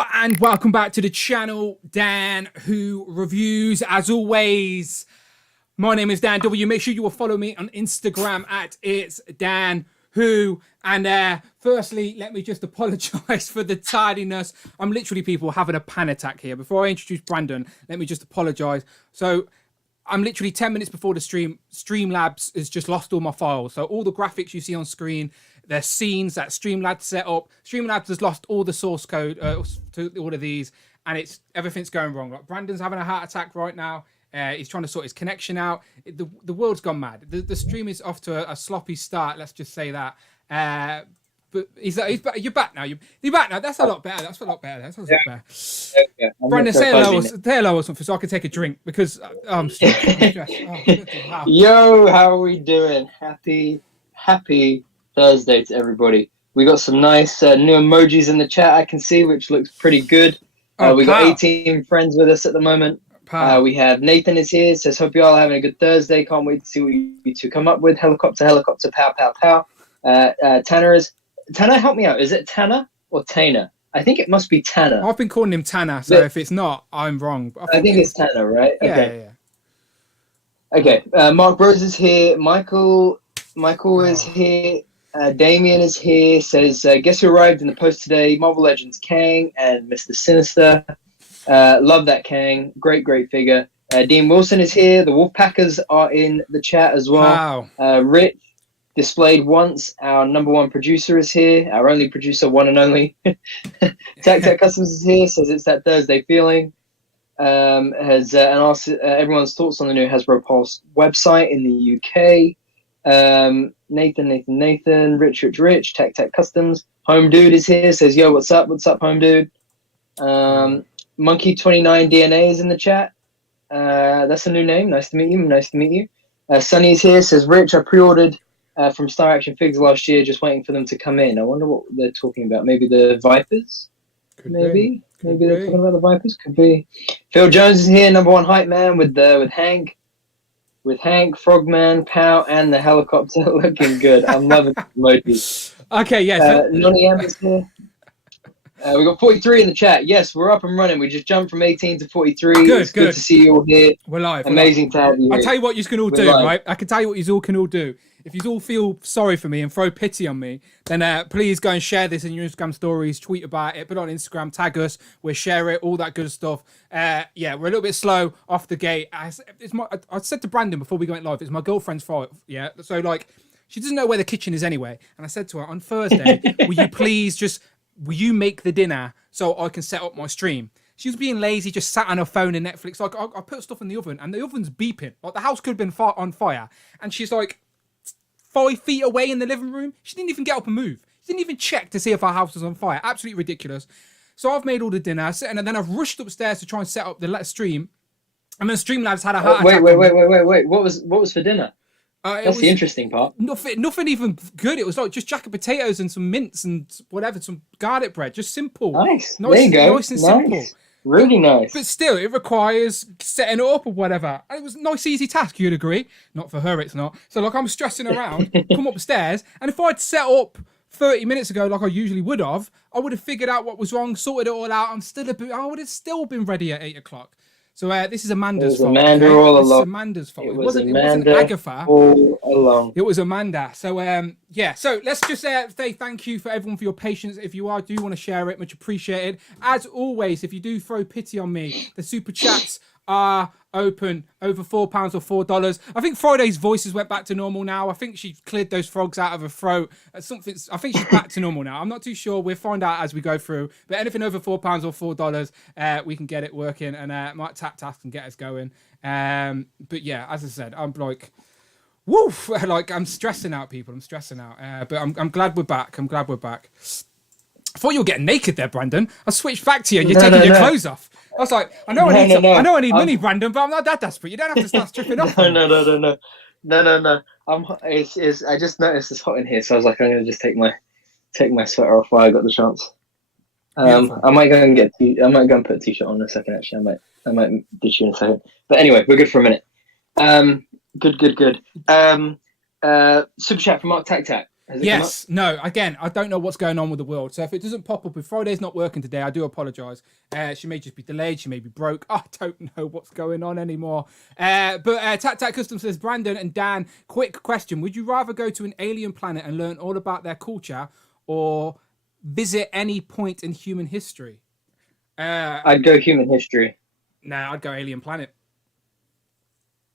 Hello and welcome back to the channel, Dan Who Reviews. As always, my name is Dan W. Make sure you will follow me on Instagram at It's Dan Who. And firstly, let me just apologise for the tardiness. I'm literally, people, having a panic attack here. Before I introduce Brandon, let me just apologise. So I'm literally 10 minutes before the stream. Streamlabs has just lost all my files. So all the graphics you see on screen, there's scenes that Streamlabs set up. Streamlabs has lost all the source code to all of these, and everything's going wrong. Like Brandon's having a heart attack right now. He's trying to sort his connection out. The world's gone mad. The stream is off to a sloppy start. Let's just say that. But you're back now. You're back now. That's a lot better. That's a lot better. That's a lot better. Okay. Brandon, say hello or something so I can take a drink because I'm stressed. Wow. Yo, how are we doing? Happy Thursday to everybody. We got some nice new emojis in the chat I can see, which looks pretty good. We got 18 friends with us at the moment. We have Nathan is here, says, hope you all are having a good Thursday. Can't wait to see what you two come up with. Helicopter, pow, pow, pow. Tanner, help me out. Is it Tanner or Tainer? I think it must be Tanner. I've been calling him Tanner, so if it's not, I'm wrong. I think it's Tanner, right? Yeah, okay. Yeah. Okay, Mark Rose is here. Michael is here. Damien is here. Says, guess who arrived in the post today? Marvel Legends Kang and Mr. Sinister. Love that Kang. Great figure. Dean Wilson is here. The Wolfpackers are in the chat as well. Wow. Rich, displayed once. Our number one producer is here. Our only producer, one and only. Tac Customs is here. Says it's that Thursday feeling. And asks everyone's thoughts on the new Hasbro Pulse website in the UK. Nathan, Rich, Tac Customs. Home Dude is here. Says, yo, what's up, Home Dude? Monkey 29 DNA is in the chat. That's a new name. Nice to meet you. Sunny's here. Says, Rich, I pre-ordered from Star Action Figs last year, just waiting for them to come in. I wonder what they're talking about. Maybe the Vipers? Maybe they're talking about the Vipers. Could be. Phil Jones is here, number one hype man with Hank. With Hank, Frogman, Pow, and the helicopter looking good. I'm loving the emojis. Okay, yes. Nonny M is here. We got 43 in the chat. Yes, we're up and running. We just jumped from 18 to 43. Good to see you all here. We're live. Amazing to have you here. I'll tell you what you can all do, right? I can tell you what you all can all do. If you all feel sorry for me and throw pity on me, then please go and share this in your Instagram stories, tweet about it, put it on Instagram, tag us, we'll share it, all that good stuff. Yeah, we're a little bit slow off the gate. I said to Brandon before we went live, it's my girlfriend's fault. Yeah, so like, she doesn't know where the kitchen is anyway. And I said to her on Thursday, will you make the dinner so I can set up my stream? She was being lazy, just sat on her phone and Netflix. Like, I put stuff in the oven and the oven's beeping. Like, the house could have been on fire. And she's like 5 feet away in the living room. She didn't even get up and move. She didn't even check to see if our house was on fire. Absolutely ridiculous. So I've made all the dinner, and then I've rushed upstairs to try and set up the stream. And then Streamlabs had a heart attack. Wait. What was for dinner? That's the interesting part. Nothing even good. It was like just jacket potatoes and some mince and whatever, some garlic bread. Just simple. Nice. There you go. Nice and simple. Really nice. But still, it requires setting it up or whatever. And it was a nice, easy task, you'd agree. Not for her, it's not. So, like, I'm stressing around, come upstairs, and if I'd set up 30 minutes ago like I usually would have, I would have figured out what was wrong, sorted it all out. I would have still been ready at 8 o'clock. So this is Amanda's fault. Amanda all along. This is Amanda's fault. It wasn't Agatha. All along. It was Amanda. So yeah. So let's just say thank you for everyone for your patience. If you do want to share it, much appreciated. As always, if you do throw pity on me, the super chats are open over £4 or $4. I think Friday's voices went back to normal now. I think she cleared those frogs out of her throat. I think she's back to normal now. I'm not too sure. We'll find out as we go through. But anything over £4 or $4, we can get it working, and might tap task and get us going. But yeah, as I said, I'm like, woof, like I'm stressing out, people. I'm stressing out. But I'm glad we're back. I thought you were getting naked there, Brandon. I switched back to you and you're taking your clothes off. I was like, I know I need money, Brandon, but I'm not that desperate. You don't have to start stripping off. No. I just noticed it's hot in here, so I was like, I'm gonna just take my sweater off while I got the chance. I might go and put a t-shirt on in a second. Actually, I might ditch you in a second. But anyway, we're good for a minute. Good. Super chat from Mark Tac. Has it Yes, no, again, I don't know what's going on with the world. So if it doesn't pop up, if Friday's not working today, I do apologise. She may just be delayed. She may be broke. I don't know what's going on anymore. But Tat Custom says, Brandon and Dan, quick question. Would you rather go to an alien planet and learn all about their culture or visit any point in human history? I'd go human history. Nah, I'd go alien planet.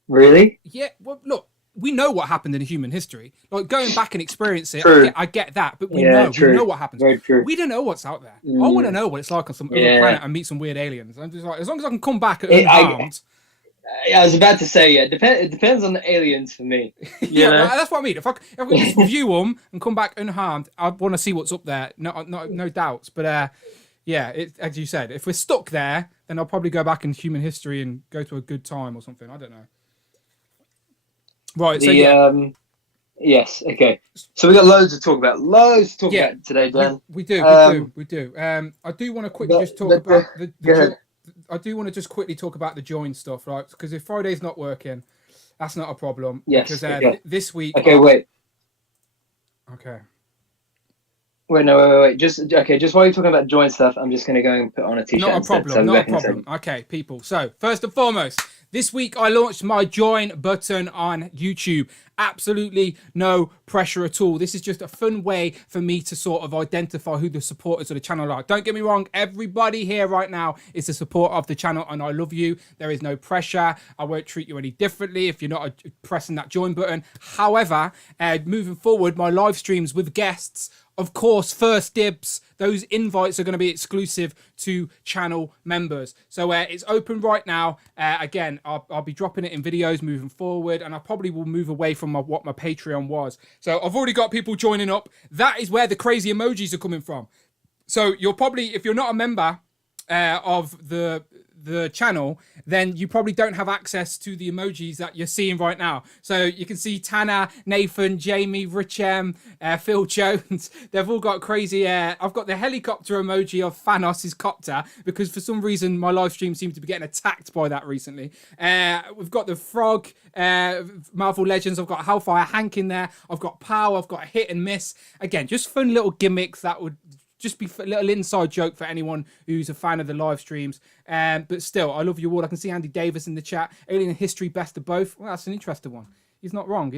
Really? Yeah, well, look. We know what happened in human history. Like going back and experience it, True. I get that, but we Yeah, know true. what happens. Very true. We don't know what's out there. I want to know what it's like on some other planet and meet some weird aliens. I'm just like, as long as I can come back unharmed. I was about to say, it depends on the aliens for me. Yeah, well, that's what I mean. If I can just view them and come back unharmed, I want to see what's up there. No doubts. But yeah, as you said, if we're stuck there, then I'll probably go back in human history and go to a good time or something. I don't know. Right, yes, okay. So we got loads to talk about. About today, Dan. We do. I do want to quickly just talk about I do want to just quickly talk about the join stuff, right? Because if Friday's not working, that's not a problem. Yes. Because this week. Okay, wait. Okay. Wait. Just while you're talking about join stuff, I'm just gonna go and put on a t-shirt. Not a problem. Okay, people. So first and foremost, this week I launched my join button on YouTube. Absolutely no pressure at all. This is just a fun way for me to sort of identify who the supporters of the channel are. Don't get me wrong, everybody here right now is a supporter of the channel and I love you. There is no pressure. I won't treat you any differently if you're not pressing that join button. However, moving forward, my live streams with guests, of course, first dibs. Those invites are going to be exclusive to channel members. So it's open right now. Again, I'll be dropping it in videos moving forward, and I probably will move away from what my Patreon was. So I've already got people joining up. That is where the crazy emojis are coming from. So you're probably, if you're not a member of the channel, then you probably don't have access to the emojis that you're seeing right now. So you can see Tanner, Nathan, Jamie, Rich M, Phil Jones. They've all got crazy. I've got the helicopter emoji of Thanos' copter because for some reason my live stream seems to be getting attacked by that recently. We've got the frog, Marvel Legends. I've got Hellfire Hank in there. I've got Pow. I've got Hit and Miss. Again, just fun little gimmicks that would just be a little inside joke for anyone who's a fan of the live streams. But still, I love you all. I can see Andy Davis in the chat. Alien History, best of both. Well, that's an interesting one. He's not wrong.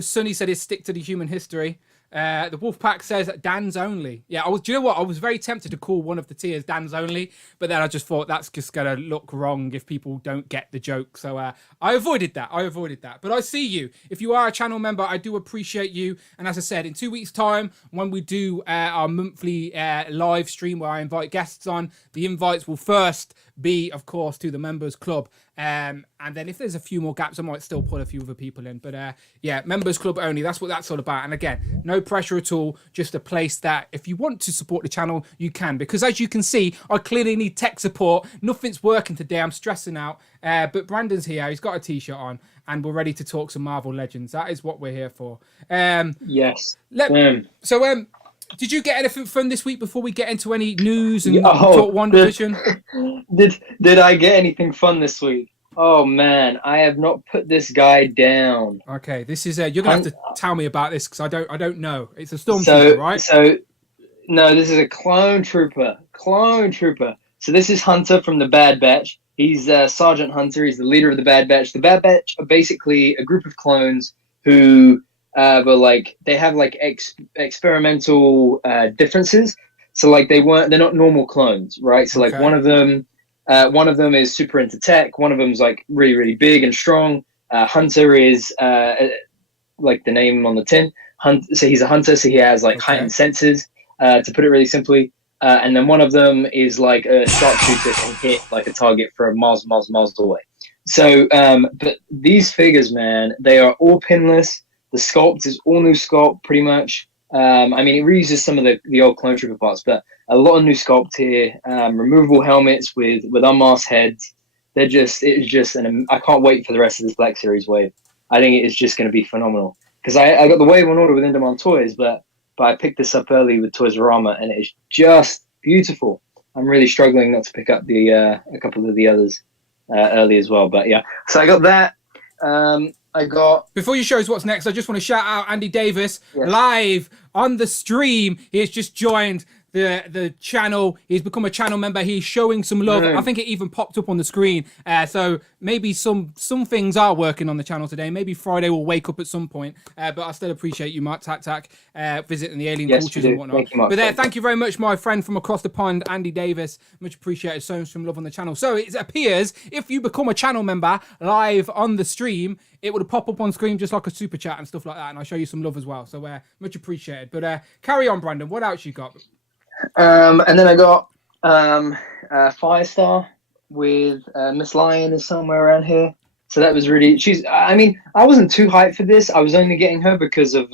Sunny said he'd stick to the human history. The Wolfpack says Dan's only. Yeah, do you know what? I was very tempted to call one of the tiers Dan's only, but then I just thought that's just going to look wrong if people don't get the joke. So I avoided that. But I see you. If you are a channel member, I do appreciate you. And as I said, in 2 weeks' time, when we do our monthly live stream where I invite guests on, the invites will first be, of course, to the members club. And then if there's a few more gaps, I might still pull a few other people in. But yeah, members club only. That's what that's all about. And again, no pressure at all. Just a place that if you want to support the channel, you can. Because as you can see, I clearly need tech support. Nothing's working today. I'm stressing out. But Brandon's here. He's got a t-shirt on. And we're ready to talk some Marvel Legends. That is what we're here for. Yes. Did you get anything fun this week before we get into any news and talk WandaVision? Did I get anything fun this week? Oh man, I have not put this guy down. Okay, this is you're gonna have to tell me about this because I don't know. It's a stormtrooper, right? So no, this is a clone trooper. So this is Hunter from the Bad Batch. He's Sergeant Hunter. He's the leader of the Bad Batch. The Bad Batch are basically a group of clones who they have experimental differences. So they're not normal clones, right? So one of them is super into tech. One of them's really, really big and strong. Hunter is like the name on the tin. So he's a hunter. So he has heightened senses, to put it really simply. And then one of them is like a sharpshooter can hit a target from miles away. So, but these figures, man, they are all pinless. The sculpt is all new sculpt, pretty much. It reuses some of the old clone trooper parts, but a lot of new sculpt here. Removable helmets with unmasked heads. I can't wait for the rest of this Black Series wave. I think it is just going to be phenomenal. Because I got the wave on order with Indemon Toys, but I picked this up early with Toys R Us, and it's just beautiful. I'm really struggling not to pick up a couple of the others early as well. But yeah, so I got that. I got. Before you show us what's next, I just want to shout out Andy Davis Yes. live on the stream. He has just joined the channel. He's become a channel member. He's showing some love. I think it even popped up on the screen. So maybe some things are working on the channel today. Maybe Friday will wake up at some point. But I still appreciate you, Mark Tac, visiting the alien cultures and whatnot. Thank you, Mark. But thank you very much, my friend from across the pond, Andy Davis. Much appreciated. So much love on the channel. So it appears if you become a channel member live on the stream, it would pop up on screen just like a super chat and stuff like that. And I'll show you some love as well. So much appreciated. But carry on, Brandon. What else you got? And then I got Firestar with Miss Lion is somewhere around here. So that was really. I mean, I wasn't too hyped for this. I was only getting her because of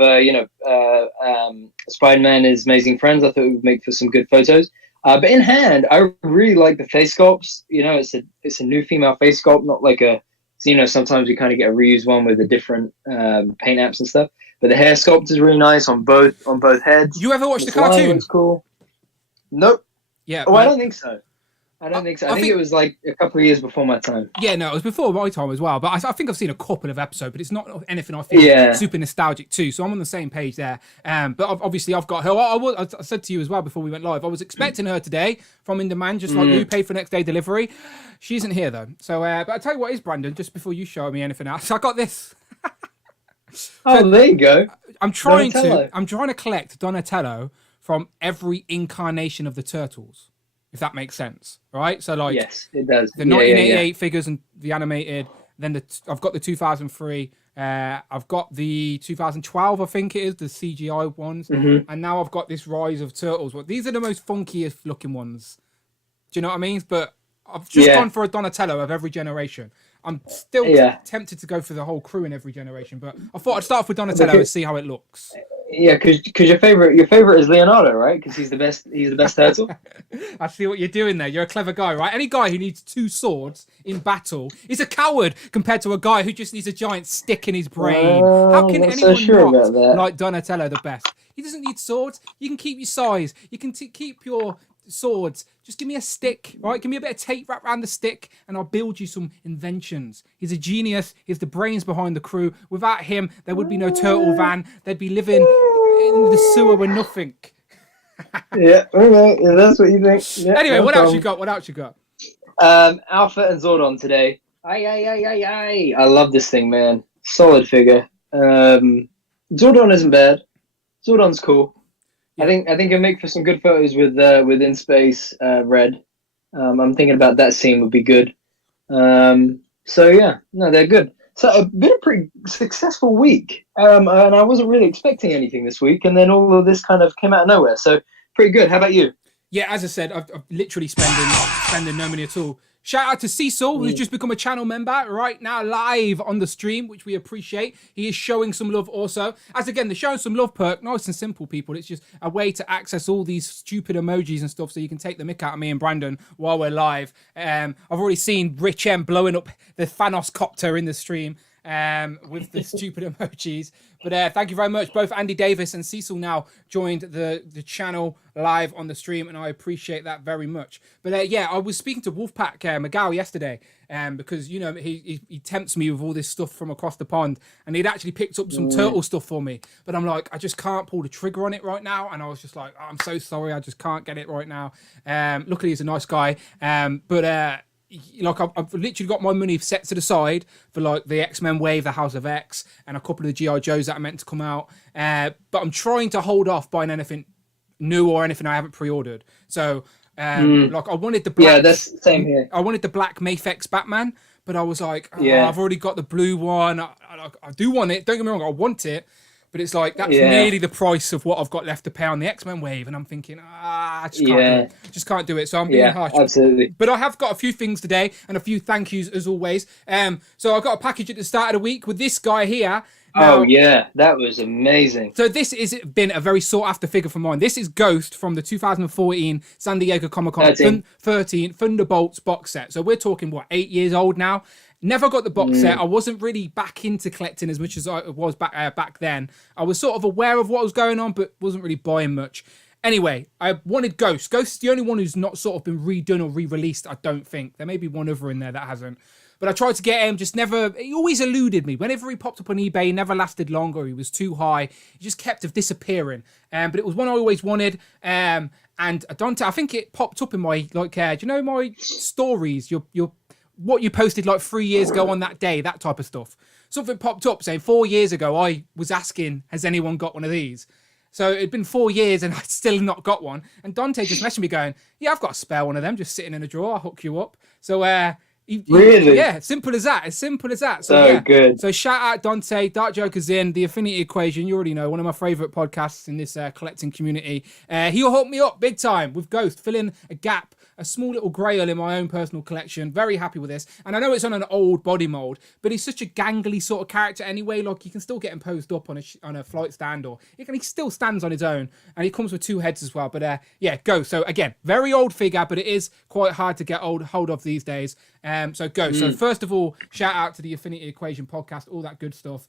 Spider-Man is Amazing Friends. I thought it would make for some good photos. But in hand, I really like the face sculpts. You know, it's a new female face sculpt, not like a. You know, sometimes we kind of get a reused one with the different paint apps and stuff. But the hair sculpt is really nice on both heads. You ever watched the cartoon? It's cool. Nope. Yeah. Oh, I don't think so. I think it was like a couple of years before my time. Yeah, no, it was before my time as well. But I think I've seen a couple of episodes, but it's not anything I feel super nostalgic to. So I'm on the same page there. But obviously I've got her. I said to you as well before we went live, I was expecting her today from In Demand, just like you, pay for next day delivery. She isn't here though. So, but I'll tell you what is, Brandon, just before you show me anything else, I got this. Oh, there you go. I'm trying to collect Donatello from every incarnation of the Turtles, if that makes sense, right? So like, yes, it does. The 1988 figures and the animated. Then I've got the 2003. I've got the 2012, I think it is, the CGI ones, and now I've got this Rise of Turtles. Well, these are the most funkiest looking ones. Do you know what I mean? But I've just gone for a Donatello of every generation. I'm still tempted to go for the whole crew in every generation, but I thought I'd start off with Donatello and see how it looks. Yeah, because your favorite is Leonardo, right? Because he's the best. He's the best turtle. I see what you're doing there. You're a clever guy, right? Any guy who needs two swords in battle is a coward compared to a guy who just needs a giant stick in his brain. How can anyone not like Donatello the best? He doesn't need swords. You can keep your size. You can keep your swords. Just give me a stick, right? Give me a bit of tape wrapped around the stick and I'll build you some inventions. He's a genius. He's the brains behind the crew. Without him, there would be no turtle van. They'd be living in the sewer with nothing. Yeah, okay. If that's what you think. Yeah, anyway, what else you got? Alpha and Zordon today. I love this thing, man. Solid figure. Zordon isn't bad. Zordon's cool. Yeah. I think it'll make for some good photos with In Space Red. I'm thinking about that scene would be good. So yeah, no, they're good. So it's been a pretty successful week, and I wasn't really expecting anything this week, and then all of this kind of came out of nowhere. So pretty good. How about you? Yeah, as I said, I've literally spending no money at all. Shout out to Cecil, who's just become a channel member right now live on the stream, which we appreciate. He is showing some love also. As again, the showing some love perk, nice and simple, people. It's just a way to access all these stupid emojis and stuff so you can take the mick out of me and Brandon while we're live. I've already seen Rich M blowing up the Thanos copter in the stream with the stupid emojis. But thank you very much. Both Andy Davis and Cecil now joined the channel live on the stream, and I appreciate that very much. But yeah, I was speaking to Wolfpack McGow yesterday because, you know, he tempts me with all this stuff from across the pond, and he'd actually picked up some turtle stuff for me. But I'm like, I just can't pull the trigger on it right now. And I was just like, oh, I'm so sorry. I just can't get it right now. Luckily, he's a nice guy. But like I've literally got my money set to the side for like the X-Men wave, the House of X, and a couple of the G.I. Joes that are meant to come out. But I'm trying to hold off buying anything new or anything I haven't pre-ordered. So like I wanted the black. Yeah, that's same here. I wanted the black Mafex Batman, but I was like, I've already got the blue one. I do want it. Don't get me wrong, I want it. But it's like, that's nearly the price of what I've got left to pay on the X-Men wave. And I'm thinking, I just can't do it. Just can't do it. So I'm being harsh. Absolutely. But I have got a few things today and a few thank yous as always. So I got a package at the start of the week with this guy here. Now, that was amazing. So this has been a very sought after figure for mine. This is Ghost from the 2014 San Diego Comic-Con 13 Thunderbolts box set. So we're talking, 8 years old now? Never got the box set. I wasn't really back into collecting as much as I was back then. I was sort of aware of what was going on, but wasn't really buying much. Anyway, I wanted Ghost. Ghost is the only one who's not sort of been redone or re-released, I don't think. There may be one other in there that hasn't. But I tried to get him, just never. He always eluded me. Whenever he popped up on eBay, he never lasted longer. He was too high. He just kept disappearing. But it was one I always wanted. And Dante, I think it popped up in my do you know my stories? Your what you posted like 3 years ago on that day, that type of stuff. Something popped up saying 4 years ago I was asking, has anyone got one of these? So it'd been 4 years and I'd still not got one. And Dante just messaged me going, yeah, I've got a spare one of them just sitting in a drawer. I'll hook you up. So really? Yeah, simple as that. As simple as that. So good. So shout out Dante, Dark Joker's in, The Affinity Equation. You already know, one of my favourite podcasts in this collecting community. He'll hook me up big time with Ghost, filling a gap, a small little grail in my own personal collection. Very happy with this. And I know it's on an old body mould, but he's such a gangly sort of character anyway. Like, you can still get him posed up on a flight stand, or he still stands on his own. And he comes with 2 heads as well. But yeah, Ghost. So again, very old figure, but it is quite hard to get hold of these days. So Ghost. So first of all, shout out to the Affinity Equation podcast, all that good stuff.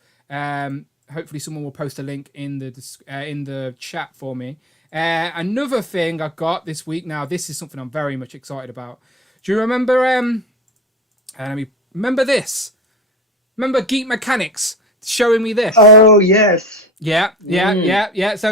Hopefully someone will post a link in the chat for me. Another thing I got this week. Now, this is something I'm very much excited about. Do you remember? Remember this? Remember Geek Mechanics showing me this? Oh yes. Yeah. So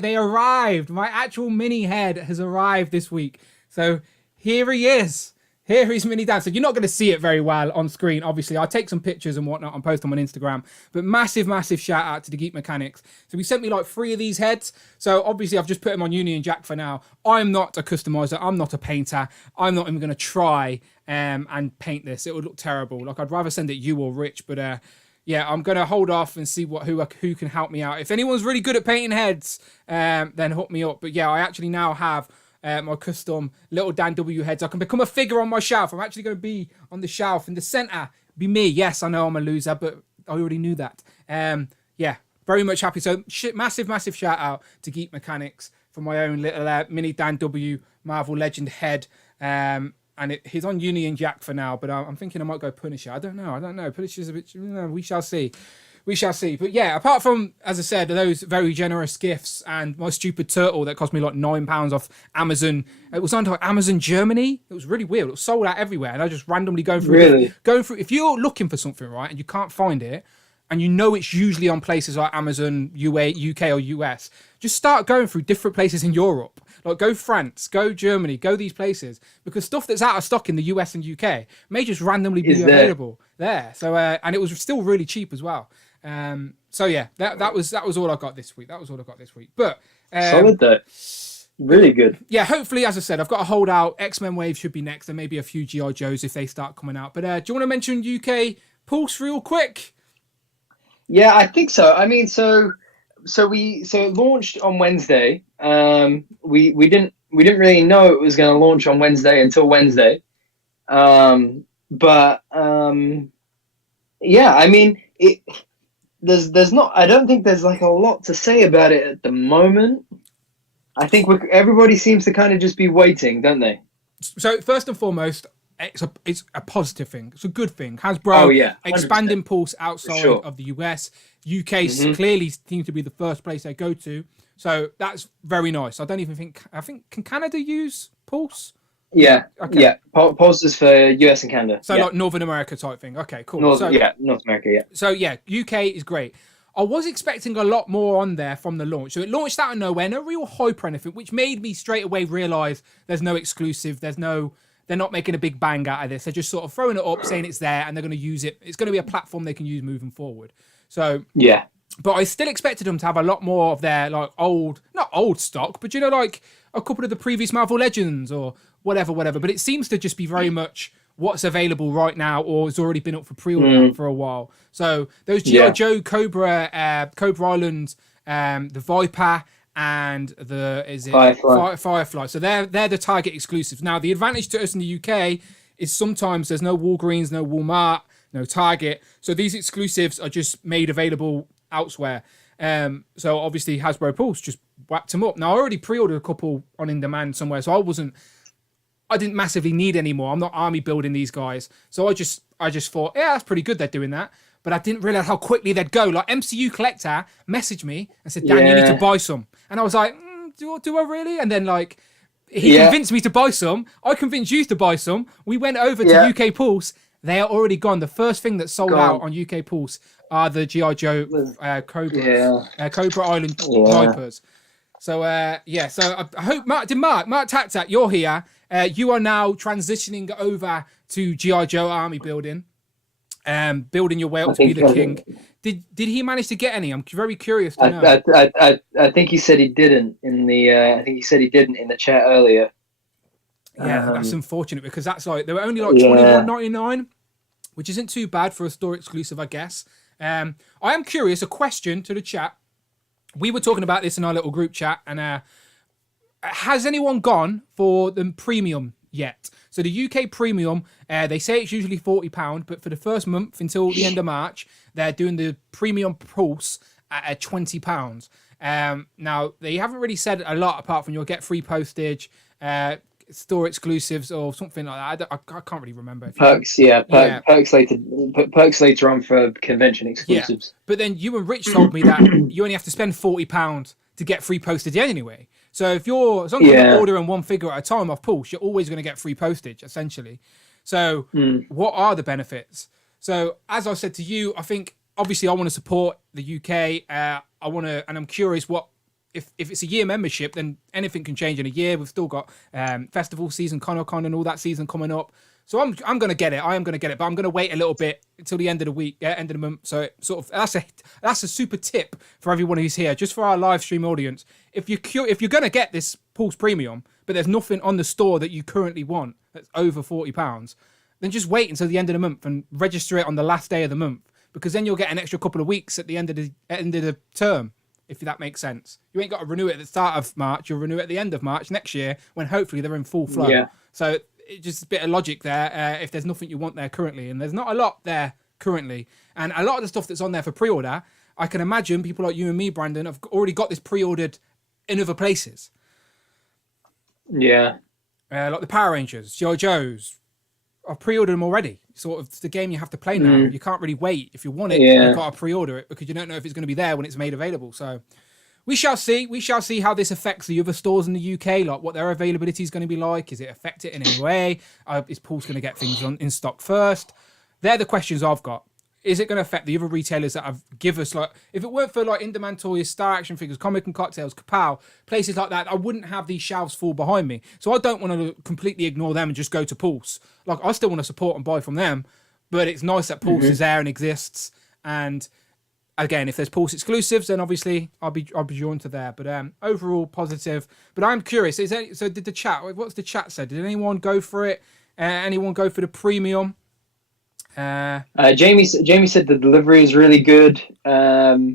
they arrived. My actual mini head has arrived this week. So here he is. Here is Mini Dan. So you're not going to see it very well on screen, obviously. I'll take some pictures and whatnot and post them on Instagram. But massive shout out to the Geek Mechanics. So we sent me like 3 of these heads. So obviously I've just put them on Union Jack for now. I'm not a customizer. I'm not a painter. I'm not even going to try and paint this. It would look terrible. Like, I'd rather send it you or Rich. But yeah, I'm going to hold off and see who can help me out. If anyone's really good at painting heads, then hook me up. But yeah, I actually now have my custom little Dan W heads. I can become a figure on my shelf. I'm actually going to be on the shelf in the center. Be me. Yes, I know I'm a loser, but I already knew that. Yeah, very much happy. So massive shout out to Geek Mechanics for my own little mini Dan W Marvel Legend head. And he's on Union Jack for now, but I'm thinking I might go Punisher. I don't know. Punisher's a bit. We shall see. But yeah, apart from, as I said, those very generous gifts and my stupid turtle that cost me like £9 off Amazon. It was on like Amazon Germany. It was really weird. It was sold out everywhere. And I just randomly going through. If you're looking for something, right, and you can't find it, and you know it's usually on places like Amazon, UK or US, just start going through different places in Europe. Like, go France, go Germany, go these places. Because stuff that's out of stock in the US and UK may just randomly be available there. So, and it was still really cheap as well. So yeah, that was all I got this week. But solid though, really good. Yeah, hopefully, as I said, I've got a holdout. X-Men Wave should be next, and maybe a few GI Joes if they start coming out. But do you want to mention UK Pulse real quick? Yeah, I think so. I mean, so it launched on Wednesday. We didn't really know it was going to launch on Wednesday until Wednesday. But yeah, I mean it. There's not. I don't think there's like a lot to say about it at the moment. I think everybody seems to kind of just be waiting, don't they? So first and foremost, it's a positive thing. It's a good thing. Hasbro expanding Pulse outside of the US. UK clearly seems to be the first place they go to. So that's very nice. I think can Canada use Pulse? Yeah. Okay. Yeah. Pulse is for US and Canada. So like Northern America type thing. Okay, cool. North America, yeah. So yeah, UK is great. I was expecting a lot more on there from the launch. So it launched out of nowhere, no real hype or anything, which made me straight away realise there's no exclusive, they're not making a big bang out of this. They're just sort of throwing it up, saying it's there, and they're going to use it. It's going to be a platform they can use moving forward. So yeah. But I still expected them to have a lot more of their like not old stock, but like a couple of the previous Marvel Legends or whatever. But it seems to just be very much what's available right now or has already been up for pre-order for a while. So those G.I. Joe, Cobra Island, the Viper, and Firefly. So they're the Target exclusives. Now the advantage to us in the UK is sometimes there's no Walgreens, no Walmart, no Target. So these exclusives are just made available elsewhere. So obviously Hasbro Pulse just whapped them up. Now I already pre-ordered a couple on in demand somewhere, so I didn't massively need any more. I'm not army building these guys. So I just thought, yeah, that's pretty good they're doing that. But I didn't realize how quickly they'd go. Like MCU Collector messaged me and said, Dan, you need to buy some. And I was like, do I really? And then like he convinced me to buy some. I convinced you to buy some. We went over to UK Pulse They are already gone. The first thing that sold out on UK Pulse are the G.I. Joe Cobras, Cobra Island Vipers. So, so I hope Mark Tatak, you're here. You are now transitioning over to G.I. Joe Army building, building your way up to be the king. Did he manage to get any? I'm very curious to know. I think he said he didn't in the. I think he said he didn't in the chat earlier. Yeah, that's unfortunate because that's like they were only like $21.99, which isn't too bad for a store exclusive, I guess. I am curious. A question to the chat. We were talking about this in our little group chat, and has anyone gone for the premium yet? So the UK premium, they say it's usually £40, but for the first month until the end of March, they're doing the premium Pulse at £20. Now, they haven't really said a lot apart from you'll get free postage, store exclusives or something like that. I can't really remember. Perks later on for convention exclusives. Yeah. But then you and Rich told me that you only have to spend £40 to get free postage anyway. So as long as you're ordering one figure at a time off Pulse, you're always going to get free postage, essentially. So what are the benefits? So as I said to you, I think obviously I want to support the UK. And I'm curious what if it's a year membership, then anything can change in a year. We've still got festival season, Con and all that season coming up. So I'm going to get it. I am going to get it, but I'm going to wait a little bit until the end of the week, end of the month. So it sort of that's a super tip for everyone who's here, just for our live stream audience. If you're going to get this Pulse Premium, but there's nothing on the store that you currently want that's over £40, then just wait until the end of the month and register it on the last day of the month, because then you'll get an extra couple of weeks at the end of the term. If that makes sense. You ain't got to renew it at the start of March. You'll renew it at the end of March next year when hopefully they're in full flow. Yeah. So it's just a bit of logic there if there's nothing you want there currently. And there's not a lot there currently. And a lot of the stuff that's on there for pre-order, I can imagine people like you and me, Brandon, have already got this pre-ordered in other places. Yeah. Like the Power Rangers, G.I. Joes. I've pre-ordered them already. Sort of the game you have to play now. You can't really wait. If you want it, you've got to pre-order it because you don't know if it's going to be there when it's made available. So we shall see. We shall see how this affects the other stores in the UK, like what their availability is going to be like. Is it affect it in any way? Is Pulse going to get things in stock first? They're the questions I've got. Is it going to affect the other retailers that have given us, like, if it weren't for like In-Demand Toys, Star Action Figures, Comic and Cocktails, Kapow, places like that, I wouldn't have these shelves full behind me. So I don't want to completely ignore them and just go to Pulse. Like, I still want to support and buy from them, but it's nice that Pulse is there and exists. And again, if there's Pulse exclusives, then obviously I'll be drawn to there. But overall positive. But I'm curious. So did the chat? What's the chat said? Did anyone go for it? Anyone go for the premium? Jamie said the delivery is really good. Tanner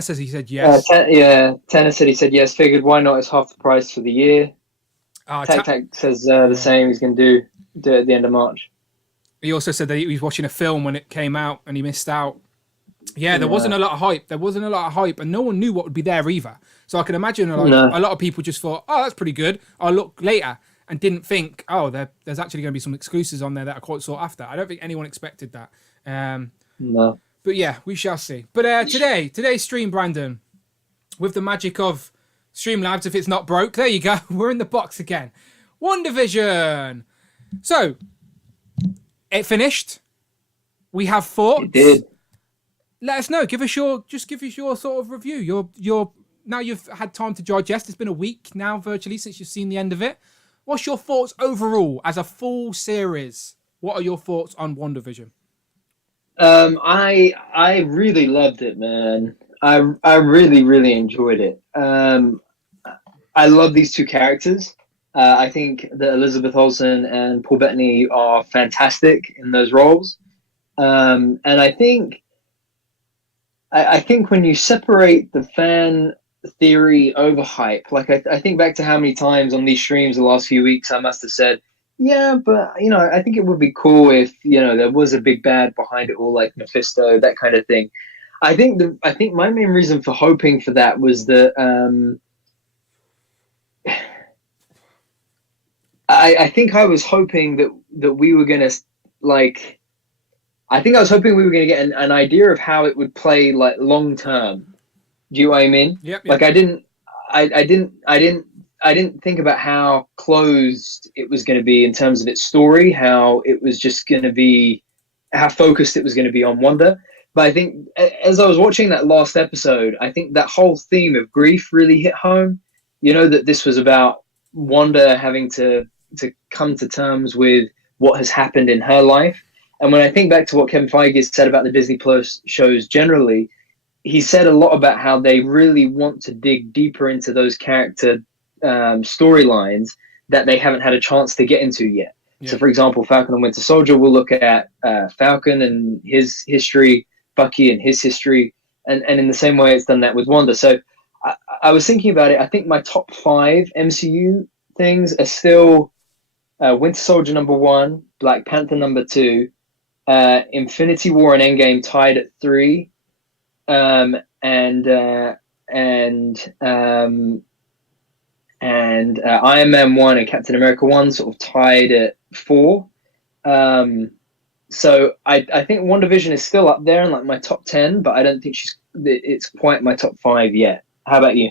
says he said yes. Tanner said he said yes. Figured why not? It's half the price for the year. Tac says the same. He's going to do it at the end of March. He also said that he was watching a film when it came out and he missed out. Yeah, there wasn't a lot of hype. And no one knew what would be there either. So I can imagine a lot of people just thought, oh, that's pretty good. I'll look later. And didn't think, there's actually going to be some exclusives on there that are quite sought after. I don't think anyone expected that. No. But yeah, we shall see. But today's stream, Brandon, with the magic of Streamlabs, if it's not broke, there you go. We're in the box again. WandaVision. So, it finished. We have thoughts. It did. Let us know. Give us your sort of review. Your now you've had time to digest. It's been a week now, virtually, since you've seen the end of it. What's your thoughts overall as a full series? What are your thoughts on WandaVision? I really loved it, man. I really, really enjoyed it. I love these two characters. I think that Elizabeth Olsen and Paul Bettany are fantastic in those roles. And I think when you separate the fan theory overhype, like I think back to how many times on these streams the last few weeks I must have said, yeah, but I think it would be cool if there was a big bad behind it all, like Mephisto, that kind of thing. I think my main reason for hoping for that was that I think I was hoping that we were gonna I was hoping we were gonna get an idea of how it would play like long term. Do you know what I mean? Yep. Like I didn't I didn't think about how closed it was going to be in terms of its story, how it was just going to be, how focused it was going to be on Wanda. But I think as I was watching that last episode, I think that whole theme of grief really hit home. You know, that this was about Wanda having to come to terms with what has happened in her life. And when I think back to what Kevin Feige said about the Disney Plus shows generally, he said a lot about how they really want to dig deeper into those character storylines that they haven't had a chance to get into yet. Yeah. So, for example, Falcon and Winter Soldier, we'll look at Falcon and his history, Bucky and his history, and in the same way it's done that with Wanda. So I was thinking about it. I think my top 5 MCU things are still Winter Soldier number 1, Black Panther number 2, Infinity War and Endgame tied at 3, and Iron Man 1 and Captain America 1 sort of tied at 4. So I think WandaVision is still up there in like my top 10, but I don't think it's quite my top 5 yet. How about you?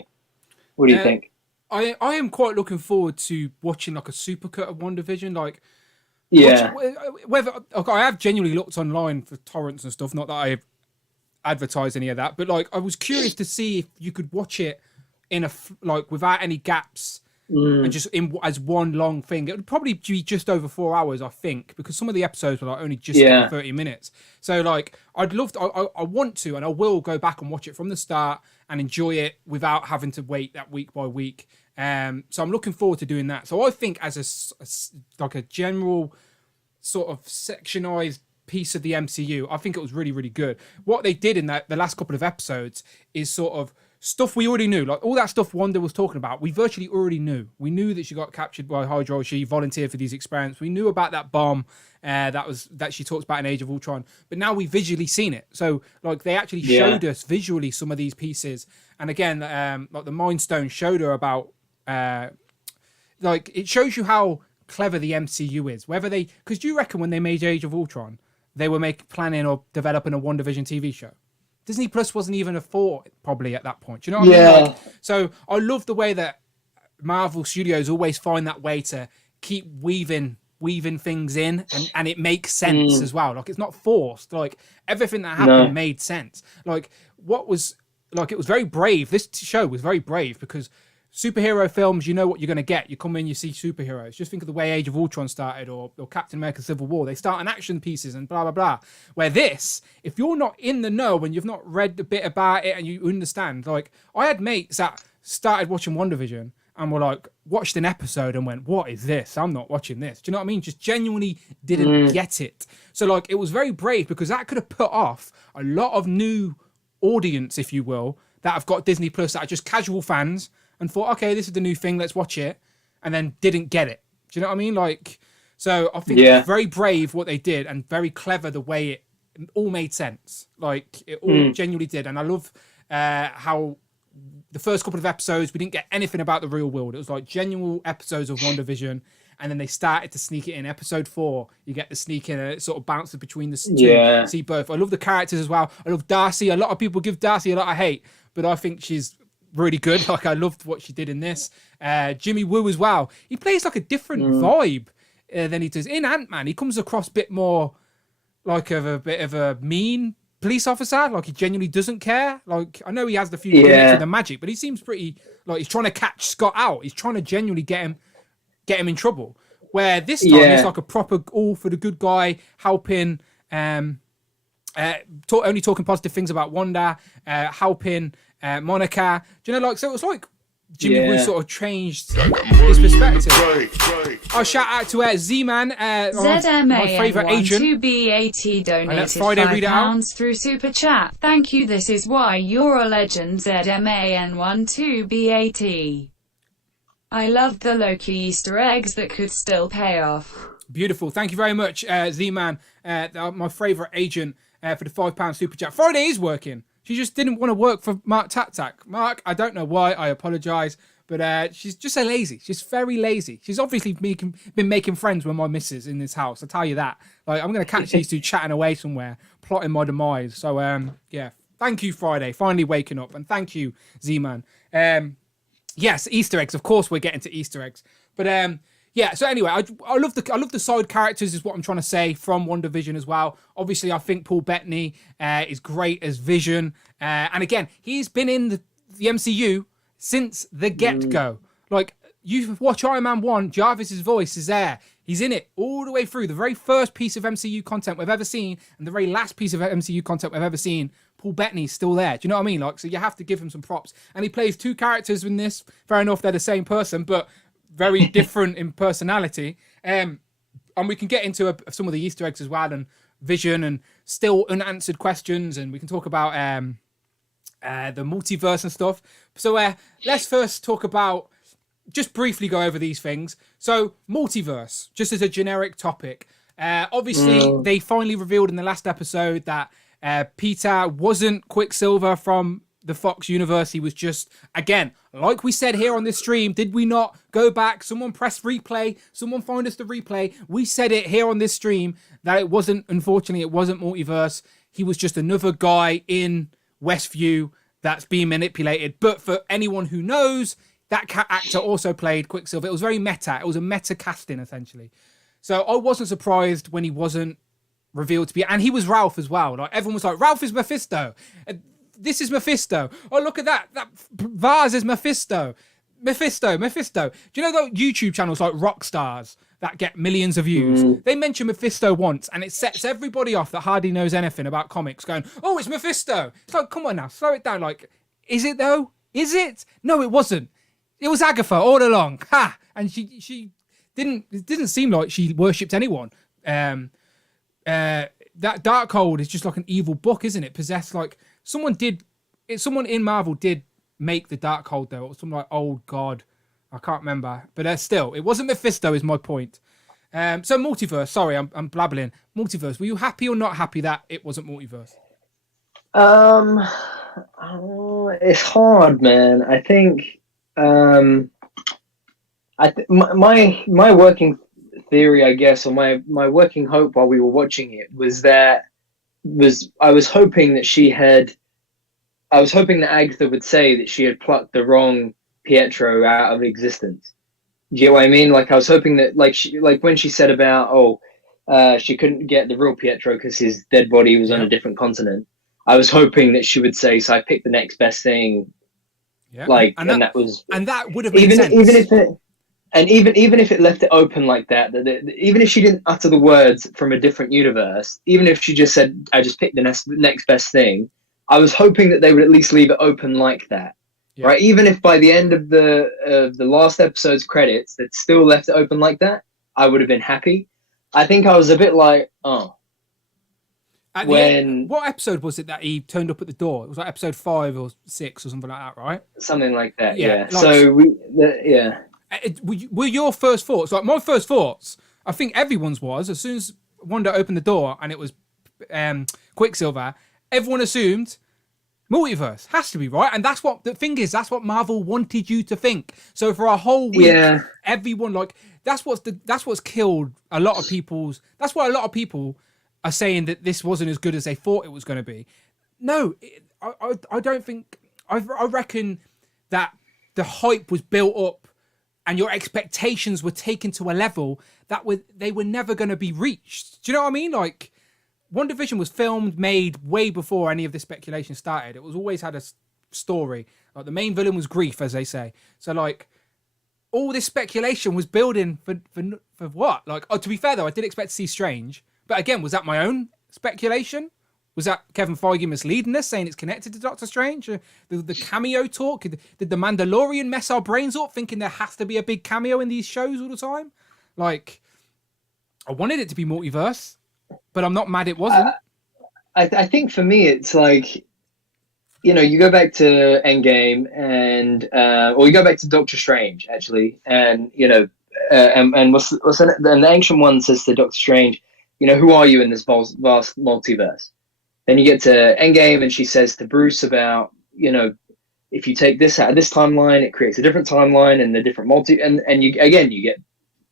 What do you think? I am quite looking forward to watching like a supercut of WandaVision. Like, yeah, whether I have genuinely looked online for torrents and stuff. Not that I've advertised any of that, but like I was curious to see if you could watch it in like without any gaps and just as one long thing. It would probably be just over 4 hours, I think, because some of the episodes were like only just 30 minutes. So like I'd love to, I want to, and I will go back and watch it from the start and enjoy it without having to wait that week by week. So I'm looking forward to doing that. So I think as a general sort of sectionized piece of the MCU, I think it was really, really good. What they did in the last couple of episodes is sort of stuff we already knew, like all that stuff Wanda was talking about. We virtually already knew. We knew that she got captured by Hydra. She volunteered for these experiments. We knew about that bomb that she talks about in Age of Ultron. But now we've visually seen it. So like they actually showed us visually some of these pieces. And again, like the Mind Stone showed her about like it shows you how clever the MCU is. Whether because do you reckon when they made Age of Ultron, they were planning or developing a WandaVision TV show? Disney Plus wasn't even a thought probably at that point. Do you know what I mean? Like, so I love the way that Marvel Studios always find that way to keep weaving things in, and it makes sense as well. Like it's not forced. Like everything that happened made sense. Like it was very brave. This show was very brave because superhero films, you know what you're going to get. You come in, you see superheroes. Just think of the way Age of Ultron started or Captain America Civil War. They start in action pieces and blah, blah, blah. Where this, if you're not in the know and you've not read a bit about it and you understand, like I had mates that started watching WandaVision and were like, watched an episode and went, what is this? I'm not watching this. Do you know what I mean? Just genuinely didn't get it. So like it was very brave because that could have put off a lot of new audience, if you will, that have got Disney Plus that are just casual fans and thought, okay, this is the new thing, let's watch it, and then didn't get it. Do you know what I mean? Like, so I think it's very brave what they did and very clever the way it all made sense. Like, it all genuinely did. And I love how the first couple of episodes, we didn't get anything about the real world. It was like genuine episodes of WandaVision, and then they started to sneak it in. Episode 4, you get the sneak in, and it sort of bounces between the two. See both. I love the characters as well. I love Darcy. A lot of people give Darcy a lot of hate, but I think she's really good. Like I loved what she did in this. Jimmy Woo as well. He plays like a different vibe than he does in Ant-Man. He comes across a bit more like a bit of a mean police officer. Like he genuinely doesn't care. Like I know he has the few gimmicks and the magic, but he seems pretty like he's trying to catch Scott out. He's trying to genuinely get him in trouble. Where this time he's like a proper all for the good guy, helping. Only talking positive things about Wanda, helping Monica. Do you know, like, so it was like Jimmy Woo sort of changed his perspective. I'll shout out to Z-Man, my favourite agent. ZMAN12BAT donated £5 through Super Chat. Thank you, this is why you're a legend, ZMAN12BAT. I loved the Loki Easter eggs that could still pay off. Beautiful. Thank you very much, Z-Man, my favourite agent, for the £5 Super Chat. Friday is working. She just didn't want to work for Mark Tatak. Mark, I don't know why. I apologise. But she's just so lazy. She's very lazy. She's obviously been making friends with my missus in this house. I'll tell you that. Like, I'm going to catch these two chatting away somewhere, plotting my demise. So, yeah. Thank you, Friday. Finally waking up. And thank you, Z-Man. Yes, Easter eggs. Of course, we're getting to Easter eggs. But yeah. So anyway, I love the side characters, is what I'm trying to say, from WandaVision as well. Obviously, I think Paul Bettany is great as Vision, and again, he's been in the MCU since the get-go. Like, you watch Iron Man 1, Jarvis's voice is there. He's in it all the way through. The very first piece of MCU content we've ever seen, and the very last piece of MCU content we've ever seen, Paul Bettany's still there. Do you know what I mean? Like, so you have to give him some props. And he plays two characters in this. Fair enough, they're the same person, but very different in personality. And we can get into some of the Easter eggs as well, and Vision, and still unanswered questions, and we can talk about the multiverse and stuff. So let's first talk about, just briefly go over these things. So multiverse, just as a generic topic. Obviously, they finally revealed in the last episode that Peter wasn't Quicksilver from the Fox universe. He was just, again, like we said here on this stream, did we not go back? Someone press replay. Someone find us the replay. We said it here on this stream that it wasn't, unfortunately, it wasn't multiverse. He was just another guy in Westview that's being manipulated. But for anyone who knows, that actor also played Quicksilver. It was very meta. It was a meta casting, essentially. So I wasn't surprised when he wasn't revealed to be, and he was Ralph as well. Like, everyone was like, Ralph is Mephisto. This is Mephisto. Oh, look at that. That vase is Mephisto. Mephisto. Do you know those YouTube channels like Rockstars that get millions of views? They mention Mephisto once, and it sets everybody off that hardly knows anything about comics, going, oh, it's Mephisto. It's like, come on now, slow it down. Like, is it though? Is it? No, it wasn't. It was Agatha all along. Ha! And she it didn't seem like she worshipped anyone. That Darkhold is just like an evil book, isn't it? Possessed, like, someone in Marvel did make the Darkhold, though. It was some like old god. I can't remember. But still, it wasn't Mephisto, is my point. So multiverse, sorry, I'm blabbling. Multiverse, were you happy or not happy that it wasn't multiverse? It's hard, man. I think my working theory, I guess, or my working hope while we were watching it was I was hoping that Agatha would say that she had plucked the wrong Pietro out of existence. Do you get what I mean? Like, I was hoping that, like when she said about, she couldn't get the real Pietro because his dead body was on a different continent. I was hoping that she would say, so I picked the next best thing. Yeah. Like, and that would have made sense. Even if it left it open like that, even if she didn't utter the words from a different universe, even if she just said, I just picked the next best thing, I was hoping that they would at least leave it open like that. Yeah. Right? Even if by the end of the last episode's credits, that still left it open like that, I would have been happy. I think I was a bit like, oh. What episode was it that he turned up at the door? It was like episode 5 or 6 or something like that, right? Something like that, yeah. Like, so, were your first thoughts, like my first thoughts, I think everyone's was, as soon as Wanda opened the door and it was Quicksilver, everyone assumed multiverse has to be, right? And that's what the thing is, that's what Marvel wanted you to think. So for a whole week, everyone, like, that's what's killed a lot of people's, that's why a lot of people are saying that this wasn't as good as they thought it was going to be. No, I don't think, I reckon that the hype was built up and your expectations were taken to a level that they were never going to be reached. Do you know what I mean? Like, WandaVision was filmed, made way before any of this speculation started. It was always had a story. Like, the main villain was grief, as they say. So, like, all this speculation was building for what? Like, to be fair though, I did expect to see Strange, but again, was that my own speculation? Was that Kevin Feige misleading us, saying it's connected to Doctor Strange? The cameo talk? Did the Mandalorian mess our brains up, thinking there has to be a big cameo in these shows all the time? Like, I wanted it to be multiverse, but I'm not mad it wasn't. I think for me, it's like, you know, you go back to Endgame or you go back to Doctor Strange, actually, and, you know, and what's the Ancient One says to Doctor Strange, you know, who are you in this vast multiverse? Then you get to Endgame and she says to Bruce about, you know, if you take this out of this timeline, it creates a different timeline and the different and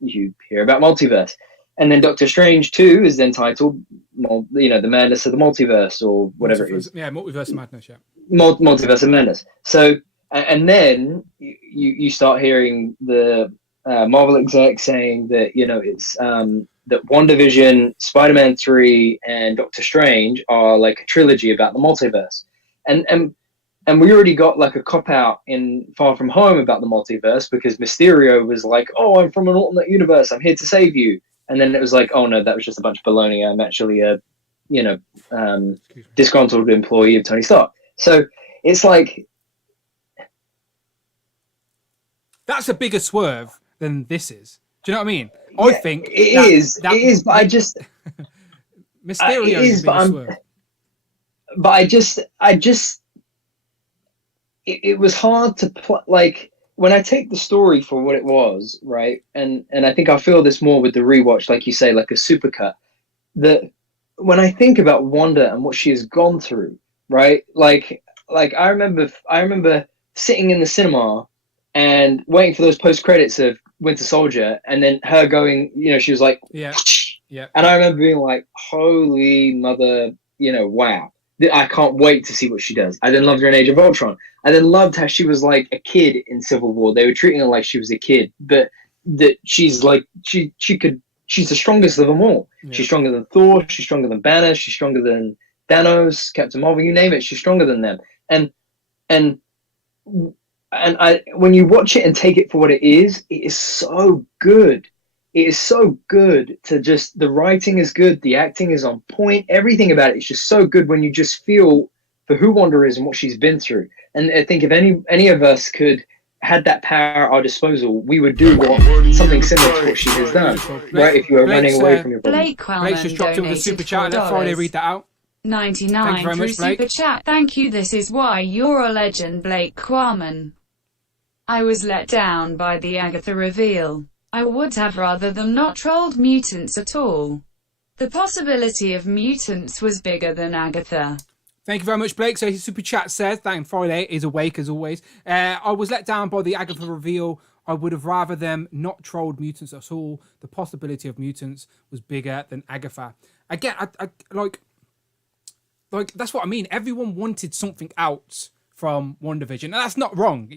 you hear about multiverse. And then Doctor Strange 2 is then titled, you know, the Madness of the Multiverse or whatever it is. Yeah, Multiverse of Madness, yeah. Multiverse of Madness. So And then you start hearing the Marvel exec saying that, you know, it's that WandaVision, Spider-Man 3, and Doctor Strange are like a trilogy about the multiverse. And we already got like a cop-out in Far From Home about the multiverse, because Mysterio was like, oh, I'm from an alternate universe, I'm here to save you. And then it was like, oh no, that was just a bunch of baloney. I'm actually a, you know, disgruntled employee of Tony Stark. So it's like, that's a bigger swerve than this is. Do you know what I mean? I think it is, but I just Mysterio is a bigger swerve. But I just it was hard to like, when I take the story for what it was, right? And I think I feel this more with the rewatch, like you say, like a supercut. That when I think about Wanda and what she has gone through, right? Like I remember sitting in the cinema and waiting for those post credits of Winter Soldier, and then her going, you know, she was like, yeah. And I remember being like, holy mother, you know, wow. I can't wait to see what she does. I then loved her in Age of Ultron. I then loved how she was like a kid in Civil War. They were treating her like she was a kid, but that she's like, she's the strongest of them all. Yeah. She's stronger than Thor. She's stronger than Banner. She's stronger than Thanos, Captain Marvel, you name it. She's stronger than them. And I, when you watch it and take it for what it is so good. It is so good to just, the writing is good, the acting is on point, everything about it is just so good when you just feel for who Wanda is and what she's been through. And I think if any of us had that power at our disposal, we would do something similar to what she has done, right? If you were running away from your problem. Blake's just dropped in with a super chat. Let Friday read that out. 99 through much, super chat. Thank you. This is why you're a legend, Blake Quammen. I was let down by the Agatha reveal. I would have rather them not trolled mutants at all. The possibility of mutants was bigger than Agatha. Thank you very much, Blake. So his super chat says, thank Friday is awake as always. I was let down by the Agatha reveal. I would have rather them not trolled mutants at all. The possibility of mutants was bigger than Agatha. Again, I like that's what I mean. Everyone wanted something out from WandaVision, and that's not wrong.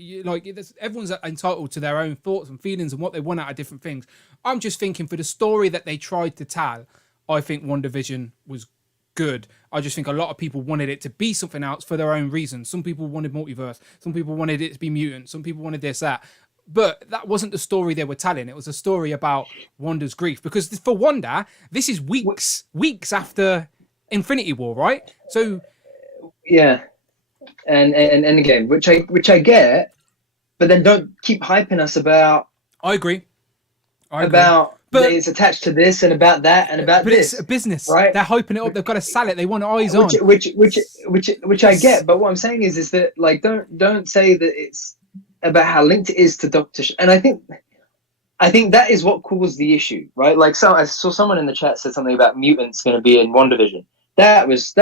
Everyone's entitled to their own thoughts and feelings and what they want out of different things. I'm just thinking, for the story that they tried to tell, I think WandaVision was good. I just think a lot of people wanted it to be something else for their own reasons. Some people wanted multiverse, some people wanted it to be mutants, some people wanted this, that. But that wasn't the story they were telling. It was a story about Wanda's grief, because for Wanda, this is weeks after Infinity War, right? So yeah. And again, which I get, but then don't keep hyping us about. I agree. But it's attached to this and about that and about but this. It's a business, right? They're hyping it up. They've got to sell it. They want eyes on. Which I get. But what I'm saying is that, like, don't say that it's about how linked it is to Doctor. And I think that is what caused the issue, right? Like, so I saw someone in the chat said something about mutants going to be in WandaVision. That was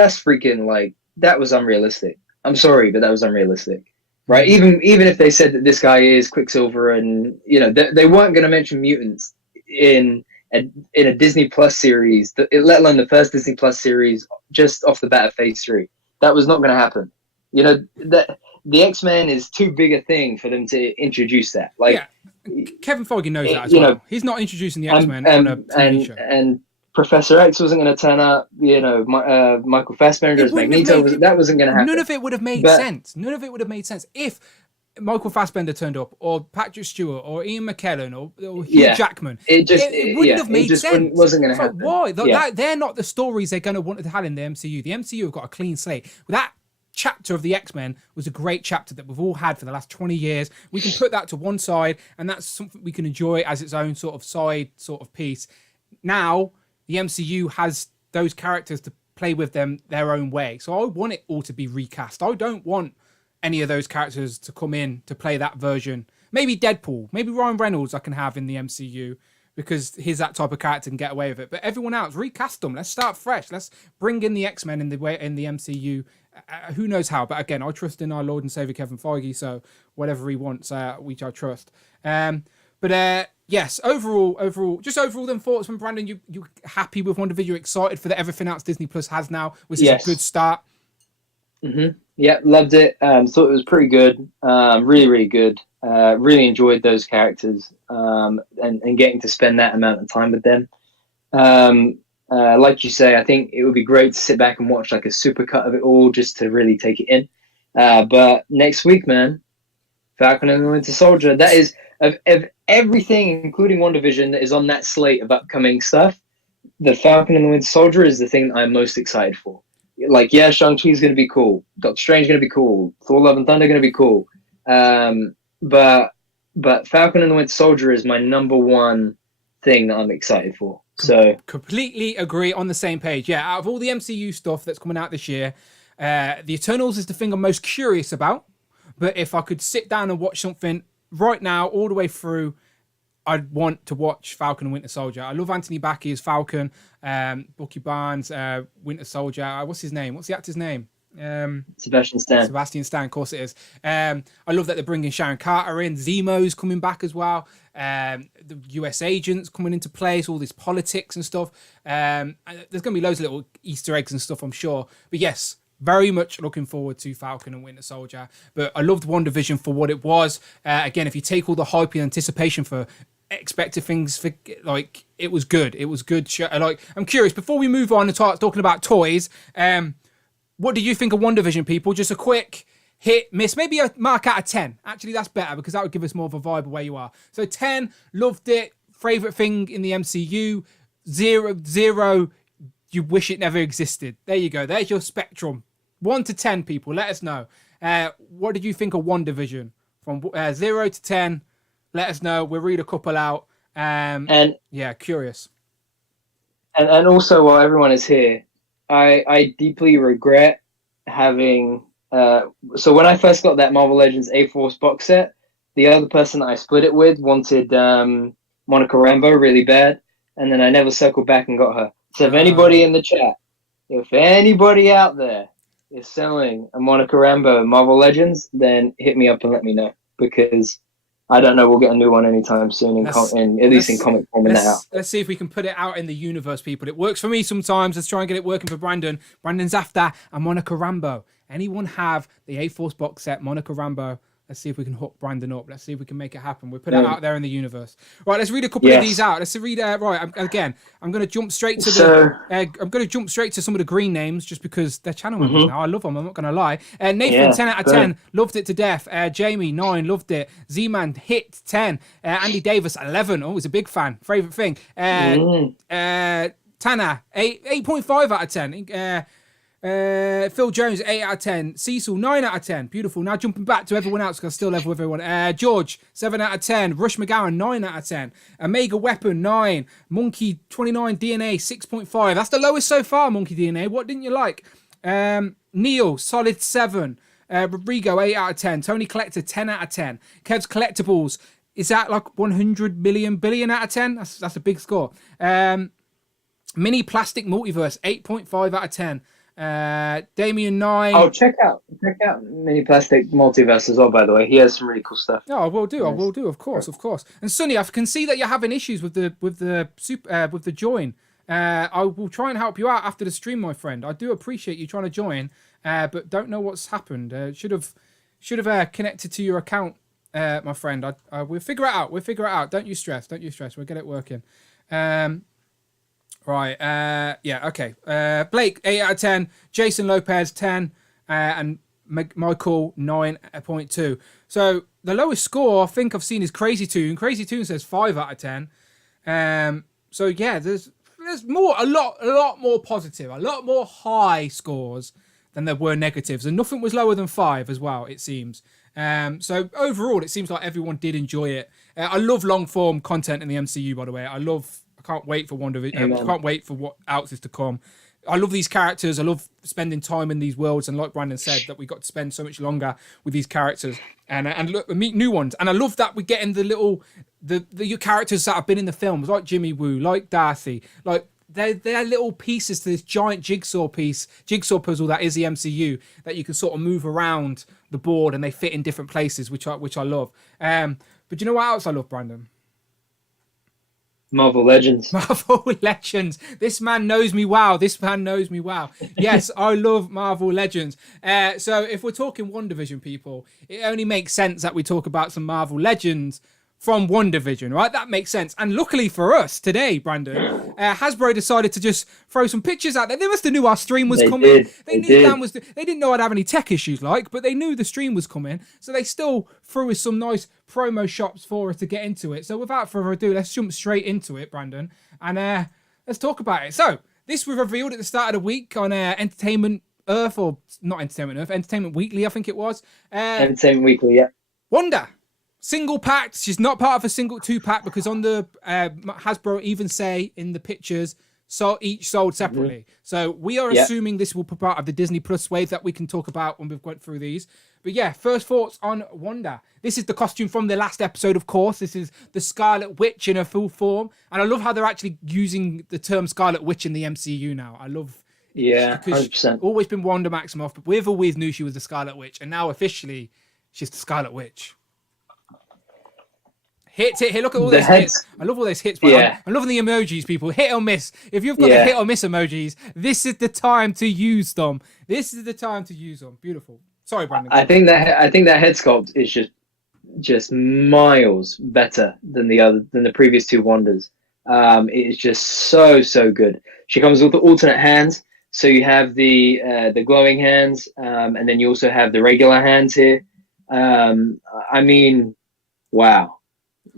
unrealistic. I'm sorry, but that was unrealistic, right? Even if they said that this guy is Quicksilver, and you know they weren't going to mention mutants in a Disney Plus series, let alone the first Disney Plus series, just off the bat of Phase 3. That was not going to happen. You know, that the X-Men is too big a thing for them to introduce that. Like, yeah. Kevin Feige knows that as well. Know, he's not introducing the X-Men on a TV show. And Professor X wasn't going to turn up. You know, Michael Fassbender as Magneto. That wasn't going to happen. None of it would have made sense. None of it would have made sense if Michael Fassbender turned up, or Patrick Stewart, or Ian McKellen, or Hugh Jackman. It wouldn't have made sense. It wasn't going to happen. Why? They're not the stories they're going to want to have in the MCU. The MCU have got a clean slate. That chapter of the X-Men was a great chapter that we've all had for the last 20 years. We can put that to one side, and that's something we can enjoy as its own sort of side sort of piece. Now the MCU has those characters to play with them their own way. So I want it all to be recast. I don't want any of those characters to come in to play that version. Maybe Deadpool, maybe Ryan Reynolds I can have in the MCU, because he's that type of character and get away with it. But everyone else, recast them. Let's start fresh. Let's bring in the X-Men in the MCU. Who knows how? But again, I trust in our Lord and Savior Kevin Feige. So whatever he wants, which I trust. Yes, overall, then thoughts from Brandon. You happy with WandaVision? You're excited for everything else Disney Plus has now, which is a good start. Yeah, loved it. Thought it was pretty good. Really, really good. Really enjoyed those characters, and getting to spend that amount of time with them. Like you say, I think it would be great to sit back and watch like a supercut of it all just to really take it in. But next week, man, Falcon and the Winter Soldier. That is of everything, including WandaVision, that is on that slate of upcoming stuff. The Falcon and the Winter Soldier is the thing that I'm most excited for. Like, yeah, Shang-Chi's going to be cool. Doctor Strange going to be cool. Thor: Love and Thunder going to be cool. But Falcon and the Winter Soldier is my number one thing that I'm excited for. So completely agree, on the same page. Yeah, out of all the MCU stuff that's coming out this year, the Eternals is the thing I'm most curious about. But if I could sit down and watch something right now all the way through, I'd want to watch Falcon and Winter Soldier. I love Anthony Mackie as Falcon, Bucky Barnes, Winter Soldier. What's his name? What's the actor's name? Sebastian Stan. Sebastian Stan, of course it is. I love that they're bringing Sharon Carter in. Zemo's coming back as well. The US agents coming into place, all this politics and stuff. There's going to be loads of little Easter eggs and stuff, I'm sure. But yes, very much looking forward to Falcon and Winter Soldier. But I loved WandaVision for what it was. Again, if you take all the hype and anticipation for expected things, for like, it was good. It was good. Like, I'm curious, before we move on and start talking about toys, what did you think of WandaVision, people? Just a quick hit, miss, maybe a mark out of 10. Actually, that's better because that would give us more of a vibe of where you are. So 10, loved it. Favorite thing in the MCU. 0, you wish it never existed. There you go. There's your spectrum. 1 to 10, people. Let us know. What did you think of WandaVision? From 0 to 10, let us know. We'll read a couple out. And yeah, curious. And also, while everyone is here, I deeply regret having. So when I first got that Marvel Legends A-Force box set, the other person that I split it with wanted Monica Rambeau really bad, and then I never circled back and got her. So if anybody in the chat, if anybody out there is selling a Monica Rambeau Marvel Legends, then hit me up and let me know, because I don't know, we'll get a new one anytime soon, at least in comic form. Let's see if we can put it out in the universe, people. It works for me sometimes. Let's try and get it working for Brandon. Brandon's after a Monica Rambeau. Anyone have the A-Force box set, Monica Rambeau? Let's see if we can hook Brandon up. Let's see if we can make it happen. We'll put it out there in the universe. Right, let's read a couple of these out. Let's read. Right, I'm going to jump straight to I'm going to jump straight to some of the green names just because they're channel members now. I love them. I'm not going to lie. Nathan, 10 out of 10, loved it to death. Jamie, 9, loved it. Z-Man, hit 10. Andy Davis, 11. Oh, he's a big fan. Favorite thing. Tana, 8.5 out of 10. Phil Jones, 8 out of 10. Cecil, 9 out of 10. Beautiful. Now jumping back to everyone else because I still level with everyone. George, 7 out of 10. Rush McGowan, 9 out of 10. Omega Weapon, 9. Monkey 29 DNA, 6.5. That's the lowest so far, Monkey DNA. What didn't you like? Neil, solid 7. Rodrigo, 8 out of 10. Tony Collector, 10 out of 10. Kev's Collectibles, is that like 100 billion out of 10? That's a big score. Mini Plastic Multiverse, 8.5 out of 10. Damien, 9. Oh, check out Mini Plastic Multiverse as well, by the way. He has some really cool stuff. No, I will do. I will do, of course. And Sonny, I can see that you're having issues with the join. I will try and help you out after the stream, my friend. I do appreciate you trying to join, but don't know what's happened. Should have connected to your account, my friend. We'll figure it out. Don't you stress. We'll get it working. Right, yeah, okay. Blake, 8 out of 10. Jason Lopez, 10. And Michael, 9.2. So the lowest score I think I've seen is Crazy Toon. Crazy Toon says 5 out of 10. So yeah, there's more, a lot more positive, a lot more high scores than there were negatives. And nothing was lower than 5 as well, it seems. So overall, it seems like everyone did enjoy it. I love long form content in the MCU, by the way. I can't wait for WandaVision. I can't wait for what else is to come. I love these characters. I love spending time in these worlds. And like Brandon said, that we got to spend so much longer with these characters and look, meet new ones. And I love that we're getting the characters that have been in the films, like Jimmy Woo, like Darcy, like they're little pieces to this giant jigsaw puzzle that is the MCU, that you can sort of move around the board and they fit in different places, which I love. But you know what else I love, Brandon? Marvel Legends. Marvel Legends. This man knows me wow. This man knows me wow. Yes, I love Marvel Legends. So if we're talking WandaVision, people, it only makes sense that we talk about some Marvel Legends from WandaVision, right? That makes sense. And luckily for us today, Brandon, Hasbro decided to just throw some pictures out there. They must have knew our stream was coming. They knew Dan was. They didn't know I'd have any tech issues, but they knew the stream was coming, so they still threw us some nice promo shops for us to get into it. So without further ado, let's jump straight into it, Brandon, and let's talk about it. So this was revealed at the start of the week on Entertainment Earth, or not Entertainment Earth, Entertainment Weekly, I think it was. Entertainment Weekly, yeah. Wanda. Single packed. She's not part of a single 2-pack because on the Hasbro even say in the pictures, so each sold separately. So we are assuming this will be part of the Disney Plus wave that we can talk about when we've gone through these. But yeah, first thoughts on Wanda. This is the costume from the last episode, of course. This is the Scarlet Witch in her full form. And I love how they're actually using the term Scarlet Witch in the MCU now. I love it. Yeah, because 100%. she's always been Wanda Maximoff, but we've always knew she was the Scarlet Witch. And now officially, she's the Scarlet Witch. Hit. Look at all those hits. I love all those hits. But I'm loving the emojis, people. Hit or miss. If you've got the hit or miss emojis, this is the time to use them. Beautiful. Sorry, Brandon. I think that head sculpt is just miles better than the previous two Wandas. It is just so good. She comes with the alternate hands, so you have the glowing hands, and then you also have the regular hands here. I mean, wow.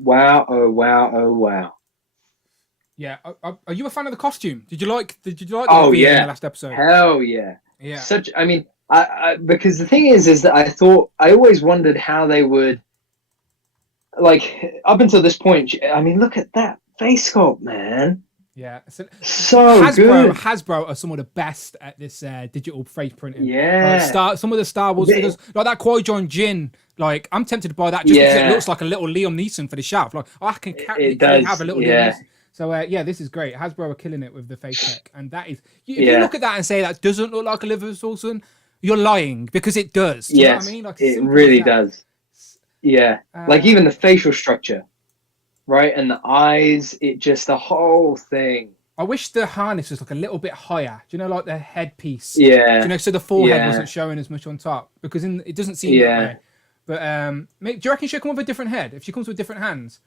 Oh wow. Yeah. Are you a fan of the costume? Did you like the in the last episode? Hell yeah. Yeah. I because the thing is that I always wondered how they would, like, up until this point. I mean, look at that face sculpt, man. Yeah. So good. Hasbro are some of the best at this digital face printing. Yeah. Some of the Star Wars figures, like that Qui-Gon Jinn. Like, I'm tempted to buy that just because it looks like a little Liam Neeson for the shaft. Like, I can have a little Liam Neeson. So, this is great. Hasbro are killing it with the face tech. And that is... If you look at that and say that doesn't look like Olivia Wilson, you're lying, because it does. Do you know what I mean? Like, it really does. Yeah. Like, even the facial structure, right? And the eyes, the whole thing. I wish the harness was like a little bit higher. Do you know, like the headpiece? Yeah. Do you know, so the forehead wasn't showing as much on top, because it doesn't seem that way. But do you reckon she'll come with a different head if she comes with different hands?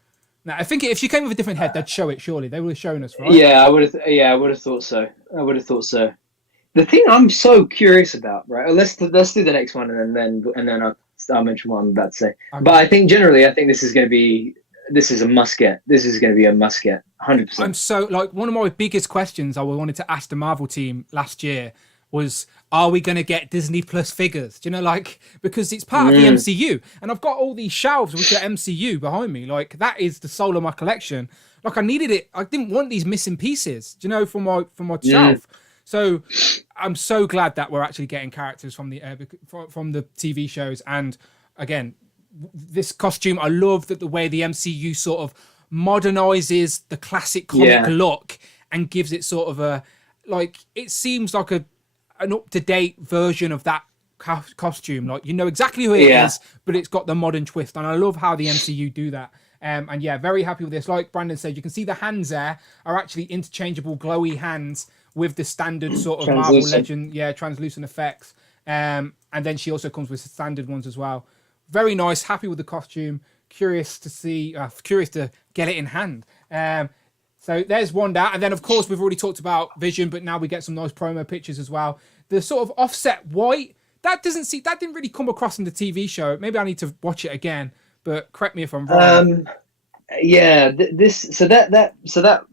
No, I think if she came with a different head, they'd show it. Surely they would have shown us, right? Yeah, I would have thought so. The thing I'm so curious about, right? Let's do the next one, and then I'll mention what I'm about to say. Okay. But I think generally, this is a must get. This is going to be a must get, 100%. I'm so, like, one of my biggest questions I wanted to ask the Marvel team last year was, are we going to get Disney Plus figures? Do you know, like, because it's part of the MCU, and I've got all these shelves which are MCU behind me. Like, that is the soul of my collection. Like, I needed it. I didn't want these missing pieces, do you know, from my shelf. So I'm so glad that we're actually getting characters from the TV shows. And again, this costume, I love that the way the MCU sort of modernizes the classic comic look and gives it sort of a, like, it seems like an up-to-date version of that costume. Like, you know exactly who it is, but it's got the modern twist. And I love how the MCU do that. And yeah, very happy with this. Like Brandon said, you can see the hands there are actually interchangeable glowy hands with the standard sort of Marvel Legend, translucent effects. And then she also comes with standard ones as well. Very nice, happy with the costume. Curious to get it in hand. So there's Wanda, and then of course we've already talked about Vision, but now we get some nice promo pictures as well. The sort of offset white that didn't really come across in the TV show. Maybe I need to watch it again, but correct me if I'm wrong.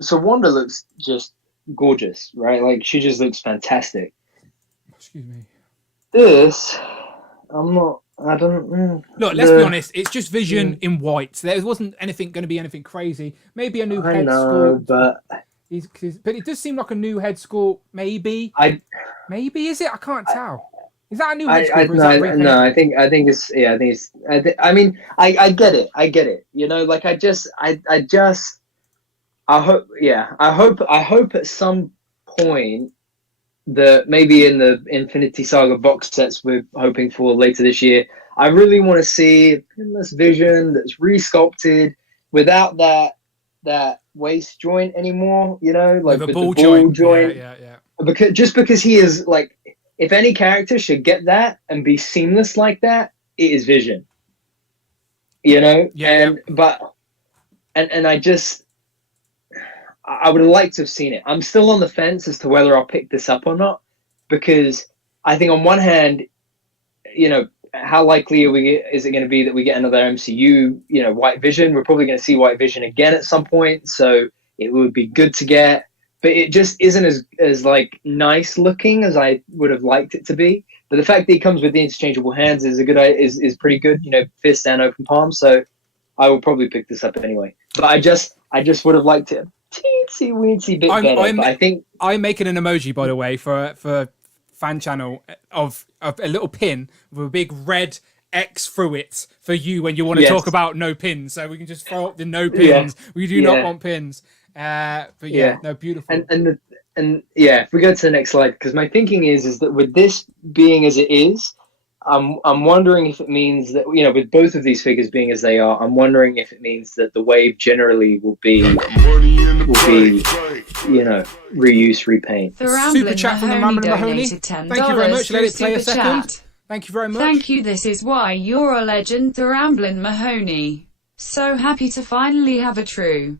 So Wanda looks just gorgeous, right? Like, she just looks fantastic. Excuse me. This, I don't. Look, let's be honest. It's just Vision in white. So there wasn't going to be anything crazy. Maybe a new head sculpt. But it does seem like a new head sculpt. Maybe. Maybe is it? I can't tell. Is that a new head sculpt? No, I think it's. I mean, I get it. You know, like I hope at some point that maybe in the Infinity Saga box sets we're hoping for later this year, I really want to see this Vision that's re-sculpted without that waist joint anymore, you know, like with with a ball the ball joint. joint. Yeah. Because he is like, if any character should get that and be seamless like that, it is Vision. You know, and I would have liked to have seen it. I'm still on the fence as to whether I'll pick this up or not, because I think on one hand, you know, how likely is it going to be that we get another MCU, you know, White Vision? We're probably going to see White Vision again at some point, so it would be good to get, but it just isn't as like nice looking as I would have liked it to be. But the fact that he comes with the interchangeable hands is is pretty good, you know, fist and open palm. So I will probably pick this up anyway. But I just would have liked it a teensy weensy bit better. But I think I'm making an emoji, by the way, for fan channel of a little pin with a big red X through it for you when you want to talk about no pins. So we can just throw up the no pins. We do not want pins. But no, beautiful. And if we go to the next slide, because my thinking is that with this being as it is, I'm wondering if it means that, you know, with both of these figures being as they are, I'm wondering if it means that the wave generally will be you know, reuse, repaint. Super chat from the Ramblin' Mahoney. Thank you very much. Let it play a second. Thank you very much. Thank you. This is why you're a legend, the Ramblin' Mahoney. So happy to finally have a true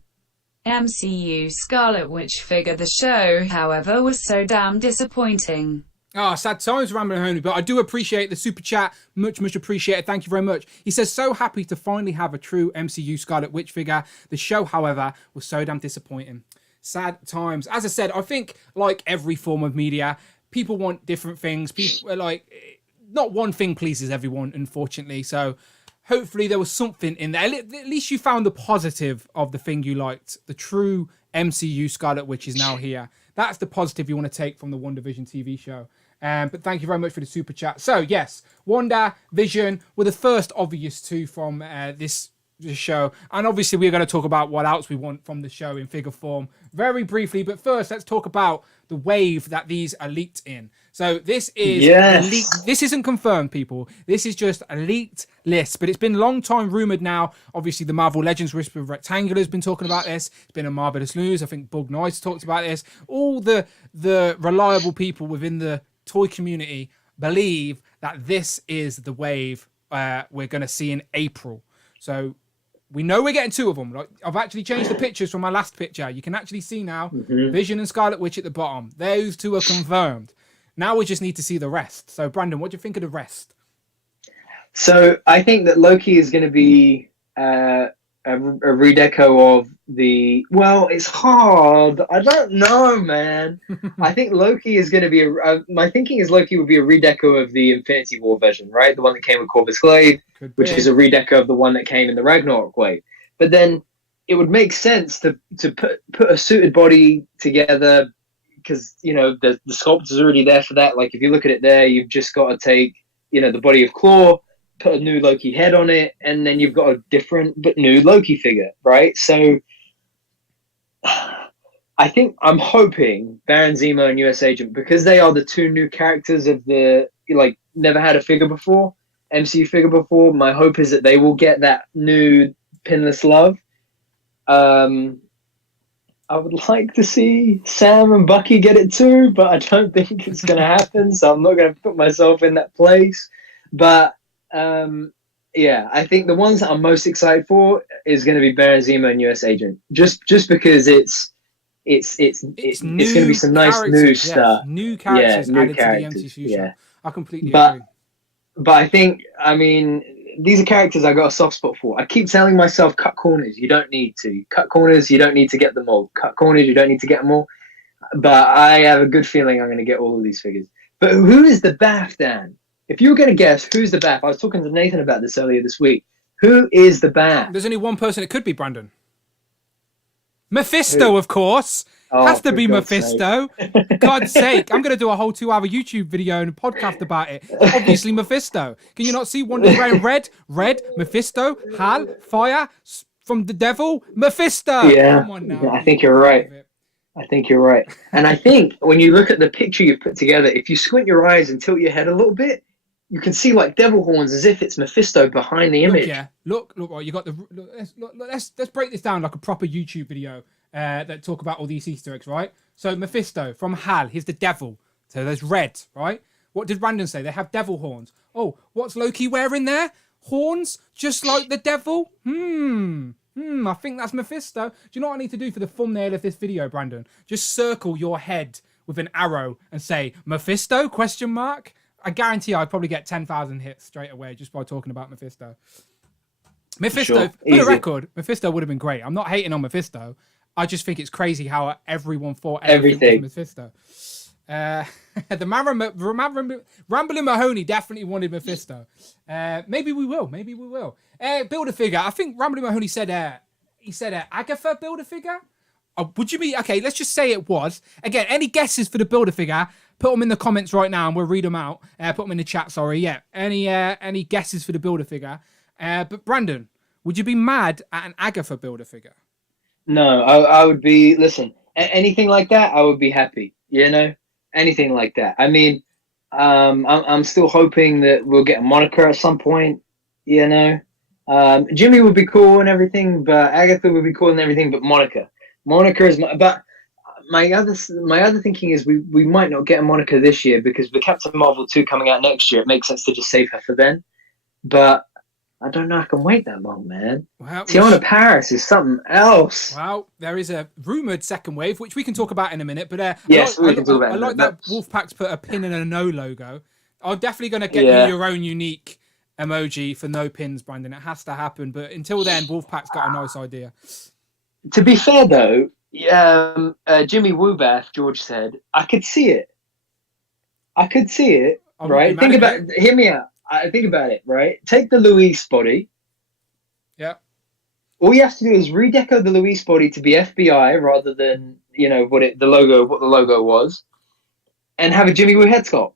MCU Scarlet Witch figure. The show, however, was so damn disappointing. Sad times, Ramblin' Mahoney, but I do appreciate the super chat. Much appreciated. Thank you very much. He says, so happy to finally have a true MCU Scarlet Witch figure. The show, however, was so damn disappointing. Sad times. As I said, I think, like every form of media, people want different things. People are like, not one thing pleases everyone, unfortunately. So hopefully there was something in there. At least you found the positive of the thing you liked. The true MCU Scarlet Witch is now here. That's the positive you want to take from the WandaVision TV show. But thank you very much for the super chat. So yes, WandaVision were the first obvious two from this show. And obviously we're going to talk about what else we want from the show in figure form very briefly. But first, let's talk about the wave that these are leaked in. So this is this isn't confirmed, people. This is just a leaked list, but it's been a long time rumored now. Obviously, the Marvel Legends Whisper Rectangular has been talking about this. It's been a Marvelous News. I think Bug Nice talked about this. All the reliable people within the toy community believe that this is the wave we're going to see in April. So we know we're getting two of them. Like, I've actually changed the pictures from my last picture. You can actually see now Vision and Scarlet Witch at the bottom. Those two are confirmed. Now we just need to see the rest. So, Brandon, what do you think of the rest? So I think that Loki is going to be a redeco of the... Well, it's hard. I don't know, man. I think Loki is going to be... my thinking is Loki would be a redeco of the Infinity War version, right? The one that came with Corvus Glaive, which is a redeco of the one that came in the Ragnarok wave. But then it would make sense to put a suited body together, because, you know, the sculpt is already there for that. Like, if you look at it there, you've just got to take, you know, the body of Claw, put a new Loki head on it, and then you've got a different but new Loki figure, right? So I think I'm hoping Baron Zemo and US Agent, because they are the two new characters of the, like, never had a figure before, MCU figure before, my hope is that they will get that new pinless love. I would like to see Sam and Bucky get it too, but I don't think it's going to happen, so I'm not going to put myself in that place. But I think the ones that I'm most excited for is going to be Baron Zemo and US Agent, just because it's going to be some nice new stuff, new characters added to the MCU show. I completely agree. But I think, I mean, these are characters I got a soft spot for. I keep telling myself, cut corners, you don't need to. Cut corners, you don't need to get them all. Cut corners, you don't need to get them all. But I have a good feeling I'm going to get all of these figures. But who is the BAF, Dan? If you were going to guess who's the BAF, I was talking to Nathan about this earlier this week. Who is the BAF? There's only one person it could be, Brandon. Mephisto, of course. Has to be Mephisto. God's sake. I'm going to do a whole 2-hour YouTube video and podcast about it. Obviously, Mephisto. Can you not see Wanda's wearing red? Red, Mephisto, Hal, fire, from the devil, Mephisto. Yeah, come on now. I think you're right. I think you're right. And I think when you look at the picture you've put together, if you squint your eyes and tilt your head a little bit, you can see like devil horns as if it's Mephisto behind the image. Look. Right, you got the. Let's break this down like a proper YouTube video that talk about all these Easter eggs, right? So Mephisto from Hal, he's the devil. So there's red, right? What did Brandon say? They have devil horns. Oh, what's Loki wearing there? Horns, just like the devil. I think that's Mephisto. Do you know what I need to do for the thumbnail of this video, Brandon? Just circle your head with an arrow and say Mephisto ? I guarantee I'd probably get 10,000 hits straight away just by talking about Mephisto. Sure. For the record, Mephisto would have been great. I'm not hating on Mephisto. I just think it's crazy how everyone thought everything was Mephisto. The Rambling Mahoney definitely wanted Mephisto. Maybe we will. Build a figure. I think Rambling Mahoney said Agatha build a figure. Would you be okay? Let's just say it was. Again, any guesses for the build a figure? Put them in the comments right now, and we'll read them out. Put them in the chat. Sorry, yeah. Any guesses for the build a figure? But Brandon, would you be mad at an Agatha build a figure? No, I would be. Listen, anything like that, I would be happy. You know, anything like that. I mean, I'm still hoping that we'll get a Monica at some point. You know, Jimmy would be cool and everything, but Agatha would be cool and everything, but Monica is my other thinking is we might not get a Monica this year because with Captain Marvel 2 coming out next year, it makes sense to just save her for then. But I don't know I can wait that long, man. Well, Tiana Paris is something else. Well, there is a rumoured second wave, which we can talk about in a minute. But yes, we can talk about it. I like that Wolfpack's put a pin and a no logo. I'm definitely going to get you your own unique emoji for no pins, Brandon. It has to happen. But until then, Wolfpack's got a nice idea. To be fair, though, Jimmy Woobath, George said, I could see it. Right? Hear me out. Think about it, right? Take the Luis body. Yeah. All you have to do is redeco the Luis body to be FBI rather than, you know, what the logo was, and have a Jimmy Woo head sculpt.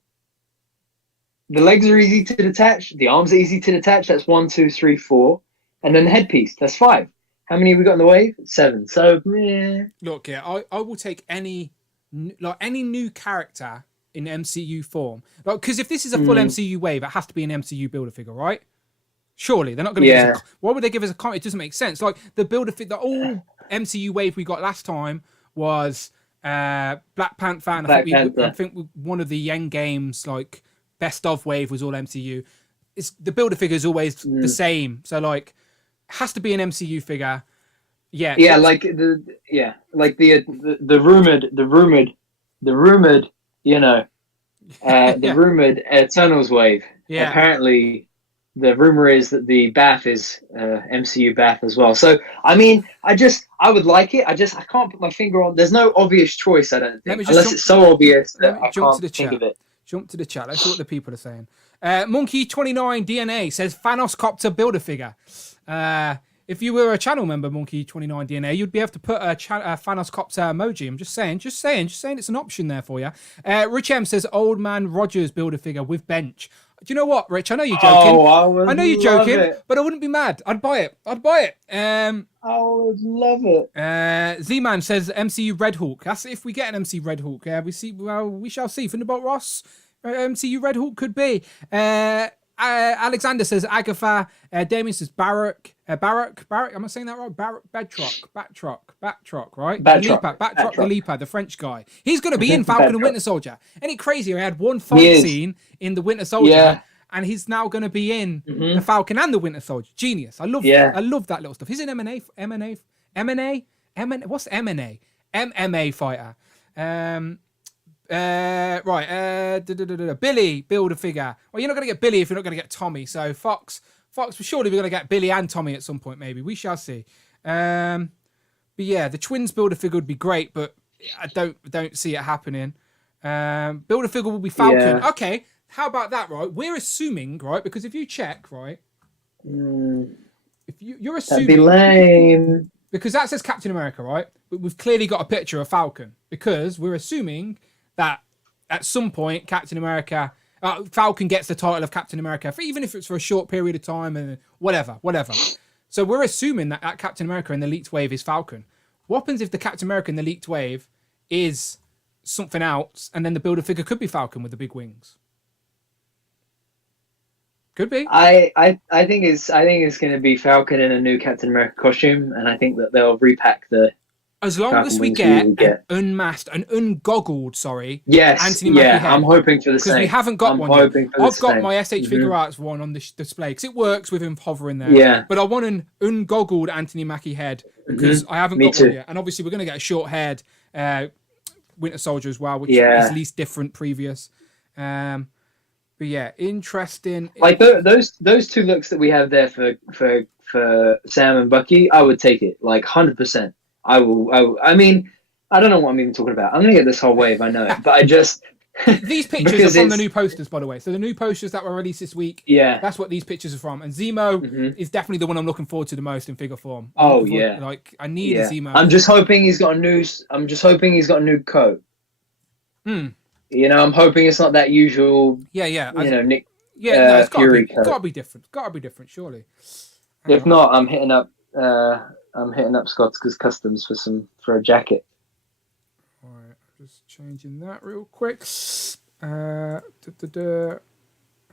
The legs are easy to detach. The arms are easy to detach. That's 1, 2, 3, 4. And then the headpiece. That's 5. How many have we got in the wave? 7. So, Look, I will take any new character in MCU form. Because if this is a full MCU wave, it has to be an MCU Build-A-Figure, right? Surely. They're not going to give us why would they give us a comic? It doesn't make sense. Like, the Build-A-Figure, the all MCU wave we got last time was Black Panther. And I think one of the Endgames, like, best of wave was all MCU. The Build-A-Figure is always the same. So, like, has to be an MCU figure. Yeah. Yeah, like the rumored, you know, the rumored Eternals wave. Yeah. Apparently, the rumor is that the Bath is MCU Bath as well. So, I mean, I would like it. I can't put my finger on. There's no obvious choice, I don't think, unless it's so obvious that I can't think of it. Jump to the chat. Let's see what the people are saying. Monkey29 DNA says Thanos Copter Build-A-Figure. If you were a channel member, Monkey29 DNA, you'd be able to put a Thanos Copter emoji. I'm just saying it's an option there for you. Rich M says Old Man Rogers Build-A-Figure with bench. Do you know what, Rich? I know you're joking. I know you're joking, but I wouldn't be mad. I'd buy it. I would love it. Z-Man says MCU Red Hulk. That's if we get an MCU Red Hulk. We shall see. Thunderbolt Ross, MCU Red Hulk could be. Alexander says Agatha. Damien says Barak. Am I saying that right? Batroc, right? Batroc, the French guy. He's going to be in Falcon and Winter Soldier. Ain't it crazy? I had one fight scene in the Winter Soldier, and he's now going to be in the Falcon and the Winter Soldier. Genius. I love that little stuff. He's an what's MMA? MMA fighter. Billy build a figure. Well, you're not going to get Billy if you're not going to get Tommy. So Fox, surely we're going to get Billy and Tommy at some point. Maybe we shall see. But yeah, the twins build a figure would be great, but I don't see it happening. Build a figure will be Falcon. Yeah. Okay, how about that? Right, we're assuming, right, because if you check, right, if you're assuming, that'd be lame. Because that says Captain America, right? But we've clearly got a picture of Falcon because we're assuming that at some point Captain America, Falcon gets the title of Captain America, even if it's for a short period of time and whatever. So we're assuming that Captain America in the leaked wave is Falcon. What happens if the Captain America in the leaked wave is something else and then the Build-A-Figure could be Falcon with the big wings? Could be. I think it's going to be Falcon in a new Captain America costume, and I think that they'll repack the. As long Falcon as we wings get an unmasked, an ungoggled, yes, Anthony Mackie head. I'm hoping for the same. Because we haven't got one yet. I've got my SH Figure Arts one on the display because it works with him hovering there. Yeah. But I want an ungoggled Anthony Mackie head because I haven't got one yet. And obviously we're going to get a short-haired Winter Soldier as well, which is least different previous. But yeah, interesting. Like those two looks that we have there for Sam and Bucky, I would take it like 100%. I mean, I don't know what I'm even talking about. I'm gonna get this whole wave, I know it, but I just these pictures are from the new posters, by the way. So the new posters that were released this week, that's what these pictures are from. And Zemo is definitely the one I'm looking forward to the most in figure form. Like I need a Zemo. I'm just hoping he's got a new coat. You know, I'm hoping it's not that usual. Nick. It's Fury got to be different. Got to be different, surely. If not, I'm hitting up Scott's Customs for a jacket. All right, just changing that real quick. Oh,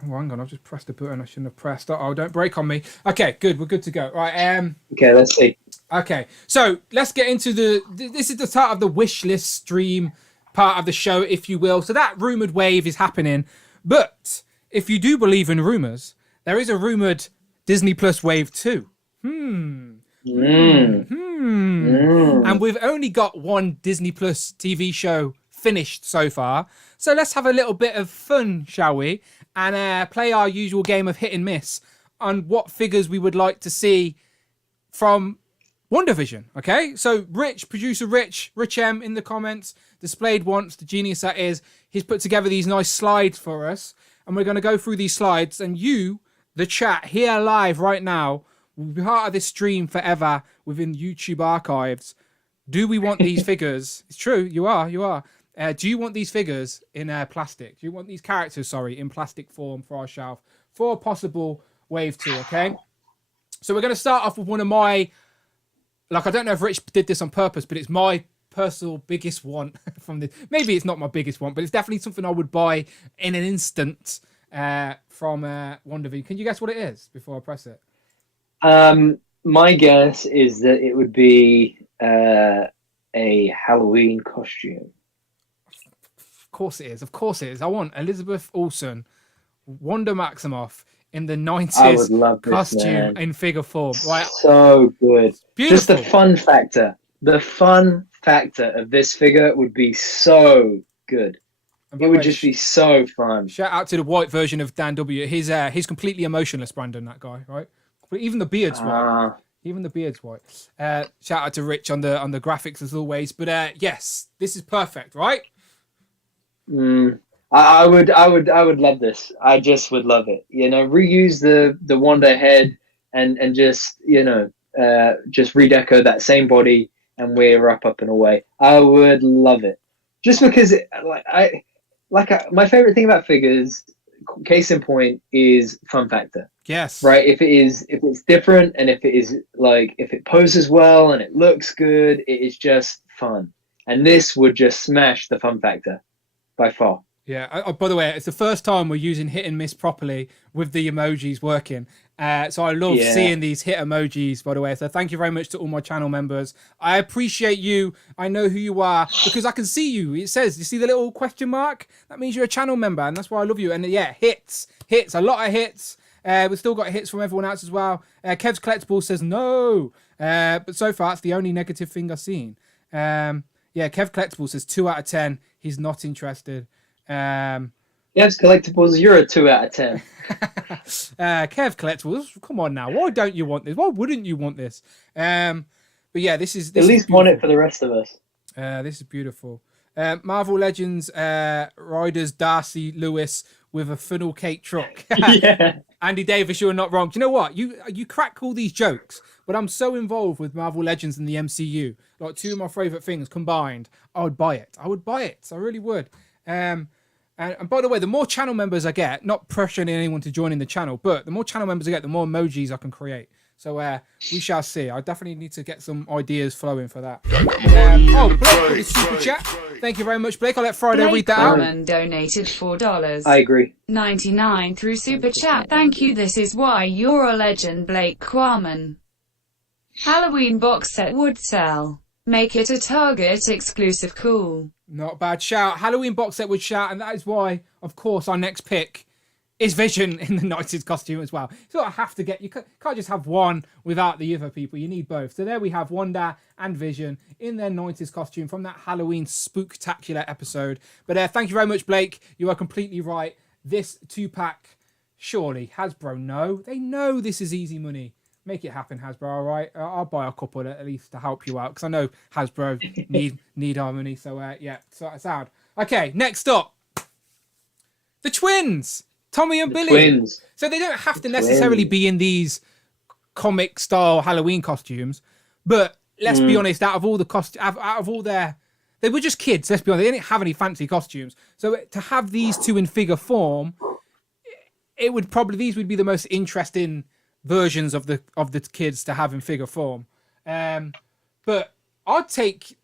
hang on, I've just pressed the button I shouldn't have pressed. Oh, don't break on me. Okay, good. We're good to go. Right. Okay, let's see. Okay, so let's get into this is the start of the wish list stream part of the show, if you will. So that rumored wave is happening, but if you do believe in rumors, there is a rumored Disney Plus wave 2. And we've only got one Disney Plus TV show finished so far. So let's have a little bit of fun, shall we? And play our usual game of hit and miss on what figures we would like to see from WandaVision. Okay? So producer Rich M in the comments, displayed once, the genius that is, he's put together these nice slides for us. And we're going to go through these slides. And you, the chat, here live right now, will be part of this stream forever within YouTube archives. Do we want these figures? It's true, you are. Do you want these figures in plastic? Do you want these characters, in plastic form for our shelf for a possible wave 2, okay? So we're going to start off with one of my, I don't know if Rich did this on purpose, but it's my personal biggest want from this. Maybe it's not my biggest want, but it's definitely something I would buy in an instant from WandaVision. Can you guess what it is before I press it? My guess is that it would be a Halloween costume. Of course it is. I want Elizabeth Olsen, Wanda Maximoff in the 90s costume in figure form. Right? So good. Beautiful. Just the fun factor. The fun factor of this figure would be so good. It would just be so fun. Shout out to the white version of Dan W. He's completely emotionless, Brandon, that guy, right? But even the beard's white. Shout out to Rich on the graphics as always. But yes, this is perfect, right? I would love this. I just would love it. You know, reuse the Wanda head and just just redeco that same body and we're up and away. I would love it. Just because my favorite thing about figures, case in point, is fun factor. Yes. Right. If it's different and if it poses well and it looks good, it is just fun. And this would just smash the fun factor by far. Yeah. By the way, it's the first time we're using hit and miss properly with the emojis working. So I love seeing these hit emojis, by the way. So thank you very much to all my channel members. I appreciate you. I know who you are because I can see you. It says, you see the little question mark? That means you're a channel member, and that's why I love you. And yeah, hits, a lot of hits. We've still got hits from everyone else as well. Kev's Collectible says no. But so far, it's the only negative thing I've seen. Kev Collectible says 2 out of 10. He's not interested. Kev's Collectibles, you're a 2 out of 10. Kev Collectibles, come on now. Why don't you want this? Why wouldn't you want this? But yeah, this is... At least want it for the rest of us. This is beautiful. Marvel Legends Riders Darcy Lewis with a funnel cake truck. Yeah. Andy Davis, you're not wrong. Do you know what? You crack all these jokes, but I'm so involved with Marvel Legends and the MCU. Like 2 of my favourite things combined, I would buy it. I really would. And by the way, the more channel members I get, not pressuring anyone to join in the channel, but the more channel members I get, the more emojis I can create. So we shall see. I definitely need to get some ideas flowing for that. Blake with the super chat. Thank you very much, Blake. I'll let Friday read that out. Blake donated $4. I agree. 99 through super chat. Thank you. This is why you're a legend, Blake Quammen. Halloween box set would sell. Make it a Target exclusive. Cool. Not a bad shout. Halloween box set would shout, and that is why, of course, our next pick is Vision in the 90s costume as well. So I have to get, you can't just have one without the other people. You need both. So there we have Wanda and Vision in their 90s costume from that Halloween spooktacular episode. But thank you very much, Blake. You are completely right. This 2-pack, surely Hasbro know. They know this is easy money. Make it happen, Hasbro, all right? I'll buy a couple at least to help you out, because I know Hasbro need our money. So, yeah, sound. Okay, next up. The twins, Tommy and Billy. Twins. So they don't have to necessarily be in these comic-style Halloween costumes, but let's be honest, out of all their... They were just kids, let's be honest. They didn't have any fancy costumes. So to have these two in figure form, these would be the most interesting versions of the kids to have in figure form. But I'd take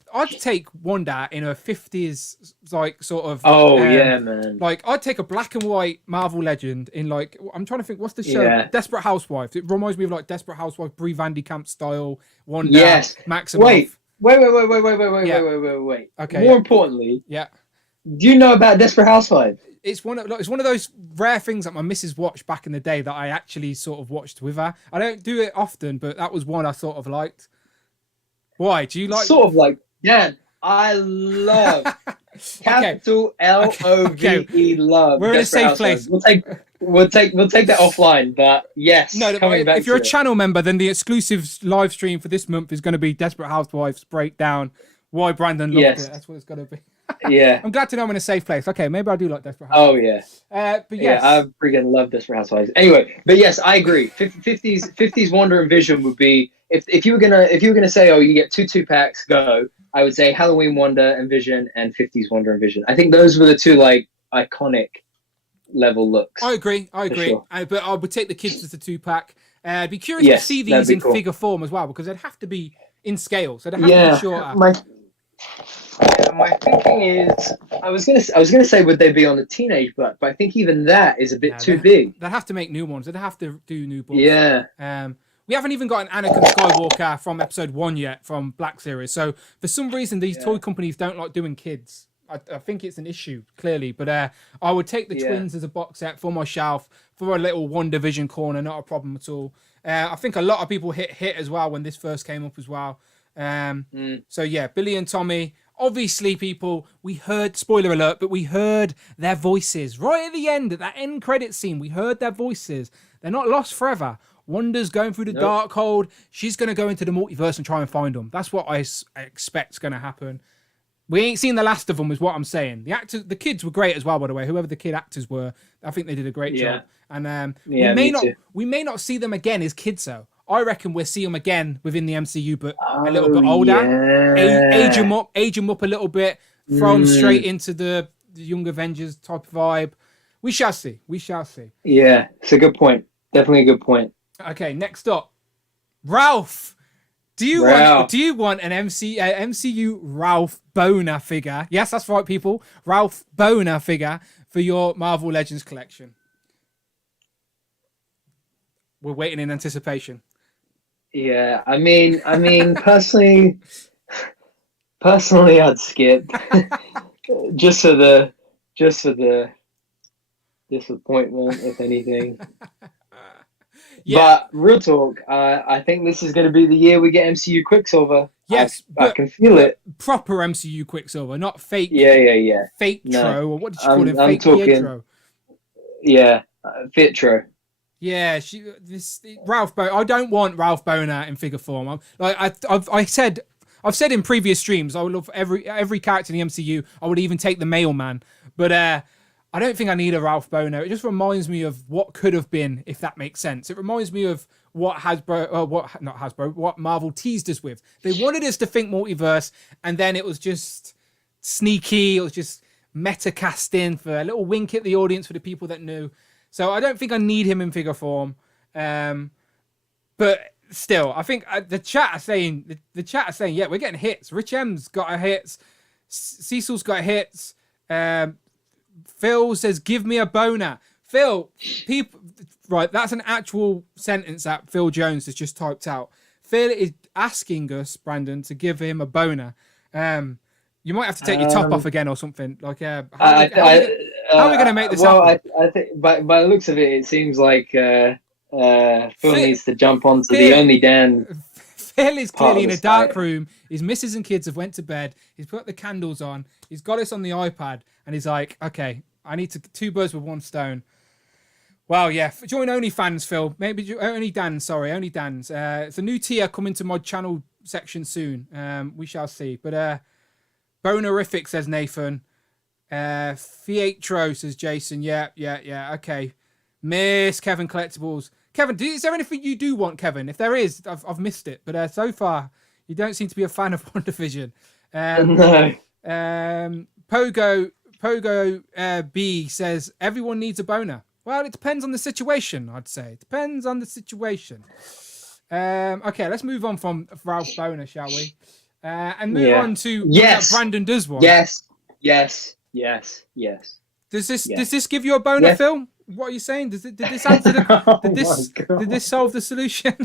Wanda in a 50s like sort of man. Like I'd take a black and white Marvel legend in like, I'm trying to think, what's the show? Desperate Housewives. It reminds me of like Desperate Housewives, Brie Van de Kamp style Wanda. Yes. Maximoff. Wait. Okay. More importantly, do you know about Desperate Housewives? It's one of those rare things that my missus watched back in the day that I actually sort of watched with her. I don't do it often, but that was one I sort of liked. Why? Do you like? Sort of like, yeah, I love capital LOVE love. We're in a safe place. We'll take that offline, but yes. No, if you're a channel member, then the exclusive live stream for this month is going to be Desperate Housewives breakdown. Why Brandon loved it. That's what it's going to be. Yeah. I'm glad to know I'm in a safe place. Okay, maybe I do like Desperate Housewives. Oh, yeah. But yes. Yeah, I freaking love Desperate Housewives. Anyway, but yes, I agree. 50s Wonder and Vision would be, if you were gonna say, oh, you get two packs, go, I would say Halloween Wonder and Vision and 50s Wonder and Vision. I think those were the two like iconic level looks. I agree. Sure. But I would take the kids as a 2-pack. I'd be curious to see these in figure form as well, because they'd have to be in scale, so they'd have to be shorter. My thinking is, I was gonna say, would they be on the teenage butt? But I think even that is a bit too big. They'd have to make new ones. They'd have to do new books. Yeah. We haven't even got an Anakin Skywalker from episode 1 yet from Black Series. So for some reason, these toy companies don't like doing kids. I think it's an issue, clearly. But I would take the twins as a box set for my shelf, for a little WandaVision corner, not a problem at all. I think a lot of people hit as well when this first came up as well. So yeah, Billy and Tommy. Obviously, people, we heard, spoiler alert, but we heard their voices right at the end, at that end credit scene. We heard their voices. They're not lost forever. Wanda's going through the dark hold. She's going to go into the multiverse and try and find them. That's what I expect is going to happen. We ain't seen the last of them, is what I'm saying. The kids were great as well, by the way. Whoever the kid actors were, I think they did a great job. And we may not see them again as kids, though. I reckon we'll see them again within the MCU, but a little bit older. Yeah. Age them up a little bit, throw them straight into the Young Avengers type of vibe. We shall see. Yeah, it's a good point. Definitely a good point. Okay, next up, Ralph. Do you want an MCU Ralph Boner figure? Yes, that's right, people. Ralph Boner figure for your Marvel Legends collection. We're waiting in anticipation. Yeah, I mean, personally, I'd skip just for the disappointment, if anything. But real talk, I think this is going to be the year we get MCU Quicksilver. Yes, I can feel it. Proper MCU Quicksilver, not fake. Yeah. Fake Tro, or what did you call him? Fake Pietro. Yeah, Fitro. Yeah, Ralph Boner. I don't want Ralph Boner in figure form. I've said in previous streams, I would love every character in the MCU. I would even take the Mailman, but I don't think I need a Ralph Boner. It just reminds me of what could have been, if that makes sense. It reminds me of what Marvel teased us with. They wanted us to think multiverse, and then it was just sneaky. It was just meta casting for a little wink at the audience for the people that knew. So I don't think I need him in figure form. But still, I think the chat are saying, yeah, we're getting hits. Rich M's got a hits. Cecil's got hits. Phil says, give me a boner. Phil, people, right, that's an actual sentence that Phil Jones has just typed out. Phil is asking us, Brandon, to give him a boner. You might have to take your top off again or something. Like, how are we going to make this happen? I think by the looks of it, it seems like Phil needs to jump onto the Only Dan. Phil is clearly in a dark room. His missus and kids have went to bed. He's put the candles on. He's got us on the iPad, and he's like, "Okay, I need two birds with one stone." Well, yeah. Join OnlyFans, Phil. Maybe only Dan. Sorry, only Dan's. It's a new tier coming to my channel section soon. We shall see. But bonerific, says Nathan. Fietro, says Jason. Yeah. Okay. Miss Kevin Collectibles. Kevin, is there anything you do want, Kevin? If there is, I've missed it. But so far, you don't seem to be a fan of WandaVision. No. Pogo B says, everyone needs a boner. Well, it depends on the situation, I'd say. It depends on the situation. Okay, let's move on from Ralph Boner, shall we? And move on to what Brandon does want. Yes. Does this give you a boner, Phil? What are you saying? Did this answer did this solve the solution?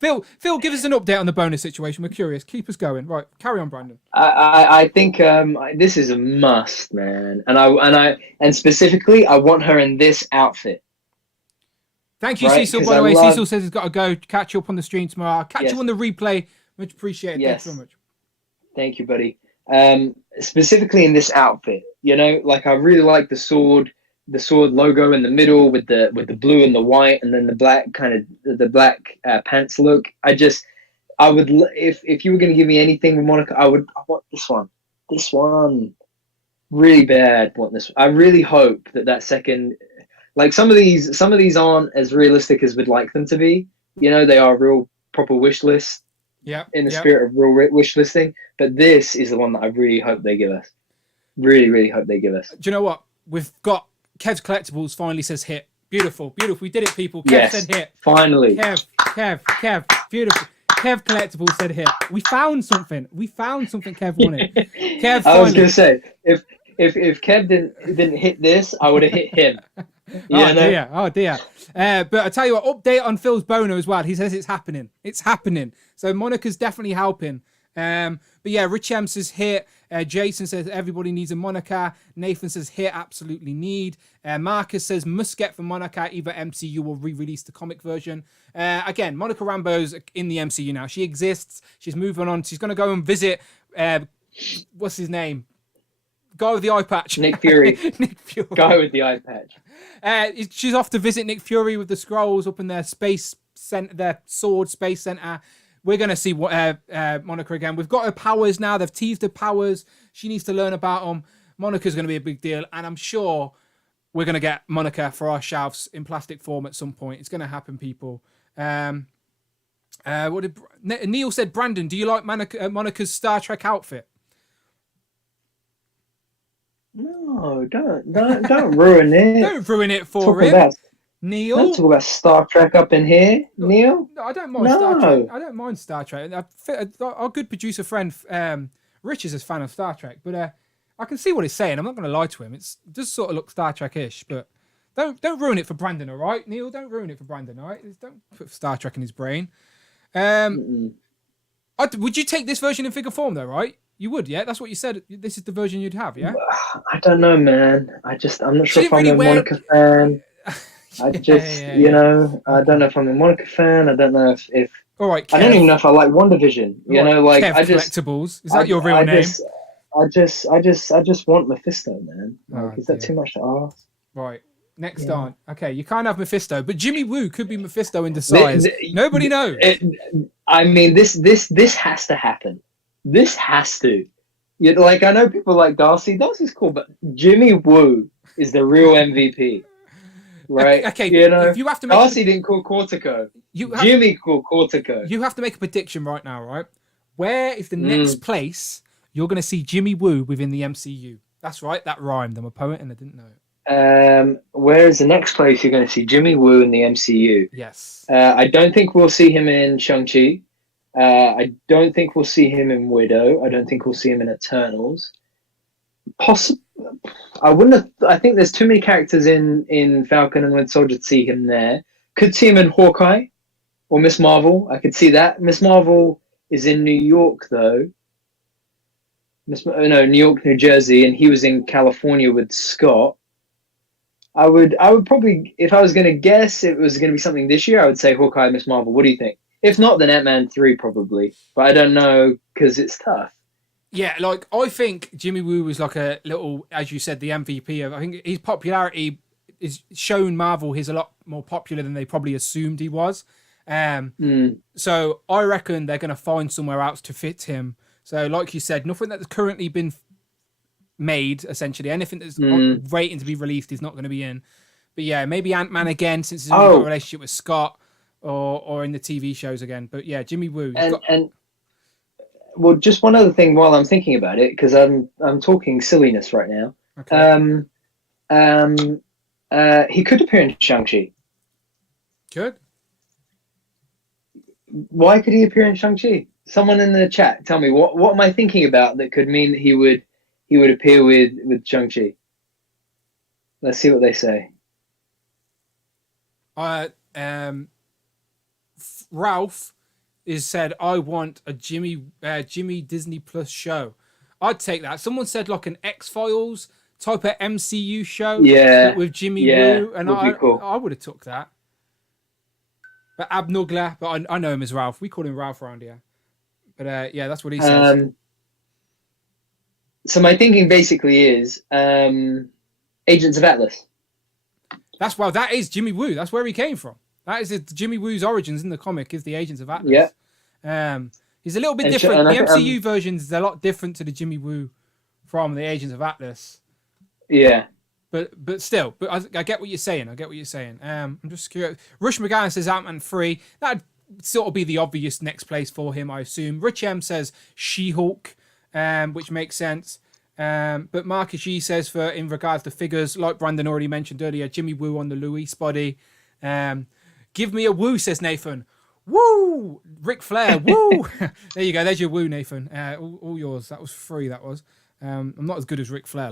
Phil, give us an update on the boner situation. We're curious. Keep us going. Right, carry on, Brandon. I think this is a must, man. And specifically, I want her in this outfit. Thank you, Cecil. By the way, Cecil says he's got to go. Catch you up on the stream tomorrow. I'll catch you on the replay. Much appreciated. Yes. Thanks so much. Thank you, buddy. Specifically in this outfit, like I really like the sword logo in the middle with the blue and the white, and then the black pants look. I would, if you were going to give me anything with Monica, I want this one really bad. Want this. I really hope that second, like some of these aren't as realistic as we'd like them to be. They are real proper wish list. Yeah. In the spirit of real wish listing, but this is the one that I really hope they give us. Really, really hope they give us. Do you know what? We've got Kev's Collectibles finally says hit. Beautiful. We did it, people. Kev said hit. Finally. Kev. Beautiful. Kev Collectibles said hit. We found something. Kev wanted. Kev. I was gonna say if Kev didn't hit this, I would have hit him. Oh dear. But I tell you what, update on Phil's boner as well. He says it's happening. So Monica's definitely helping. But yeah, Rich M says hit. Jason says everybody needs a Monica. Nathan says hit, absolutely need. Marcus says must get for Monica, either MCU or re-release the comic version. Again, Monica Rambeau's in the MCU now. She exists. She's moving on. She's going to go and visit, what's his name? Guy with the eye patch. Nick Fury. Guy with the eye patch. She's off to visit Nick Fury with the Skrulls up in their space center, their sword space center. We're going to see Monica again. We've got her powers now. They've teased her powers. She needs to learn about them. Monica's going to be a big deal. And I'm sure we're going to get Monica for our shelves in plastic form at some point. It's going to happen, people. Neil said, Brandon, do you like Monica's Star Trek outfit? No, don't ruin it. Don't ruin it for him. Neil, don't talk about Star Trek up in here, Neil. No, I don't mind Star Trek. I don't mind Star Trek. Our good producer friend Rich is a fan of Star Trek, but I can see what he's saying. I'm not going to lie to him. It does sort of look Star Trek-ish, but don't ruin it for Brandon, all right, Neil? Don't ruin it for Brandon, all right? Don't put Star Trek in his brain. Would you take this version in figure form, though, right? You would, yeah? That's what you said. This is the version you'd have, yeah? I don't know, man. I'm not sure if I'm a Monica fan. I don't know if I'm a Monica fan. I don't know if all right, Kev. I don't even know if I like WandaVision. Kev Collectibles. Is that your real name? I just want Mephisto, man. Is that too much to ask? Right. Next on. Okay, you can't have Mephisto, but Jimmy Woo could be Mephisto in disguise. Nobody knows. I mean, this has to happen. This has to. I know people like Darcy. Darcy's cool, but Jimmy Woo is the real MVP, right? Okay. If you have to make Darcy didn't call Cortico. Jimmy called Cortico. You have to make a prediction right now, right? Where is the next place you're going to see Jimmy Woo within the MCU? That's right. That rhymed. I'm a poet and I didn't know it. Where is the next place you're going to see Jimmy Woo in the MCU? Yes. I don't think we'll see him in Shang-Chi. I don't think we'll see him in Widow. I don't think we'll see him in Eternals. Possible. I wouldn't have. I think there's too many characters in Falcon and Winter Soldier to see him there. Could see him in Hawkeye or Miss Marvel. I could see that. Miss Marvel is in New York though. New York, New Jersey, and he was in California with Scott. I would probably, if I was going to guess it was going to be something this year, I would say Hawkeye, Miss Marvel. What do you think? If not, then Ant-Man 3 probably. But I don't know because it's tough. Yeah, like I think Jimmy Woo was like a little, as you said, the MVP of. I think his popularity is shown Marvel he's a lot more popular than they probably assumed he was. So I reckon they're going to find somewhere else to fit him. So, like you said, nothing that's currently been made, essentially. Anything that's waiting to be released is not going to be in. But yeah, maybe Ant-Man again, since he's got a relationship with Scott, or in the TV shows again. But yeah, Jimmy Woo. Well, just one other thing while I'm thinking about it, because I'm talking silliness right now. Okay. He could appear in Shang-Chi. Good. Why could he appear in Shang-Chi? Someone in the chat, tell me what am I thinking about that could mean that he would appear with Shang-Chi? Let's see what they say. Ralph is said, I want a Jimmy Disney Plus show. I'd take that. Someone said like an X-Files type of MCU show. Yeah. With Jimmy Woo. And cool. I would have took that. But Abnugla, but I know him as Ralph. We call him Ralph around here. But yeah, that's what he says. So my thinking basically is Agents of Atlas. That is Jimmy Woo. That's where he came from. That is Jimmy Woo's origins in the comic, is the Agents of Atlas. Yeah. He's a little bit different. The MCU version is a lot different to the Jimmy Woo from the Agents of Atlas. Yeah. But still, I get what you're saying. I'm just curious. Rush McGann says Ant-Man 3. That'd sort of be the obvious next place for him, I assume. Rich M says She-Hulk, which makes sense. But Marcus G says, in regards to figures, like Brandon already mentioned earlier, Jimmy Woo on the Luis body. Give me a woo, says Nathan. Woo! Ric Flair, woo! There you go. There's your woo, Nathan. All yours. That was free, that was. I'm not as good as Ric Flair,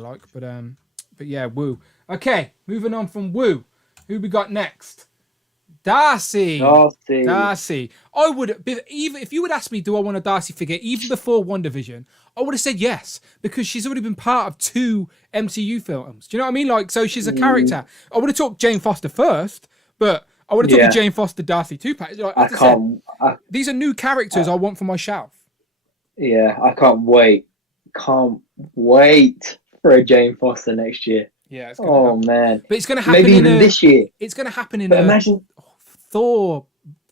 but yeah, woo. Okay, moving on from woo. Who we got next? Darcy. I would, even if you would ask me, do I want a Darcy figure, even before WandaVision, I would have said yes, because she's already been part of 2 MCU films. Do you know what I mean? Like, so she's a character. I would have talked Jane Foster first, but I would have took a Jane Foster Darcy 2-pack. Like, these are new characters I want for my shelf. Yeah, I can't wait. Can't wait for a Jane Foster next year. Yeah, it's gonna happen. Man. But it's going to happen maybe even this year. It's going to happen in imagine Thor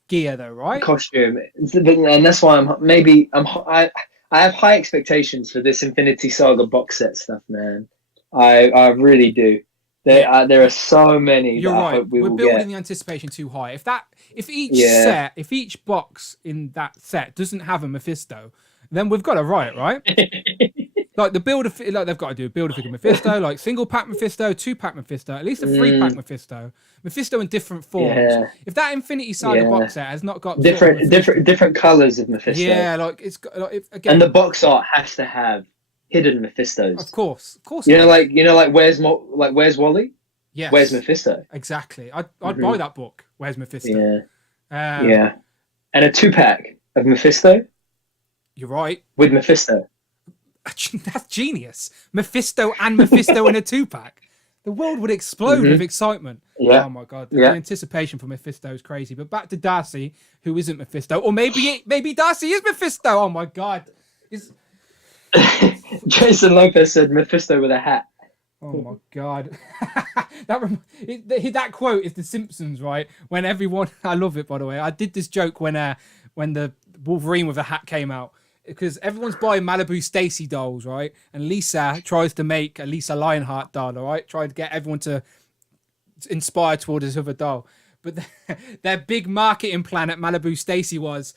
gear, though, right? Costume, and that's why I have high expectations for this Infinity Saga box set stuff, man. I really do. There are so many. You're that right. I hope we We're will building get. the anticipation too high. If each box in that set doesn't have a Mephisto, then we've got a riot, right? Like they've got to do a build-a-figure Mephisto, like single-pack Mephisto, 2-pack Mephisto, at least a 3-pack Mephisto in different forms. Yeah. If that Infinity Saga box set has not got different colors of Mephisto, it's got again, and the box art has to have hidden Mephistos. Of course. You know, like where's Wally? Yes. Where's Mephisto? Exactly. I'd buy that book. Where's Mephisto? Yeah. And a 2-pack of Mephisto. You're right. With Mephisto. That's genius. Mephisto and Mephisto in a 2-pack. The world would explode with excitement. Yeah. Oh my god. The anticipation for Mephisto is crazy. But back to Darcy, who isn't Mephisto, or maybe Darcy is Mephisto. Oh my god. Jason Lopez said Mephisto with a hat. Oh my god. That quote is The Simpsons, right? When everyone, I love it, by the way. I did this joke when the Wolverine with a hat came out, because everyone's buying Malibu Stacy dolls, right? And Lisa tries to make a Lisa Lionheart doll, all right? Trying to get everyone to inspire toward this other doll. But their big marketing plan at Malibu Stacy was,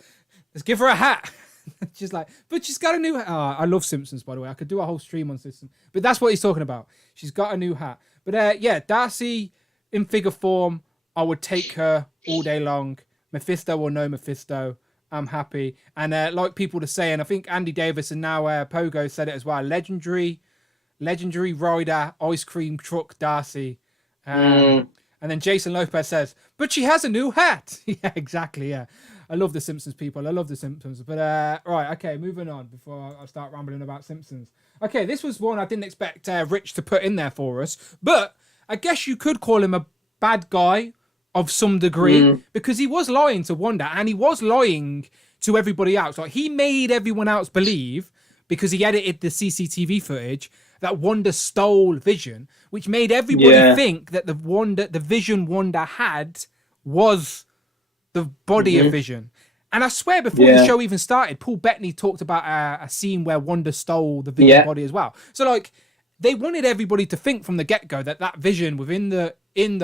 let's give her a hat. She's like, but she's got a new hat. Oh, I love Simpsons, by the way. I could do a whole stream on Simpsons. But that's what he's talking about. She's got a new hat. But yeah, Darcy in figure form, I would take her all day long. Mephisto or no Mephisto, I'm happy. And like people are saying, I think Andy Davis and now Pogo said it as well. Legendary rider, ice cream truck Darcy. And then Jason Lopez says, but she has a new hat. Yeah, exactly. Yeah. I love the Simpsons, people. I love the Simpsons. But right, okay, moving on before I start rambling about Simpsons. Okay, this was one I didn't expect Rich to put in there for us. But I guess you could call him a bad guy of some degree because he was lying to Wanda and he was lying to everybody else. Like, he made everyone else believe, because he edited the CCTV footage, that Wanda stole Vision, which made everybody think that the Vision Wanda had was the body of Vision. And I swear, before the show even started, Paul Bettany talked about a scene where Wanda stole the Vision body as well. So, like, they wanted everybody to think from the get-go that Vision within the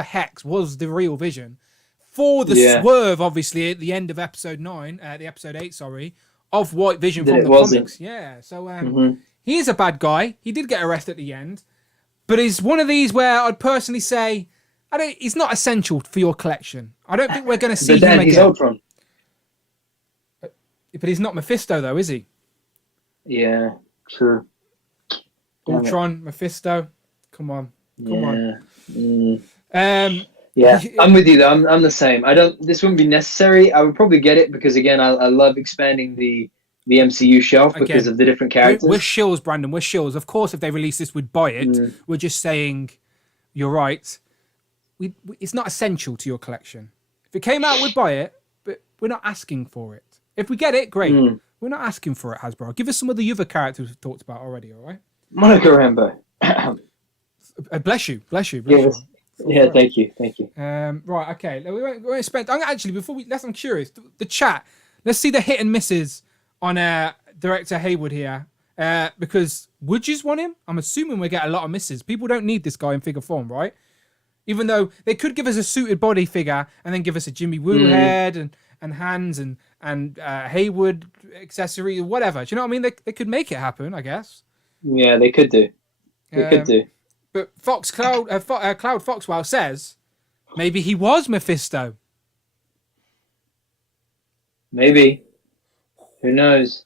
hex was the real Vision. For the swerve, obviously, at the end of episode 8, of White Vision from the comics. Yeah, so he is a bad guy. He did get arrested at the end. But he's one of these where I'd personally say, he's not essential for your collection. I don't think we're going to see him again. He's Ultron. But he's not Mephisto, though, is he? Yeah, true. Ultron, Mephisto. Come on. Yeah, I'm with you though. I'm the same. This wouldn't be necessary. I would probably get it because, again, I love expanding the MCU shelf because of the different characters. We're shills, Brandon. We're shills. Of course, if they release this, we'd buy it. We're just saying, you're right. It's not essential to your collection. If it came out, we'd buy it, but we're not asking for it. If we get it, great. We're not asking for it, Hasbro. Give us some of the other characters we've talked about already, all right? Monica Rambeau. Bless you. Yeah, thank you. Right, okay. We won't spend. Actually, before I'm curious. The chat. Let's see the hit and misses on Director Hayward here. Because would you want him? I'm assuming we get a lot of misses. People don't need this guy in figure form, right? Even though they could give us a suited body figure and then give us a Jimmy Woo head and hands and Hayward accessory or whatever. Do you know what I mean? They could make it happen, I guess. Yeah, they could do. But Cloud Foxwell says maybe he was Mephisto. Maybe. Who knows?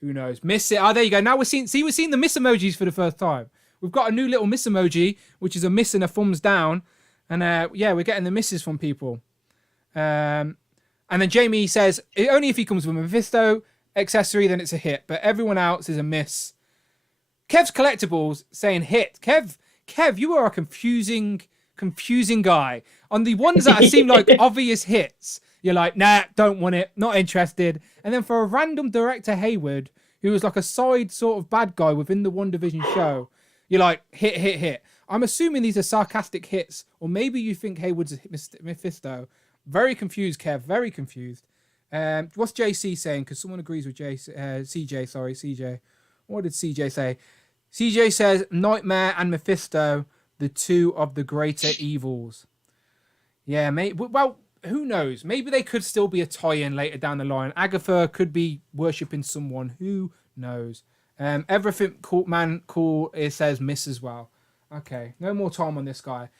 Miss it. Oh, there you go. Now we're seeing the miss emojis for the first time. We've got a new little miss emoji, which is a miss and a thumbs down. And we're getting the misses from people. And then Jamie says, only if he comes with a Mephisto accessory, then it's a hit. But everyone else is a miss. Kev's Collectibles saying hit. Kev, you are a confusing guy. On the ones that seem like obvious hits, you're like, nah, don't want it, not interested. And then for a random Director Hayward, who was like a side sort of bad guy within the WandaVision show, you're like, hit. I'm assuming these are sarcastic hits, or maybe you think Hayward's Mephisto. Very confused, Kev, very confused. What's JC saying? Because someone agrees with CJ. What did CJ say? CJ says, Nightmare and Mephisto, the two of the greater evils. Yeah, well, who knows? Maybe they could still be a tie-in later down the line. Agatha could be worshipping someone. Who knows? Everything cool, it says miss as well. Okay, no more time on this guy.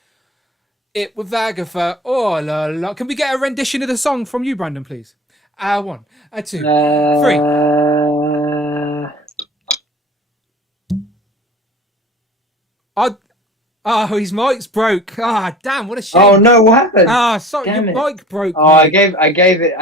It with Agatha. Oh, la, la. Can we get a rendition of the song from you, Brandon, please? 1, 2, 3. His mic's broke. Damn, what a shame. Oh no, what happened? Sorry, your mic broke. Oh, I gave it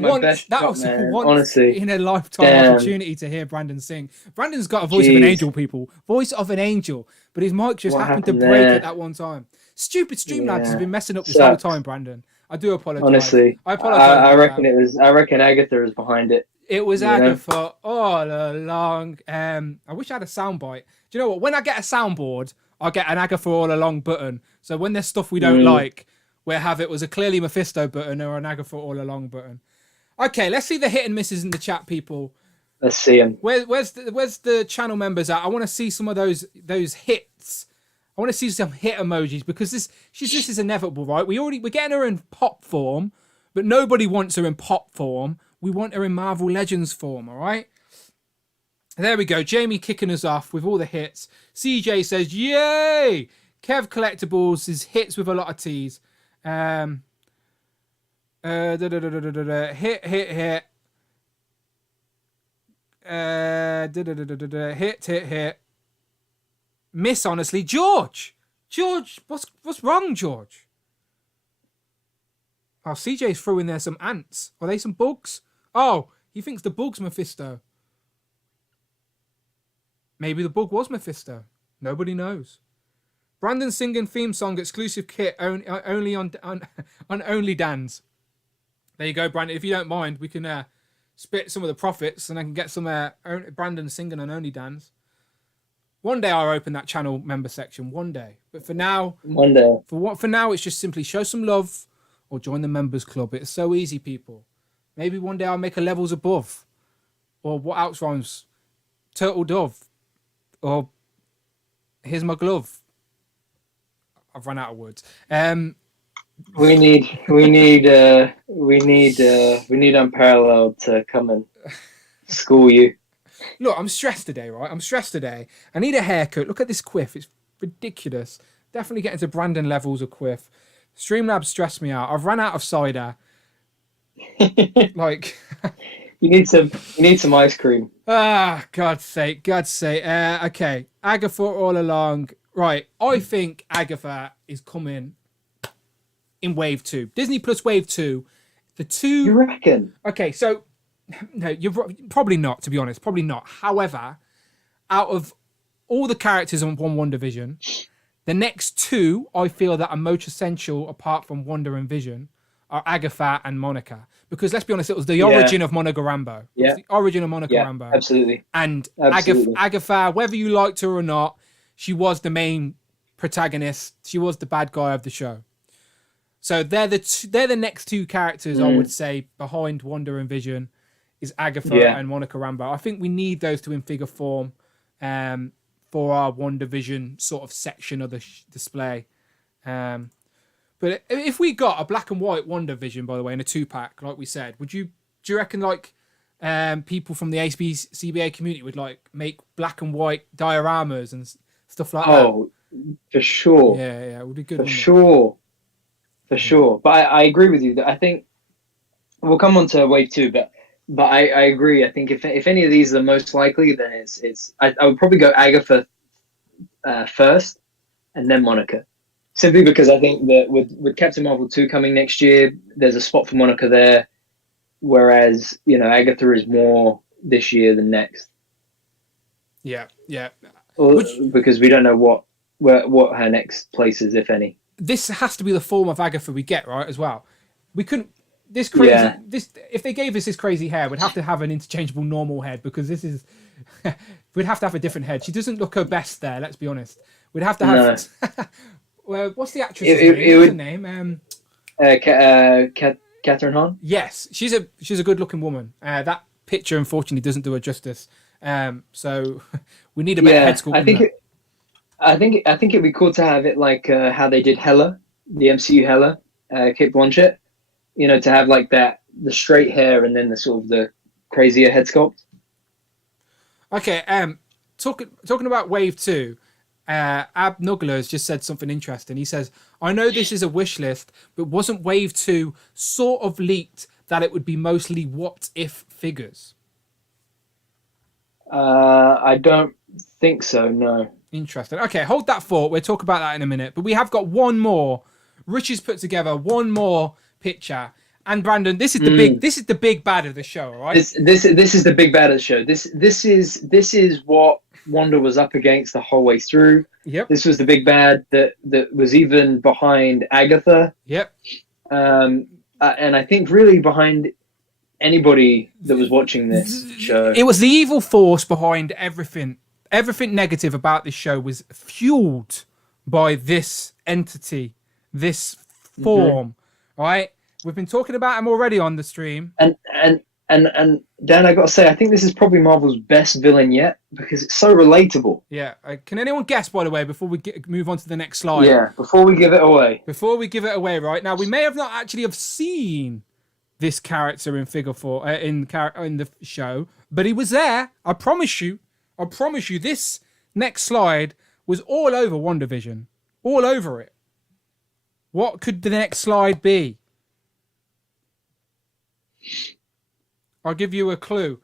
my best shot, was man. once Honestly, in a lifetime opportunity to hear Brandon sing. Brandon's got a voice of an angel, people. Voice of an angel. But his mic just happened to break at that one time. Stupid Streamlabs has been messing up this whole time, Brandon. I do apologize. Honestly, I apologize. I reckon Agatha is behind it. It was Agatha all along. I wish I had a soundbite. Do you know what? When I get a soundboard, I'll get an Agatha all along button. So when there's stuff we don't like, we'll have it was a clearly Mephisto button or an Agatha all along button. Okay, let's see the hit and misses in the chat, people. Let's see them. Where's the channel members at? I want to see some of those hits. I want to see some hit emojis because this is inevitable, right? We're getting her in pop form, but nobody wants her in pop form. We want her in Marvel Legends form, all right? There we go. Jamie kicking us off with all the hits. CJ says, yay! Kev Collectibles is hits with a lot of T's. Hit. Hit. Miss, honestly. George, what's wrong, George? Oh, CJ's throwing there some ants. Are they some bugs? Oh, he thinks the bug's Mephisto. Maybe the bug was Mephisto. Nobody knows. Brandon singing theme song exclusive kit only on Only Dan's. There you go, Brandon. If you don't mind, we can split some of the profits and I can get some Brandon singing on Only Dan's. One day I'll open that channel member section. One day. But for now, For now, it's just simply show some love or join the members club. It's so easy, people. Maybe one day I'll make a levels above. Or what else rhymes? Turtle dove. Or here's my glove. I've run out of words. We need Unparalleled to come and school you. Look, I'm stressed today, right? I'm stressed today. I need a haircut. Look at this quiff. It's ridiculous. Definitely getting to Brandon levels of quiff. Streamlabs stressed me out. I've run out of cider. Like you need some ice cream. Ah, God's sake. Okay, Agatha all along. Right, I think Agatha is coming in Wave 2. Disney Plus Wave 2. The two... You reckon? Okay, so... No, you're probably not, to be honest. Probably not. However, out of all the characters on WandaVision, the next two I feel that are most essential, apart from Wanda and Vision, are Agatha and Monica. Because let's be honest, it was the origin of Monica Rambeau. Yeah. It was the origin of Monica Rambeau. Absolutely. And Absolutely. Agatha, whether you liked her or not, she was the main protagonist. She was the bad guy of the show. So they're the next two characters I would say behind Wanda and Vision is Agatha and Monica Rambeau. I think we need those two in figure form for our WandaVision sort of section of the display. But if we got a black and white WandaVision, by the way, in a 2-pack, like we said, do you reckon like people from the ACBA community would like make black and white dioramas and stuff like that? Oh, for sure. Yeah, it would be good. For sure. But I agree with you that I think we'll come on to Wave 2, but I agree. I think if any of these are the most likely, then I would probably go Agatha first and then Monica. Simply because I think that with Captain Marvel 2 coming next year, there's a spot for Monica there, whereas, Agatha is more this year than next. Yeah. Because we don't know what her next place is, if any. This has to be the form of Agatha we get, right, as well. We couldn't... This crazy... If they gave us this crazy hair, we'd have to have an interchangeable normal head, because this is... we'd have to have a different head. She doesn't look her best there, let's be honest. We'd have to have... No. Well, what's the actress's name? What's her name? Catherine Hahn? Yes, she's a good-looking woman. That picture, unfortunately, doesn't do her justice. So we need a better head sculpt. I think it'd be cool to have it like how they did Hela, the MCU Hela, Kate Blanchett. To have like that, the straight hair and then the sort of the crazier head sculpt. Okay, talking about Wave 2, Ab Nuggler has just said something interesting. He says, I know this is a wish list, but wasn't Wave 2 sort of leaked that it would be mostly what if figures? I don't think so, no. Interesting. Okay, hold that thought. We'll talk about that in a minute. But we have got one more. Rich has put together one more picture. And Brandon, this is the big bad of the show, all right? This is the big bad of the show. This is what Wanda was up against the whole way through. Yep. This was the big bad that was even behind Agatha. Yep. And I think really behind anybody that was watching this show. It was the evil force behind everything. Everything negative about this show was fueled by this entity, this form, right? We've been talking about him already on the stream. And Dan, I got to say, I think this is probably Marvel's best villain yet because it's so relatable. Yeah. Can anyone guess, by the way, before we move on to the next slide? Yeah, before we give it away. Before we give it away, right? Now, we may have not actually have seen this character in figure 4 in the show, but he was there. I promise you. This next slide was all over WandaVision, all over it. What could the next slide be? I'll give you a clue.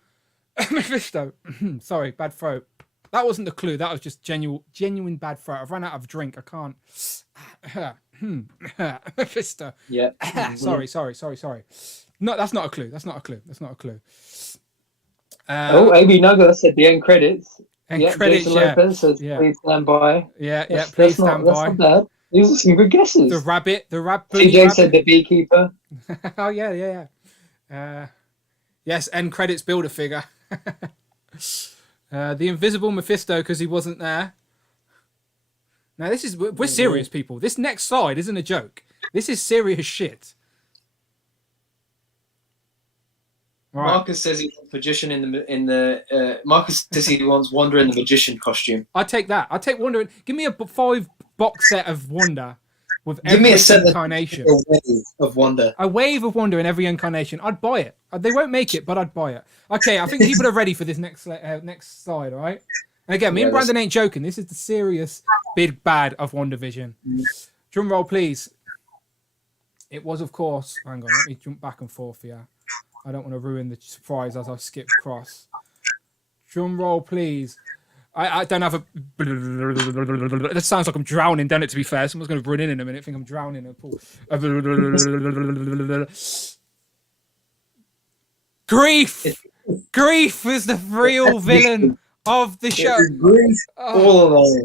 Mephisto. Sorry, bad throat. That wasn't the clue. That was just genuine bad throat. I've run out of drink. I can't. Mephisto. Yeah. Sorry. No, that's not a clue. AB Nugget said the end credits. Credits, Jason Lopez says, please stand by. Yeah, please stand by. That's not bad. These are some good guesses. The rabbit. TJ said the beekeeper. Oh, yeah. Yes, end credits build a figure. The invisible Mephisto, because he wasn't there. Now, we're serious, people. This next slide isn't a joke. This is serious shit. Right. Marcus says he wants magician Marcus says he wants Wanda in the magician costume. I take that. I take Wanda. Give me a 5 box set of Wanda with Give me a set incarnation. A wave of Wanda. A wave of Wanda in every incarnation. I'd buy it. They won't make it, but I'd buy it. Okay, I think people are ready for this next slide, all right? And again, me and Brandon ain't joking. This is the serious big bad of WandaVision. Drum roll, please. It was, of course... Hang on, let me jump back and forth here. I don't want to ruin the surprise as I skip across. Drum roll, please. I don't have a... That sounds like I'm drowning, doesn't it, to be fair? Someone's going to run in a minute, think I'm drowning in a pool. Grief! Grief was the real villain of the show.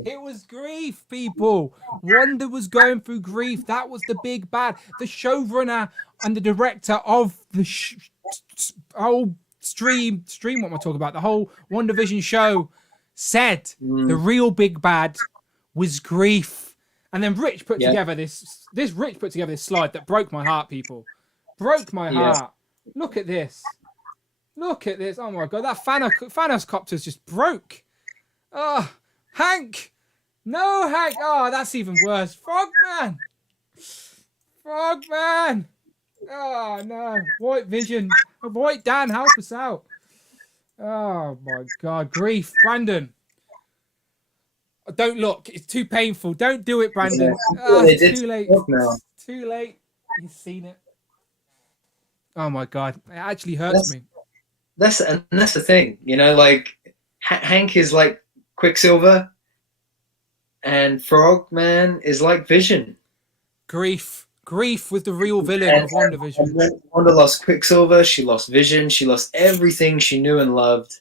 It was grief, people. Wanda was going through grief. That was the big bad. The showrunner and the director of the whole stream, what am I talking about? The whole WandaVision show said the real big bad was grief. And then Rich put together this slide that broke my heart, people. Broke my heart. Look at this. Look at this. Oh my God. That Thanos copter's just broke. Oh, Hank. No, Hank. Oh, that's even worse. Frogman. Oh, no. White Vision. White Dan, help us out. Oh, my God. Grief. Brandon. Don't look. It's too painful. Don't do it, Brandon. It's too late. Too late. You've seen it. Oh, my God. It actually hurts me. That's the thing. You know, like, Hank is like Quicksilver, and Frogman is like Vision. Grief was the real villain of WandaVision. Wanda lost Quicksilver, she lost Vision, she lost everything she knew and loved.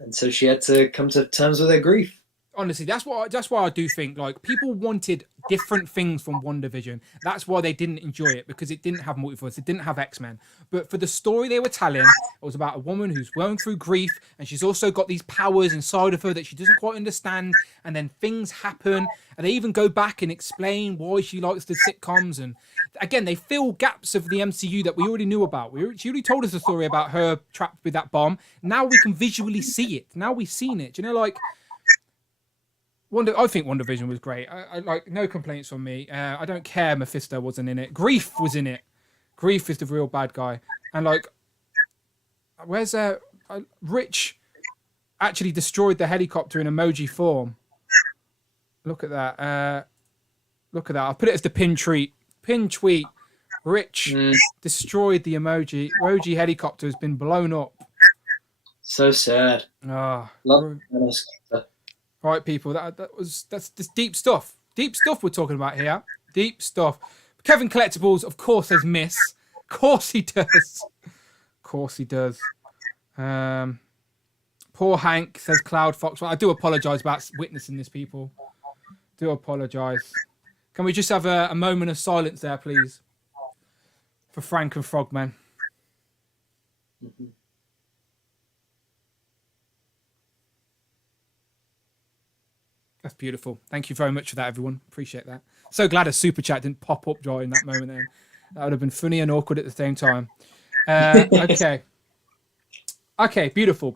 And so she had to come to terms with her grief. Honestly, that's why I do think, like, people wanted different things from WandaVision. That's why they didn't enjoy it, because it didn't have Multiverse, it didn't have X-Men. But for the story they were telling, it was about a woman who's going through grief, and she's also got these powers inside of her that she doesn't quite understand, and then things happen, and they even go back and explain why she likes the sitcoms. And again, they fill gaps of the MCU that we already knew about. She already told us a story about her trapped with that bomb. Now we can visually see it. Now we've seen it. Do you know, like... I think WandaVision was great. I like, no complaints from me. I don't care Mephisto wasn't in it. Grief was in it. Grief is the real bad guy. And like, where's Rich actually destroyed the helicopter in emoji form. Look at that. Look at that. I'll put it as the pin tweet. Rich destroyed the emoji. Emoji helicopter has been blown up. So sad. All right, people. That's deep stuff. Deep stuff we're talking about here. Deep stuff. Kevin Collectibles, of course, says miss. Of course he does. Of course he does. Poor Hank, says Cloud Fox. Well, I do apologise about witnessing this, people. Do apologise. Can we just have a moment of silence there, please? For Frank and Frogman. Mm-hmm. That's beautiful. Thank you very much for that, everyone. Appreciate that. So glad a super chat didn't pop up during that moment then. That would have been funny and awkward at the same time. Okay. Okay, beautiful.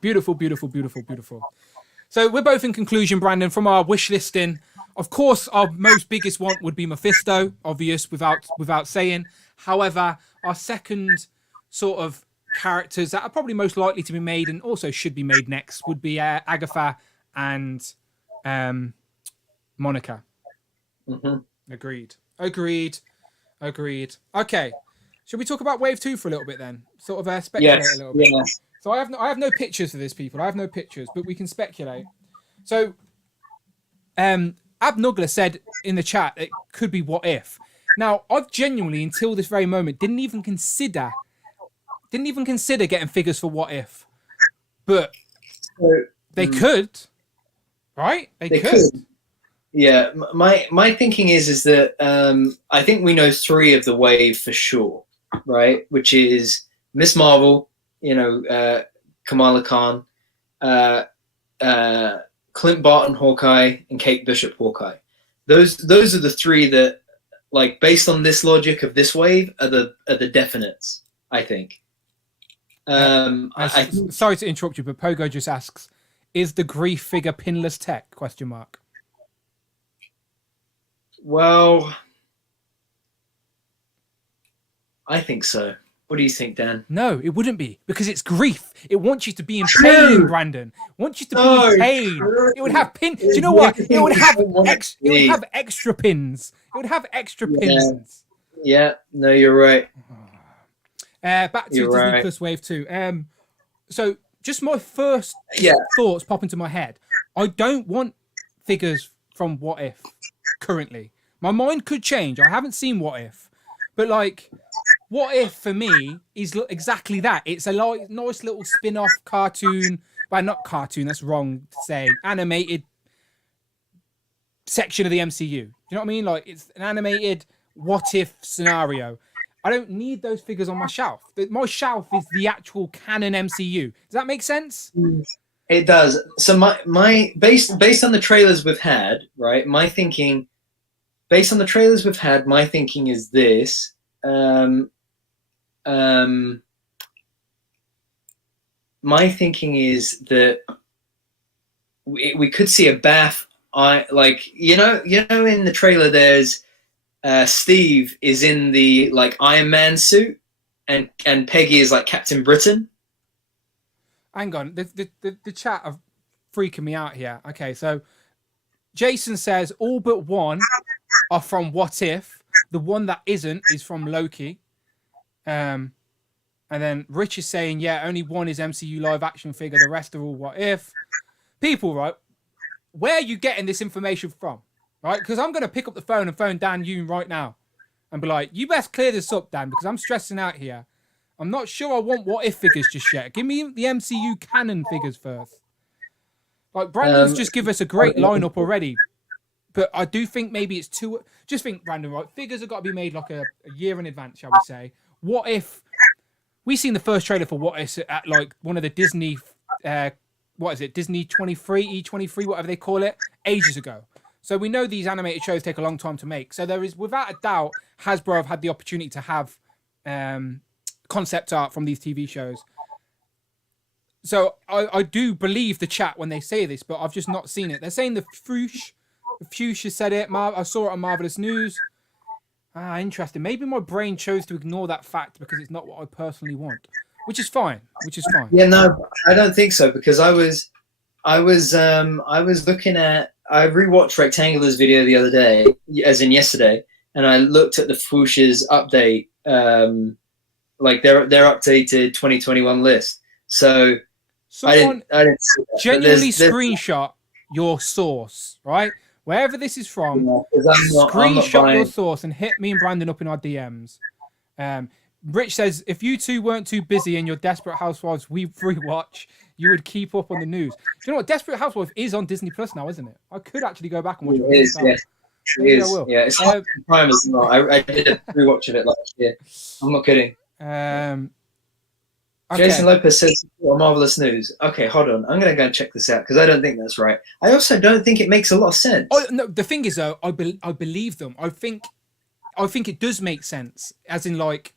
So we're both in conclusion, Brandon, from our wish listing. Of course, our most biggest want would be Mephisto, obvious without saying. However, our second sort of characters that are probably most likely to be made and also should be made next would be Agatha and Monica. Mm-hmm. Agreed. Okay, should we talk about Wave 2 for a little bit then? Sort of speculate a little bit. Yes. So I have no pictures for this, people. I have no pictures, but we can speculate. So, Abnugler said in the chat it could be What If. Now, I've genuinely, until this very moment, didn't even consider getting figures for What If, but they could, right? They could. Yeah, my thinking is that I think we know 3 of the wave for sure, right? Which is Miss Marvel, Kamala Khan, Clint Barton Hawkeye, and Kate Bishop Hawkeye. Those are the 3 that, like, based on this logic of this wave, are the definites, I think. Sorry to interrupt you, but Pogo just asks, "Is the Grief figure pinless tech?" ? Well, I think so. What do you think, Dan? No, it wouldn't be, because it's Grief. It wants you to be in pain, Brandon. It wants you to be in pain. It would have pins. Do you know what? It would have extra pins. It would have extra pins. Yeah. No, you're right. Back to Disney Plus Wave 2. So just my first thoughts pop into my head. I don't want figures from What If currently. My mind could change. I haven't seen What If, but like, What If for me is exactly that. It's a nice little spin-off cartoon, but not cartoon. That's wrong to say. Animated section of the MCU. Do you know what I mean? Like, it's an animated What If scenario. I don't need those figures on my shelf. My shelf is the actual canon MCU. Does that make sense? It does. So my based on the trailers we've had, right? My thinking is this. My thinking is that we could see a Bath. In the trailer, there's Steve is in the like Iron Man suit, and Peggy is like Captain Britain. Hang on, the chat are freaking me out here. Okay, so Jason says all but one are from What If. The one that isn't is from Loki. And then Rich is saying, yeah, only one is MCU live action figure. The rest are all What If. People, right? Where are you getting this information from? Right? Because I'm going to pick up the phone and phone Dan Yoon right now and be like, you best clear this up, Dan, because I'm stressing out here. I'm not sure I want What If figures just yet. Give me the MCU canon figures first. Like, Brandon's just give us a great lineup already. But I do think maybe it's too... Just think, Brandon, right? Figures have got to be made like a year in advance, shall we say. What If... We seen the first trailer for What If at like one of the Disney... Disney 23, E23, whatever they call it, ages ago. So we know these animated shows take a long time to make. So there is, without a doubt, Hasbro have had the opportunity to have concept art from these TV shows. So I do believe the chat when they say this, but I've just not seen it. They're saying the Fuchsia said it. I saw it on Marvelous News. Interesting. Maybe my brain chose to ignore that fact because it's not what I personally want, which is fine. Yeah, no, I don't think so, because I was looking at... I rewatched Rectangular's video the other day, as in yesterday, and I looked at the Fuchsia's update, like their updated 2021 list. So someone I didn't see that. Genuinely screenshot your source, right? Wherever this is from, screenshot your source and hit me and Brandon up in our DMs. Rich says, if you two weren't too busy in your Desperate Housewives rewatch, you would keep up on the news. Do you know what? Desperate Housewives is on Disney Plus now, isn't it? I could actually go back and watch it. It is, yes. It is. Yeah, it's not Prime as well. I did a rewatch of it last year. I'm not kidding. Okay. Jason Lopez says on Marvelous News. Okay, hold on. I'm going to go and check this out because I don't think that's right. I also don't think it makes a lot of sense. Oh, no, the thing is, though, I believe them. I think it does make sense, as in, like...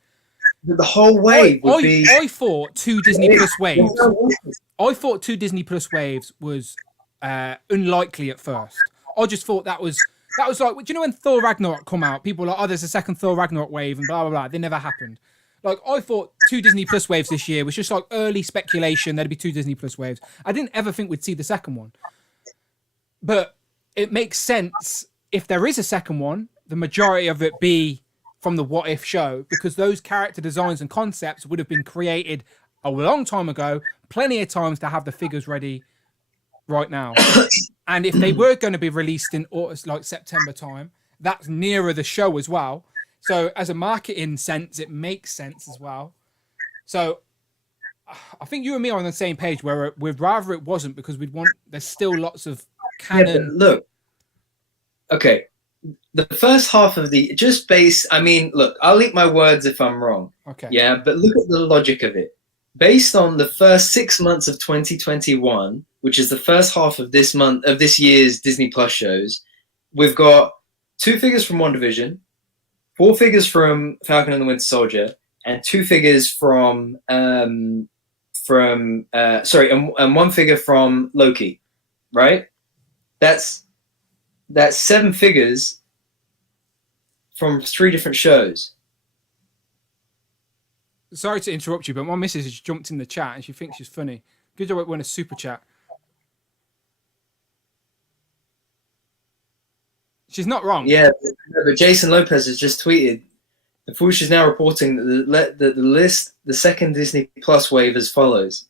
The whole wave would be... I thought two Disney Plus waves. I thought two Disney Plus waves was unlikely at first. I just thought that was like, do you know when Thor Ragnarok come out, people were like, oh, there's a second Thor Ragnarok wave and blah blah blah. They never happened. Like, I thought 2 Disney Plus waves this year was just like early speculation. There'd be 2 Disney Plus waves. I didn't ever think we'd see the second one. But it makes sense if there is a second one, the majority of it be from the What If show, because those character designs and concepts would have been created a long time ago, plenty of times to have the figures ready right now. And if they were going to be released in like September time, that's nearer the show as well. So as a marketing sense, it makes sense as well. So I think you and me are on the same page where we'd rather it wasn't, because there's still lots of canon. Yeah, look, okay, the first half of look, I'll eat my words if I'm wrong. Okay. Yeah, but look at the logic of it. Based on the first 6 months of 2021, which is the first half of this year's Disney Plus shows, we've got 2 figures from WandaVision, 4 figures from Falcon and the Winter Soldier, and 2 figures and 1 figure from Loki, right? That's 7 figures from 3 different shows. Sorry to interrupt you, but my missus has jumped in the chat and she thinks she's funny. Good job at winning a super chat. She's not wrong. Yeah, but Jason Lopez has just tweeted, the Foosh is now reporting that the second Disney Plus wave as follows.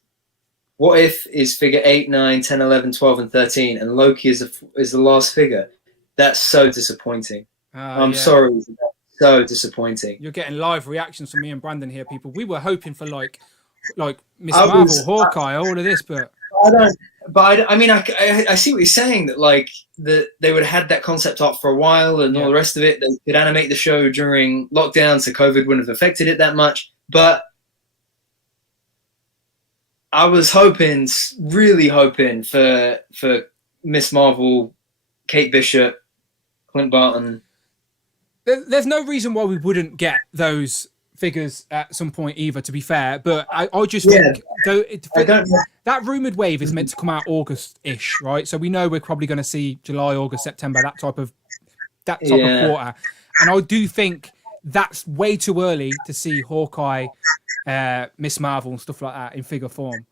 What If is figure 8, 9, 10, 11, 12, and 13, and Loki is the last figure. That's so disappointing. I'm sorry. That's so disappointing. You're getting live reactions from me and Brandon here, people. We were hoping for like Miss Marvel, Hawkeye, all of this, but I don't. But I see what you're saying, that they would have had that concept up for a while and all the rest of it. They could animate the show during lockdown, so COVID wouldn't have affected it that much. But I was really hoping for Miss Marvel, Kate Bishop, Clint Barton. There's no reason why we wouldn't get those figures at some point either, to be fair. But I just think that rumoured wave is meant to come out August-ish, right? So we know we're probably going to see July, August, September, that type of quarter. And I do think that's way too early to see Hawkeye, Miss Marvel and stuff like that in figure form.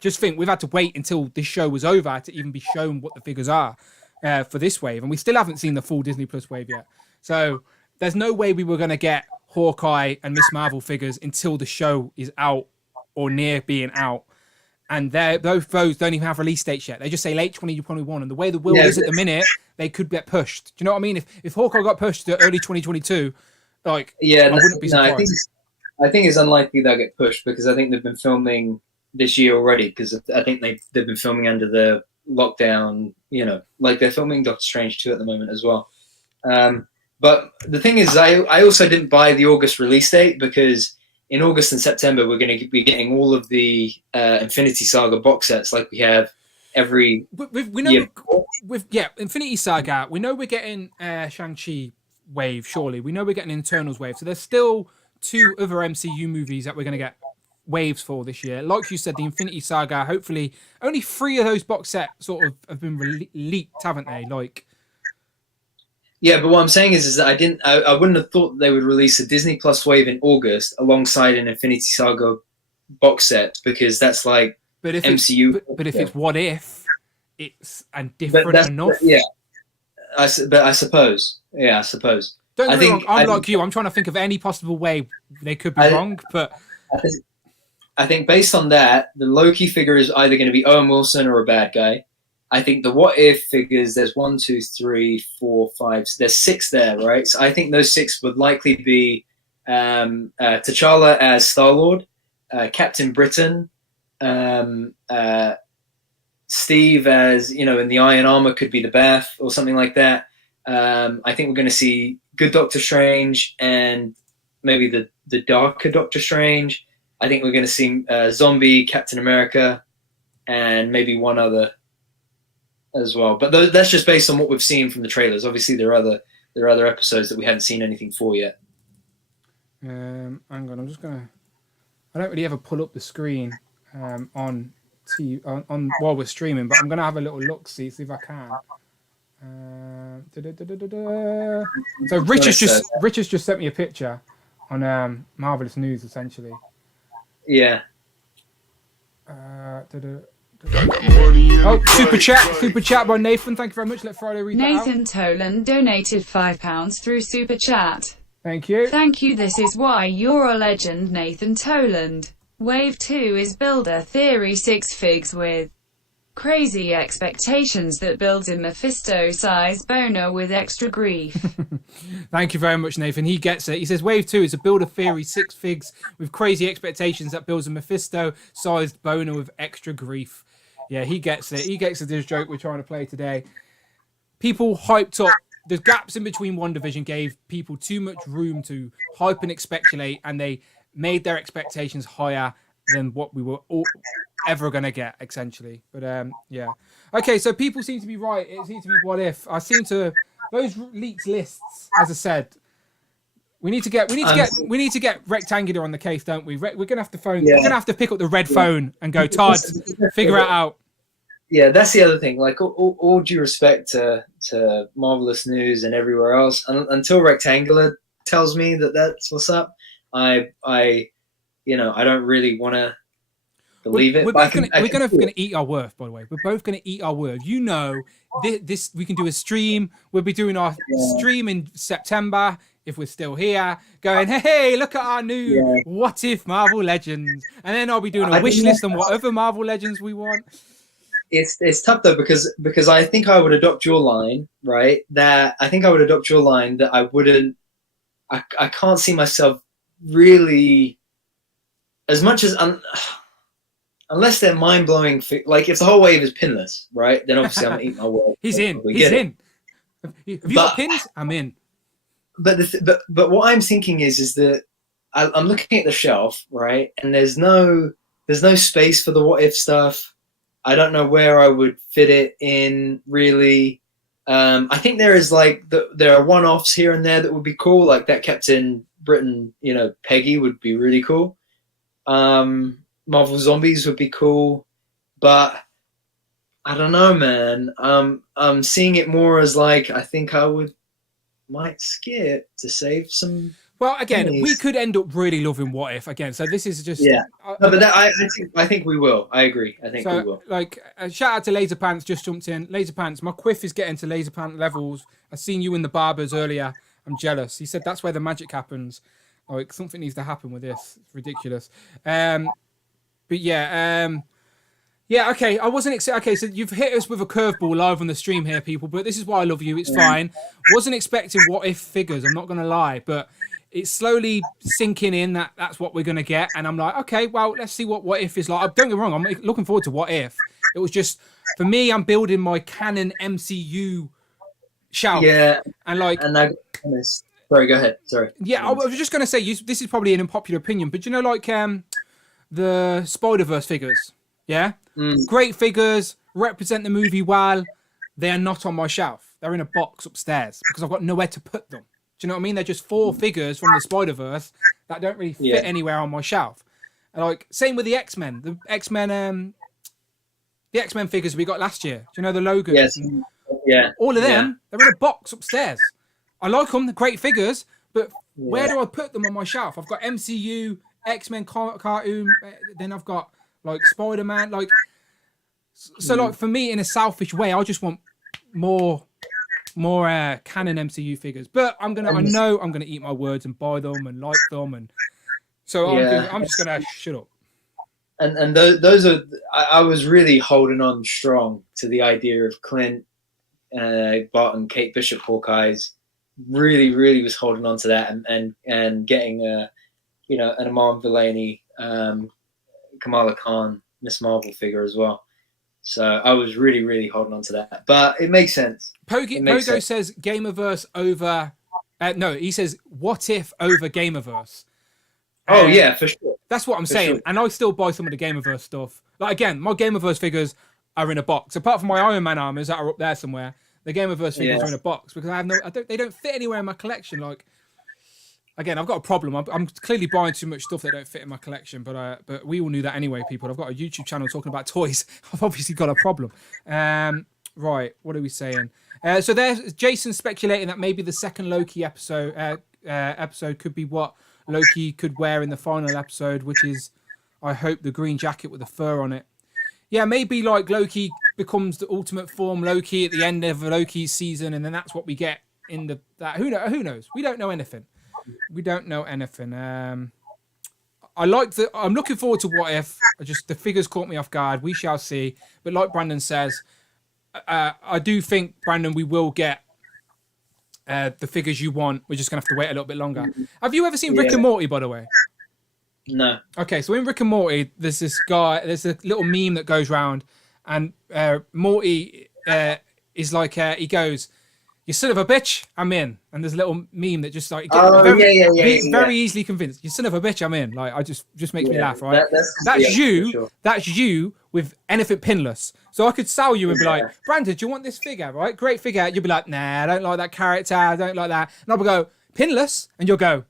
Just think we've had to wait until this show was over to even be shown what the figures are for this wave. And we still haven't seen the full Disney Plus wave yet. So there's no way we were going to get Hawkeye and Miss Marvel figures until the show is out or near being out. And those don't even have release dates yet. They just say late 2021. And the way the world is at the minute, they could get pushed. Do you know what I mean? If Hawkeye got pushed to early 2022, I wouldn't be surprised. I think it's unlikely they'll get pushed, because I think they've been filming this year already, because I think they've been filming under the lockdown, they're filming Doctor Strange 2 at the moment as well. But the thing is, I also didn't buy the August release date, because in August and September, we're going to be getting all of the Infinity Saga box sets like we have every year. Infinity Saga, we know we're getting Shang-Chi wave, surely. We know we're getting Eternals wave. So there's still 2 other MCU movies that we're going to get waves for this year. Like you said, the Infinity Saga, hopefully only 3 of those box sets sort of have been leaked, haven't they? Yeah, but what I'm saying is that I wouldn't have thought that they would release a Disney Plus wave in August alongside an Infinity Saga box set, because that's MCU. But if it's What If, it's different enough. Yeah, I suppose. Yeah, I suppose. Don't get me wrong, I'm like you. I'm trying to think of any possible way they could be wrong, but I think based on that, the Loki figure is either going to be Owen Wilson or a bad guy. I think the What If figures, there's 1, 2, 3, 4, 5. There's 6 there, right? So I think those 6 would likely be T'Challa as Star-Lord, Captain Britain, Steve as, in the Iron Armor could be the Bath or something like that. I think we're going to see good Doctor Strange and maybe the darker Doctor Strange. I think we're going to see Zombie, Captain America, and maybe one other as well. But that's just based on what we've seen from the trailers. Obviously, there are other episodes that we haven't seen anything for yet. Hang on, I don't really ever pull up the screen on on while we're streaming, but I'm gonna have a little look, see if I can. So Rich has just sent me a picture on Marvelous News, essentially. Yeah. Oh, super chat by Nathan. Thank you very much. Let Friday read Nathan Toland donated £5 through super chat. Thank you. Thank you. This is why you're a legend, Nathan Toland. Wave 2 is Builder Theory 6 figs with crazy expectations that builds a Mephisto-sized boner with extra grief. Thank you very much, Nathan. He gets it. He says Wave 2 is a Builder Theory 6 figs with crazy expectations that builds a Mephisto-sized boner with extra grief. Yeah, he gets it. He gets this joke we're trying to play today. People hyped up. The gaps in between WandaVision gave people too much room to hype and speculate, and they made their expectations higher than what we were ever going to get, essentially. But yeah. Okay, so people seem to be right. It seems to be what if. Those leaked lists, as I said, we need to get Rectangular on the case, don't we? We're gonna have to We're gonna have to pick up the red phone and go, Todd, figure it out. Yeah, that's the other thing. Like, all due respect to Marvelous News and everywhere else, until Rectangular tells me that that's what's up, I don't really want to believe it. We're gonna eat our worth, by the way. We're both gonna eat our worth. You know, this we can do a stream. We'll be doing our stream in September if we're still here. Going, hey, look at our new What If Marvel Legends, and then I'll be doing a wish list on what other Marvel Legends we want. It's tough though because I think I would adopt your line, right? That I wouldn't. I can't see myself really as much as unless they're mind blowing. Like if the whole wave is pinless, right? Then obviously I'm gonna eat my word. He's in. Have you got pins? I'm in. But what I'm thinking is that I'm looking at the shelf, right? And there's no space for the what if stuff. I don't know where I would fit it in, really. I think there is there are one-offs here and there that would be cool, like that Captain Britain, Peggy would be really cool. Marvel Zombies would be cool, but I don't know, man. I'm seeing it more as I think I might skip to save some. Well, again, we could end up really loving What If again. So this is just but I think we will. I agree. I think we will. Shout out to Laser Pants, just jumped in. Laser Pants, my quiff is getting to Laser Pants levels. I seen you in the barbers earlier. I'm jealous. He said that's where the magic happens. Like something needs to happen with this. It's ridiculous. But yeah. Yeah, okay. I wasn't okay. So you've hit us with a curveball live on the stream here, people. But this is why I love you. It's fine. Wasn't expecting What If figures. I'm not going to lie, but it's slowly sinking in that that's what we're going to get. And I'm like, okay, well, let's see what If is like. Don't get me wrong. I'm looking forward to What If. It was just, for me, I'm building my canon MCU shelf. Yeah. And sorry, go ahead. Sorry. Yeah, I was just going to say, this is probably an unpopular opinion, but the Spider-Verse figures, yeah? Great figures, represent the movie well. They are not on my shelf. They're in a box upstairs because I've got nowhere to put them. Do you know what I mean? They're just 4 figures from the Spider-Verse that don't really fit anywhere on my shelf. And same with the X-Men. The X-Men figures we got last year. Do you know the logos? Yes. Yeah. All of them, they're in a box upstairs. I like them, they're great figures, but where do I put them on my shelf? I've got MCU, X-Men cartoon, then I've got Spider-Man, So for me, in a selfish way, I just want more canon MCU figures. But I know I'm gonna eat my words and buy them and like them, and so I'm just gonna shut up. And those are I was really holding on strong to the idea of Clint Barton, Kate Bishop Hawkeyes. Really, really was holding on to that and getting an Amon Villani, Kamala Khan, Miss Marvel figure as well. So I was really, really holding on to that. But it makes sense. Pogo says Gamerverse over... no, he says What If over Gamerverse. Oh, yeah, for sure. That's what I'm saying. Sure. And I still buy some of the Gamerverse stuff. Again, my Gamerverse figures are in a box. Apart from my Iron Man armors that are up there somewhere, the Gamerverse figures are in a box because they don't fit anywhere in my collection. Again, I've got a problem. I'm clearly buying too much stuff that don't fit in my collection, but we all knew that anyway, people. I've got a YouTube channel talking about toys. I've obviously got a problem. Right, what are we saying? So there's Jason speculating that maybe the second Loki episode could be what Loki could wear in the final episode, which is, I hope, the green jacket with the fur on it. Yeah, maybe like Loki becomes the ultimate form Loki at the end of Loki's season, and then that's what we get in that. Who knows? We don't know anything. I'm looking forward to What If. The figures caught me off guard. We shall see. But like Brandon says, I do think, Brandon, we will get the figures you want. We're just gonna have to wait a little bit longer. Have you ever seen Rick and Morty, by the way? No. Okay, so in Rick and Morty, there's this guy. There's a little meme that goes round, and Morty is like, he goes, "You son of a bitch, I'm in." And there's a little meme that just like, very easily convinced. "You son of a bitch, I'm in." Like, I just makes me laugh, right? That's you. Sure. That's you with anything pinless. So I could sell you and be like, "Brandon, do you want this figure? Right, great figure." You'll be like, "Nah, I don't like that character. I don't like that." And I'll go, "Pinless," and you'll go,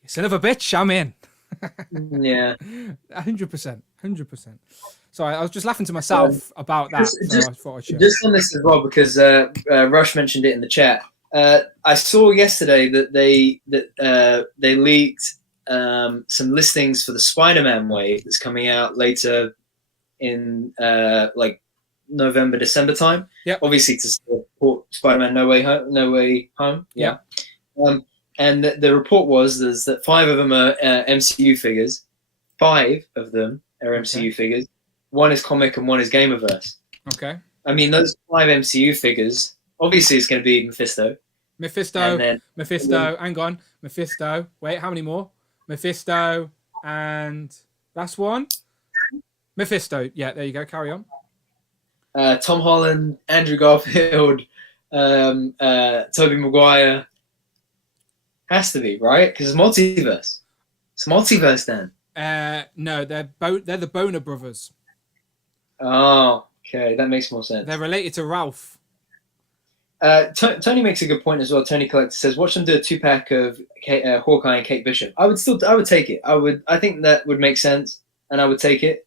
"You son of a bitch, I'm in." Yeah, 100%. Sorry, I was just laughing to myself about that. Just on this as well, because Rush mentioned it in the chat. I saw yesterday that they leaked some listings for the Spider-Man wave that's coming out later in like November, December time. Yeah, obviously to support Spider-Man No Way Home. Yeah. And the report was that 5 of them are MCU figures. 5 of them are MCU figures. 1 is comic and 1 is Gamerverse. Okay. I mean, those 5 MCU figures, obviously it's going to be Mephisto. Hang on. Mephisto. Wait, how many more? Mephisto and last one? Mephisto. Yeah, there you go. Carry on. Tom Holland, Andrew Garfield, Tobey Maguire. Has to be, right? Because it's multiverse. It's multiverse then. No, they're the Boner brothers. Oh, okay. That makes more sense. They're related to Ralph. Tony makes a good point as well. Tony Collector says, watch them do a 2-pack of Hawkeye and Kate Bishop. I would take it. I think that would make sense, and I would take it.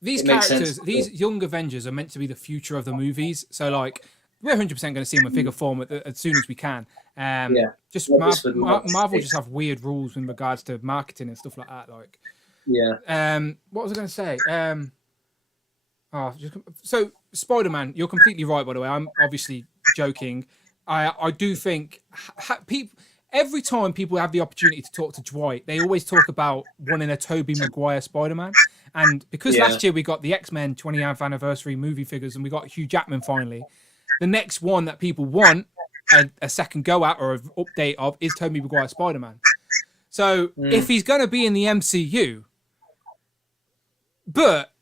These characters, these young Avengers are meant to be the future of the movies. So, like, we're 100% going to see them in figure form as soon as we can. Just Marvel just have weird rules in regards to marketing and stuff like that. Like, what was I going to say? So Spider-Man, you're completely right. By the way, I'm obviously joking. I do think every time people have the opportunity to talk to Dwight, they always talk about wanting a Tobey Maguire Spider-Man. And because last year we got the X-Men 20th anniversary movie figures and we got Hugh Jackman finally, the next one that people want a second go at or an update of is Tobey Maguire Spider-Man. So if he's going to be in the MCU, but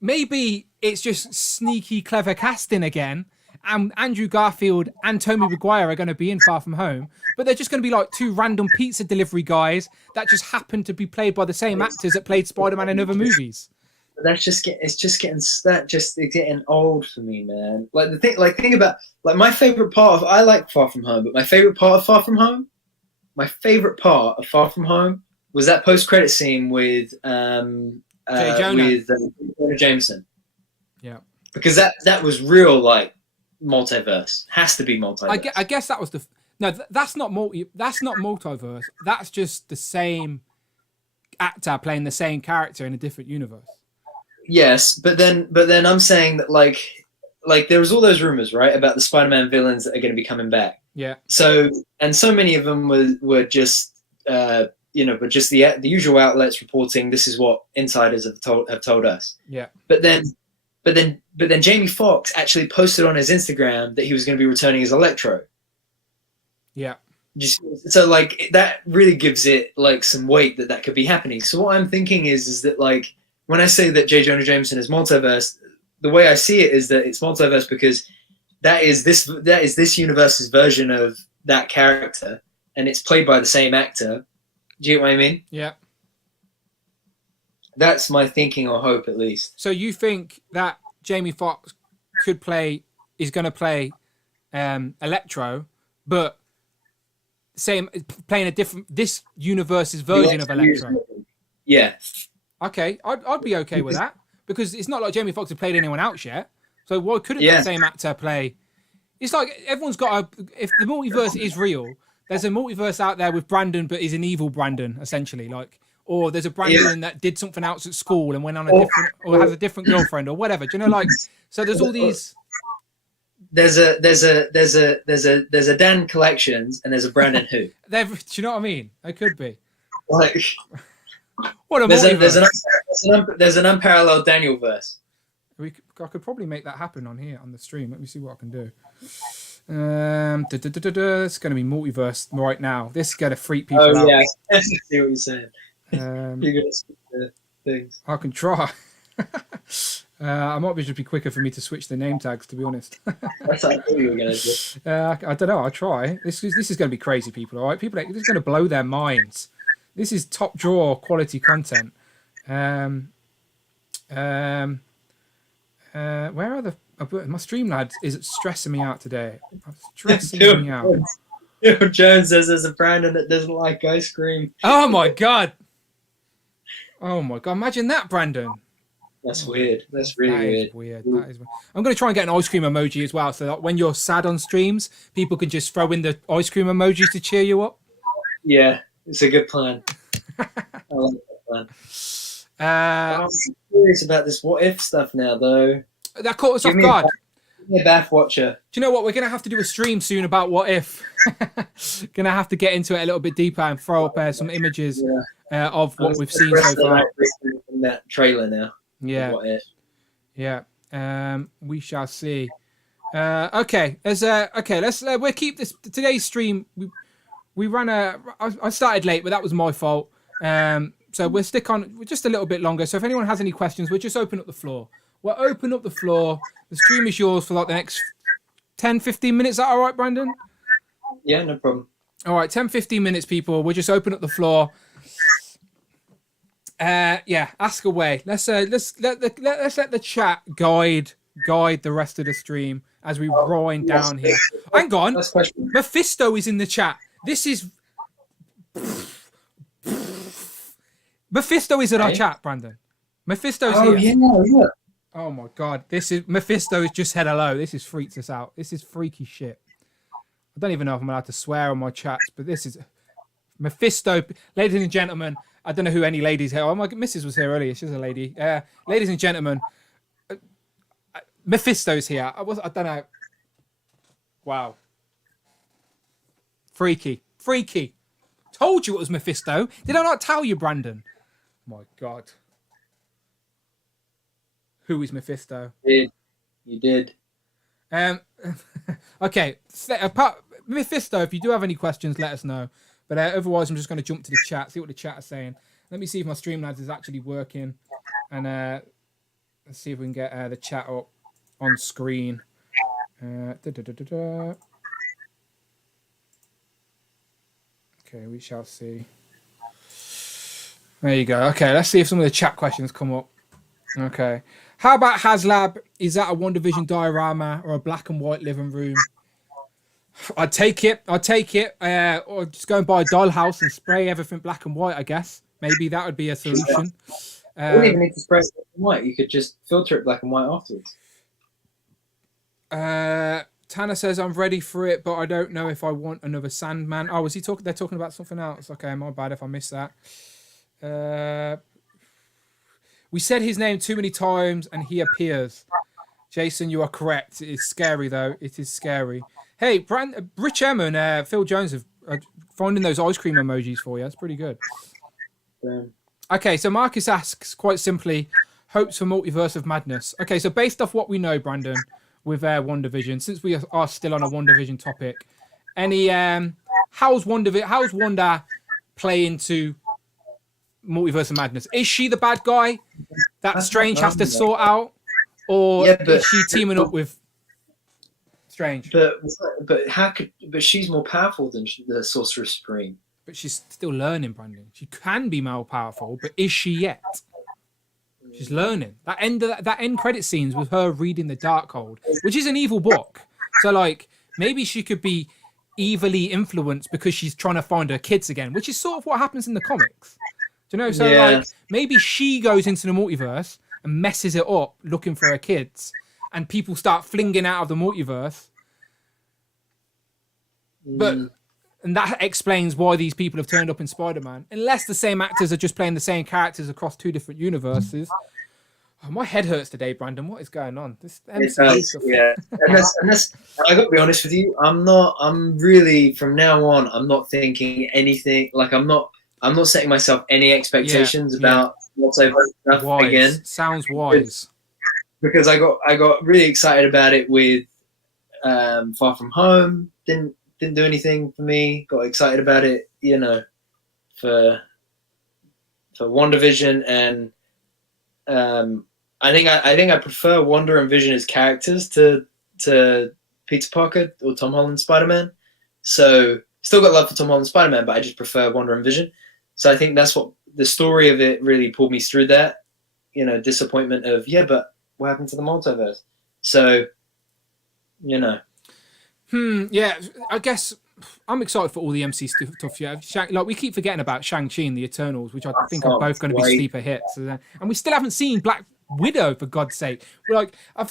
maybe it's just sneaky, clever casting again, and Andrew Garfield and Tobey Maguire are going to be in Far From Home, but they're just going to be like 2 random pizza delivery guys that just happen to be played by the same actors that played Spider-Man in other movies. It's getting old for me, man. Think about my favorite part of I like Far From Home, but my favorite part of Far From Home was that post-credit scene with Jonah Jameson. Yeah, because that was real, like, multiverse. Has to be multiverse. I guess that was that's not multiverse. That's just the same actor playing the same character in a different universe. Yes, but then I'm saying that like there was all those rumors, right, about the Spider-Man villains that are going to be coming back. Yeah. So many of them were just but just the usual outlets reporting this is what insiders have told us. Yeah. But then Jamie Foxx actually posted on his Instagram that he was going to be returning as Electro. Yeah. So like that really gives it like some weight that could be happening. So what I'm thinking is that like when I say that J. Jonah Jameson is multiverse, the way I see it is that it's multiverse because that is this universe's version of that character, and it's played by the same actor. Do you get what I mean? Yeah. That's my thinking or hope, at least. So you think that Jamie Foxx is going to play Electro, but playing this universe's version of Electro. Yeah. Okay, I'd be okay with that because it's not like Jamie Foxx had played anyone else yet. So why couldn't that same actor play? It's like everyone's got if the multiverse is real, there's a multiverse out there with Brandon, but is an evil Brandon essentially, like, or there's a Brandon that did something else at school and went on a different, or has a different girlfriend or whatever. Do you know, like, so there's all these. There's a Dan Collections and there's a Brandon Who. Do you know what I mean? It could be. Like, what a multiverse. There's an unparalleled Daniel verse. I could probably make that happen on here on the stream. Let me see what I can do. It's going to be multiverse right now. This is going to freak people out. Oh yeah, I see what you're saying. You're going to see the things. I can try. I might just be quicker for me to switch the name tags, to be honest. That's what I thought you were going to do. I don't know. I'll try. This is going to be crazy, people. All right, this is going to blow their minds. This is top drawer quality content. Where are the? My Streamlabs is stressing me out today. Stressing me out. Jones says there's a Brandon that doesn't like ice cream. Oh my god! Oh my god! Imagine that, Brandon. That's weird. That's really weird. That is weird. I'm going to try and get an ice cream emoji as well, so that when you're sad on streams, people can just throw in the ice cream emojis to cheer you up. Yeah, it's a good plan. I like that plan. I'm curious about this what if stuff now, though. That caught us off guard. Give me a Bath Watcher. Do you know what? We're going to have to do a stream soon about what if. Going to have to get into it a little bit deeper and throw up some images of what we've seen so far. In that trailer now. Yeah. What if? Yeah. We shall see. Okay. Let's we'll keep this today's stream. We ran I started late, but that was my fault. So we'll stick on just a little bit longer. So if anyone has any questions, we'll just open up the floor. We'll open up the floor. The stream is yours for like the next 10, 15 minutes. Is that all right, Brandon? Yeah, no problem. All right, 10, 15 minutes, people. We'll just open up the floor. Ask away. Let's let the chat guide the rest of the stream as we wind down here. Hang on, Mephisto is in the chat. This is Mephisto is in our chat, Brandon. Mephisto's here. Yeah. Oh my god, this is Mephisto has just said hello. This is freaks us out. This is freaky shit. I don't even know if I'm allowed to swear on my chats, but this is Mephisto, ladies and gentlemen. I don't know who any ladies here. Oh, my missus was here earlier. She's a lady. Ladies and gentlemen, Mephisto's here. I don't know. Wow. Freaky. Told you it was Mephisto. Did I not tell you, Brandon? My God. Who is Mephisto? You did. Okay. Mephisto, if you do have any questions, let us know. But otherwise, I'm just going to jump to the chat, see what the chat is saying. Let me see if my Streamlabs is actually working. And let's see if we can get the chat up on screen. Okay, we shall see. There you go. Okay, let's see if some of the chat questions come up. Okay. How about HasLab? Is that a WandaVision diorama or a black and white living room? I'd take it. Or just go and buy a dollhouse and spray everything black and white, I guess. Maybe that would be a solution. You don't even need to spray it black and white. You could just filter it black and white afterwards. Tanner says, I'm ready for it, but I don't know if I want another Sandman. Oh, was he talking? They're talking about something else. Okay, my bad if I missed that. We said his name too many times and he appears. Jason, you are correct. It is scary, though. It is scary. Hey, Rich Emma and Phil Jones have finding those ice cream emojis for you. That's pretty good. Okay, so Marcus asks, quite simply, hopes for Multiverse of Madness. Okay, so based off what we know, Brandon, with WandaVision, since we are still on a WandaVision topic, any how's Wanda play into Multiverse of Madness? Is she the bad guy that Strange has to sort out, or is she teaming up with Strange? But she's more powerful than the Sorcerer's Supreme. But she's still learning, Brandon. She can be more powerful, but is she yet? She's learning. That end credit scenes with her reading the Darkhold, which is an evil book. So like maybe she could be evilly influenced because she's trying to find her kids again, which is sort of what happens in the comics. Do you know? So like maybe she goes into the multiverse and messes it up looking for her kids, and people start flinging out of the multiverse. And that explains why these people have turned up in Spider-Man, unless the same actors are just playing the same characters across 2 different universes. Oh, my head hurts today, Brandon. What is going on? This MCU stuff. Yeah. And that's, I got to be honest with you. I'm really, from now on, I'm not thinking anything. Like, I'm not setting myself any expectations about what's over stuff again. Sounds wise. Because I got really excited about it with Far From Home. Didn't do anything for me. Got excited about it, for WandaVision, and I think I prefer Wanda and Vision as characters to Peter Parker or Tom Holland Spider-Man. So still got love for Tom Holland Spider-Man, but I just prefer Wanda and Vision. So I think that's what the story of it really pulled me through that, disappointment of, but what happened to the multiverse? So, Yeah, I guess I'm excited for all the MC stuff. Yeah, like we keep forgetting about Shang-Chi and the Eternals, which I think are both going to be sleeper hits. And we still haven't seen Black Widow, for God's sake. Like I've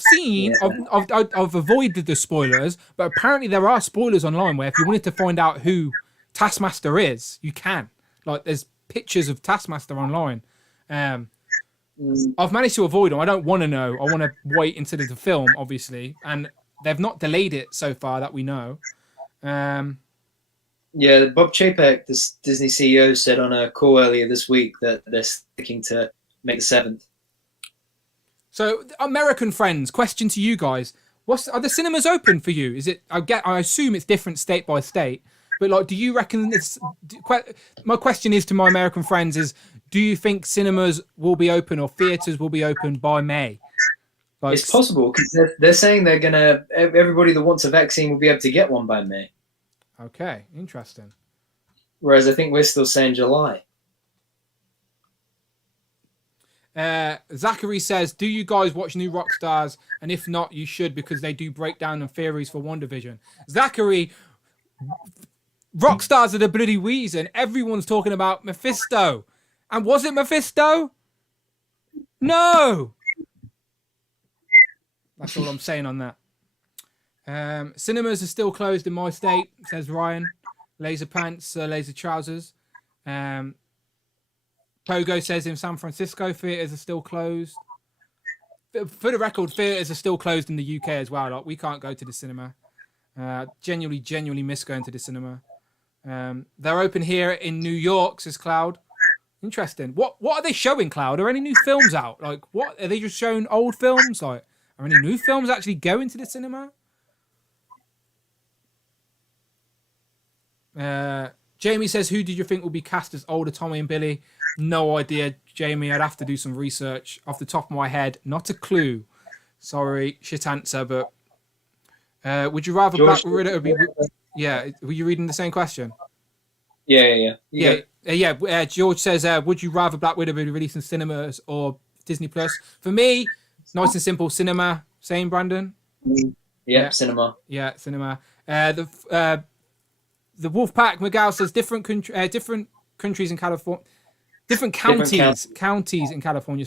avoided the spoilers, but apparently there are spoilers online where if you wanted to find out who Taskmaster is, you can. Like there's pictures of Taskmaster online. I've managed to avoid them. I don't want to know. I want to wait until the film, obviously, and they've not delayed it so far that we know. Bob Chapek, this Disney CEO, said on a call earlier this week that they're sticking to May the 7th. So, American friends, question to you guys: are the cinemas open for you? Is it? I assume it's different state by state, but like, do you reckon this? My question is to my American friends: do you think cinemas will be open or theaters will be open by May? Like, it's possible because they're saying everybody that wants a vaccine will be able to get one by May. Okay, interesting. Whereas I think we're still saying July. Zachary says, do you guys watch New Rockstars? And if not, you should, because they do break down the theories for WandaVision. Zachary, Rockstars are the bloody reason everyone's talking about Mephisto. And was it Mephisto? No! That's all I'm saying on that. Cinemas are still closed in my state, says Ryan. Laser pants, laser trousers. Pogo says in San Francisco, theatres are still closed. For the record, theatres are still closed in the UK as well. Like, we can't go to the cinema. Genuinely miss going to the cinema. They're open here in New York, says Cloud. Interesting. What are they showing, Cloud? Are any new films out? Like, what are they just showing old films? Like, are any new films actually going to the cinema? Jamie says, who did you think will be cast as older Tommy and Billy? No idea, Jamie. I'd have to do some research off the top of my head. Not a clue. Sorry, shit answer, but would you rather Black Widow be... Yeah, were you reading the same question? Yeah. George says, would you rather Black Widow be released in cinemas or Disney Plus? For me, nice and simple, cinema. Same, Brandon? Yeah, cinema. Yeah, cinema. The Wolfpack Miguel says different countries in California, different counties in California,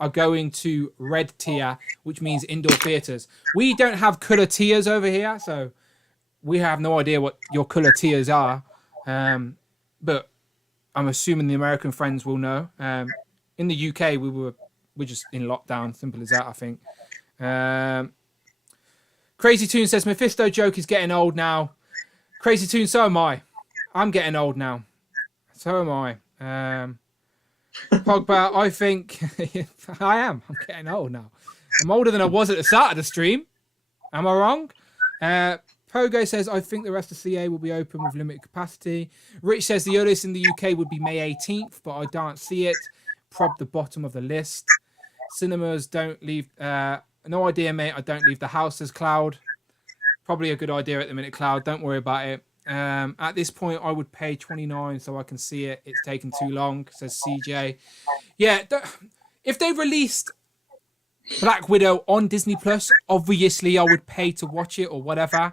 are going to red tier, which means indoor theaters. We don't have color tiers over here, so we have no idea what your color tiers are. But I'm assuming the American friends will know. In the UK, we're just in lockdown. Simple as that, I think. Crazy Toon says Mephisto joke is getting old now. Crazy Toon, so am I. I'm getting old now. So am I. Pogba, I think I am. I'm getting old now. I'm older than I was at the start of the stream. Am I wrong? Pogo says, I think the rest of CA will be open with limited capacity. Rich says the earliest in the UK would be May 18th, but I don't see it. Prob the bottom of the list. Cinemas don't leave... no idea, mate. I don't leave the house, says Cloud. Probably a good idea at the minute, Cloud. Don't worry about it. At this point, I would pay $29 so I can see it. It's taken too long, says CJ. Yeah, if they released Black Widow on Disney Plus, obviously I would pay to watch it or whatever.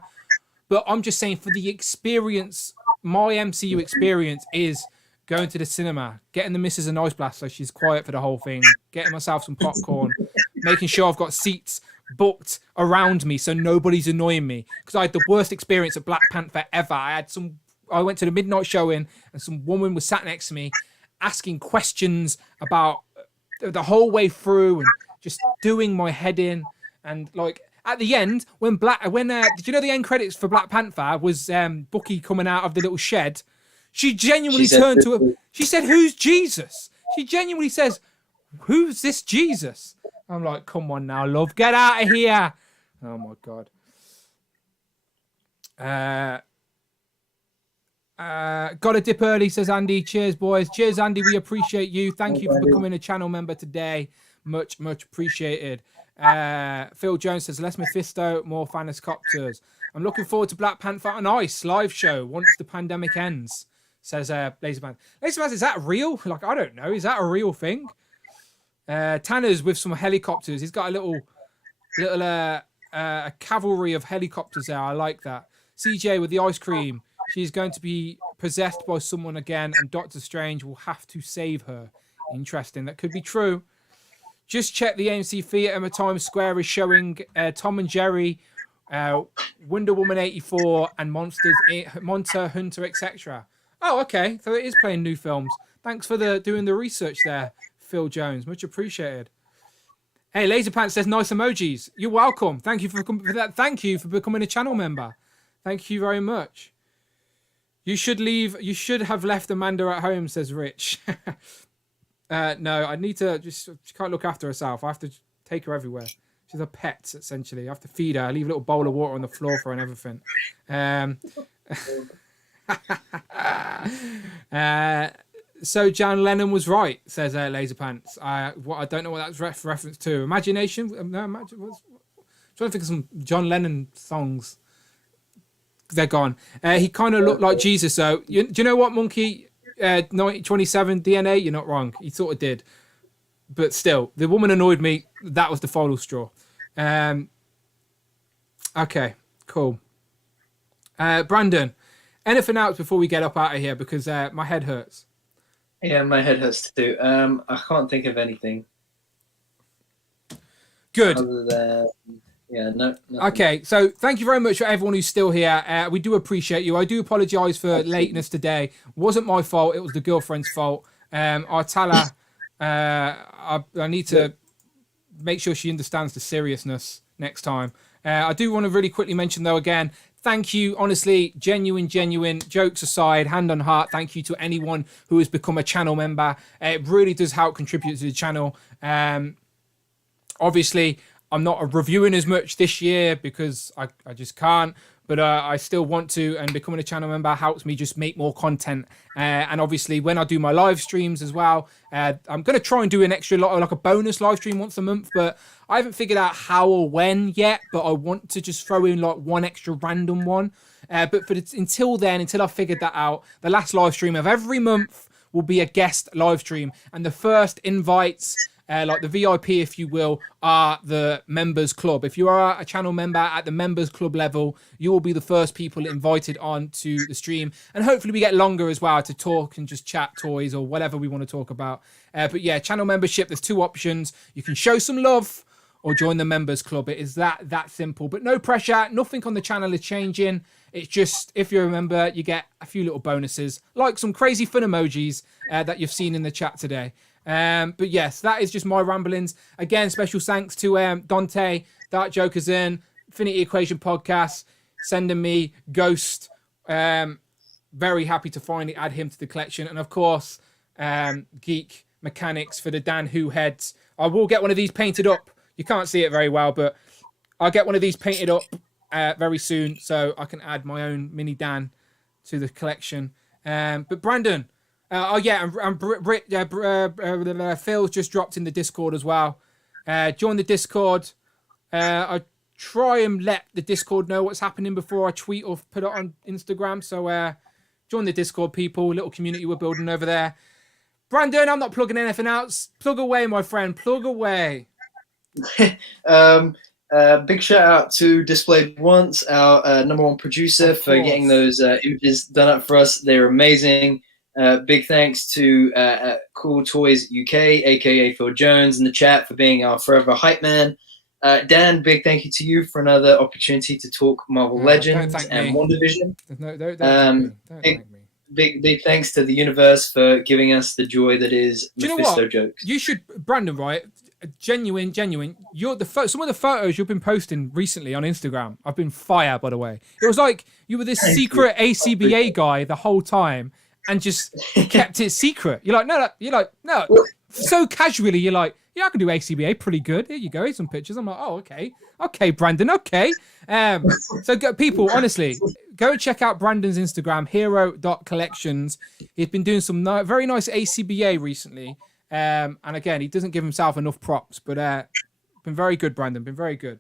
But I'm just saying, for the experience, my MCU experience is going to the cinema, getting the missus a nice blast so she's quiet for the whole thing, getting myself some popcorn, making sure I've got seats booked around me so nobody's annoying me. Because I had the worst experience at Black Panther ever. I went to the midnight showing and some woman was sat next to me asking questions about the whole way through and just doing my head in. And like at the end, when did you know the end credits for Black Panther was Bucky coming out of the little shed? She genuinely turned to him. She said, "Who's Jesus?" She genuinely says, "Who's this Jesus?" I'm like, "Come on now, love, get out of here!" Oh my god. Got a dip early, says Andy. Cheers, boys. Cheers, Andy. We appreciate you. Thank you for becoming a channel member today. Much appreciated. Phil Jones says, less Mephisto, more Thanoscopters. I'm looking forward to Black Panther on Ice live show once the pandemic ends, says Laserman. Laserman, is that real? Like, I don't know. Is that a real thing? Tanner's with some helicopters. He's got a little cavalry of helicopters there. I like that. CJ with the ice cream. She's going to be possessed by someone again, and Doctor Strange will have to save her. Interesting. That could be true. Just check the AMC Theatre at Times Square is showing Tom and Jerry, Wonder Woman 84, and Monster Hunter, etc. Oh, okay. So it is playing new films. Thanks for doing the research there, Phil Jones. Much appreciated. Hey, Laserpants says nice emojis. You're welcome. Thank you for that. Thank you for becoming a channel member. Thank you very much. You should have left Amanda at home, says Rich. No, I need to she can't look after herself. I have to take her everywhere. She's a pet, essentially. I have to feed her. I leave a little bowl of water on the floor for her and everything. So John Lennon was right, says Laserpants. I don't know what that's reference to. Imagination? No, I'm trying to think of some John Lennon songs. They're gone. He kind of looked like Jesus, though. Do you know what, Monkey? 27 DNA, you're not wrong. He sort of did. But still, the woman annoyed me. That was the final straw. Okay, cool. Brandon, anything else before we get up out of here? Because my head hurts. Yeah, my head hurts too. I can't think of anything. Good. Other than... Yeah, no. Nothing. Okay, so thank you very much for everyone who's still here. We do appreciate you. I do apologise for lateness today. It wasn't my fault. It was the girlfriend's fault. I tell her I need to make sure she understands the seriousness next time. I do want to really quickly mention, though, again, thank you. Honestly, genuine, jokes aside, hand on heart, thank you to anyone who has become a channel member. It really does help contribute to the channel. Obviously, I'm not reviewing as much this year because I just can't, but I still want to, and becoming a channel member helps me just make more content. And obviously, when I do my live streams as well, I'm going to try and do an extra, like a bonus live stream once a month, but I haven't figured out how or when yet, but I want to just throw in like one extra random one. But until I figured that out, the last live stream of every month will be a guest live stream, and the first invites, like the VIP, if you will, are the members club. If you are a channel member at the members club level, you will be the first people invited on to the stream. And hopefully we get longer as well to talk and just chat toys or whatever we want to talk about. But yeah, channel membership, there's two options. You can show some love or join the members club. It is that simple, but no pressure. Nothing on the channel is changing. It's just, if you're a member, you get a few little bonuses, like some crazy fun emojis that you've seen in the chat today. But yes, that is just my ramblings. Again, special thanks to Dante, Dark Jokers in, Infinity Equation Podcast, sending me Ghost. Very happy to finally add him to the collection. And of course, Geek Mechanics for the Dan Who heads. I will get one of these painted up. You can't see it very well, but I'll get one of these painted up very soon so I can add my own mini Dan to the collection. But Brandon, Phil's just dropped in the Discord as well. Join the Discord. I try and let the Discord know what's happening before I tweet or put it on Instagram. So join the Discord, people. Little community we're building over there. Brandon, I'm not plugging anything else. Plug away, my friend. Plug away. Big shout out to Displayed Once, our #1 producer, for getting those images done up for us. They're amazing. Big thanks to Cool Toys UK, aka Phil Jones, in the chat for being our forever hype man. Dan, big thank you to you for another opportunity to talk Marvel Legends and WandaVision. Don't thank me. Big thanks to the universe for giving us the joy that is Mephisto jokes. You should, Brandon, right? Genuine. You're some of the photos you've been posting recently on Instagram. I've been fire, by the way. It was like you were this secret ACBA guy the whole time and just kept it secret. You're like, no. So casually, you're like, yeah, I can do ACBA pretty good. Here you go. Here's some pictures. I'm like, oh, okay, Brandon, okay. So people, honestly, go and check out Brandon's Instagram, hero.collections. He's been doing some very nice ACBA recently. And again, he doesn't give himself enough props, but been very good, Brandon. Been very good.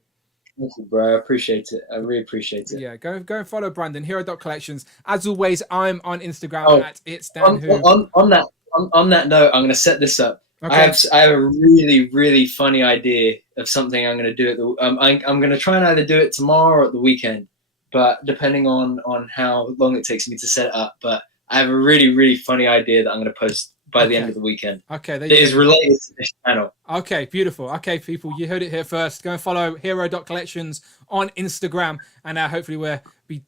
Thank you, bro. I appreciate it. I really appreciate it. Yeah, go and follow Brandon, hero.collections. As always, I'm on Instagram at It's Dan Who. On that note, I'm going to set this up. Okay. I have a really, really funny idea of something I'm going to do. I'm going to try and either do it tomorrow or at the weekend, but depending on how long it takes me to set it up. But I have a really, really funny idea that I'm going to post by the end of the weekend. Okay, it is related to this channel. Okay, beautiful. Okay, people, you heard it here first. Go and follow hero.collections on Instagram, and hopefully we'll be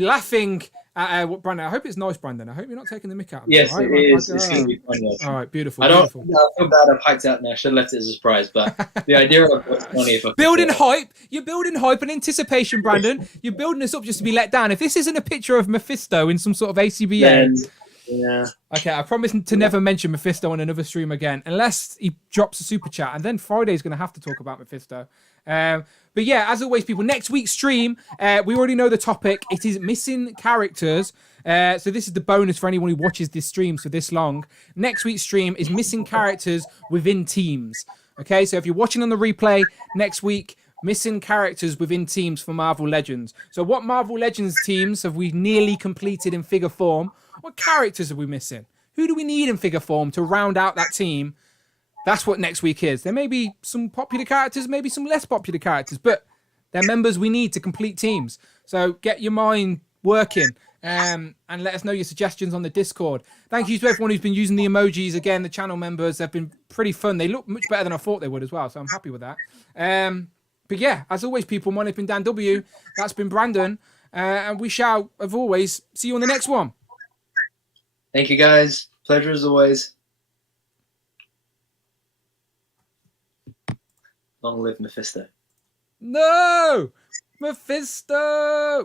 laughing at what Brandon. I hope it's nice, Brandon. I hope you're not taking the mick out of me. Yes, it is. It's going to be funny. All right, beautiful. I feel bad I've hyped out now. I should have left it as a surprise, but the idea of what's funny if I building hype. You're building hype and anticipation, Brandon. You're building this up just to be let down. If this isn't a picture of Mephisto in some sort of ACBA. Yeah. Okay, I promise to never mention Mephisto on another stream again, unless he drops a super chat, and then Friday's going to have to talk about Mephisto. But yeah, as always, people, next week's stream, we already know the topic. It is missing characters. So this is the bonus for anyone who watches this stream for this long. Next week's stream is missing characters within teams. Okay, so if you're watching on the replay next week, missing characters within teams for Marvel Legends. So what Marvel Legends teams have we nearly completed in figure form? What characters are we missing? Who do we need in figure form to round out that team? That's what next week is. There may be some popular characters, maybe some less popular characters, but they're members we need to complete teams. So get your mind working and let us know your suggestions on the Discord. Thank you to everyone who's been using the emojis. Again, the channel members have been pretty fun. They look much better than I thought they would as well, so I'm happy with that. But yeah, as always, people, my name's been Dan W. That's been Brandon. And we shall, as always, see you on the next one. Thank you, guys. Pleasure as always. Long live Mephisto. No! Mephisto!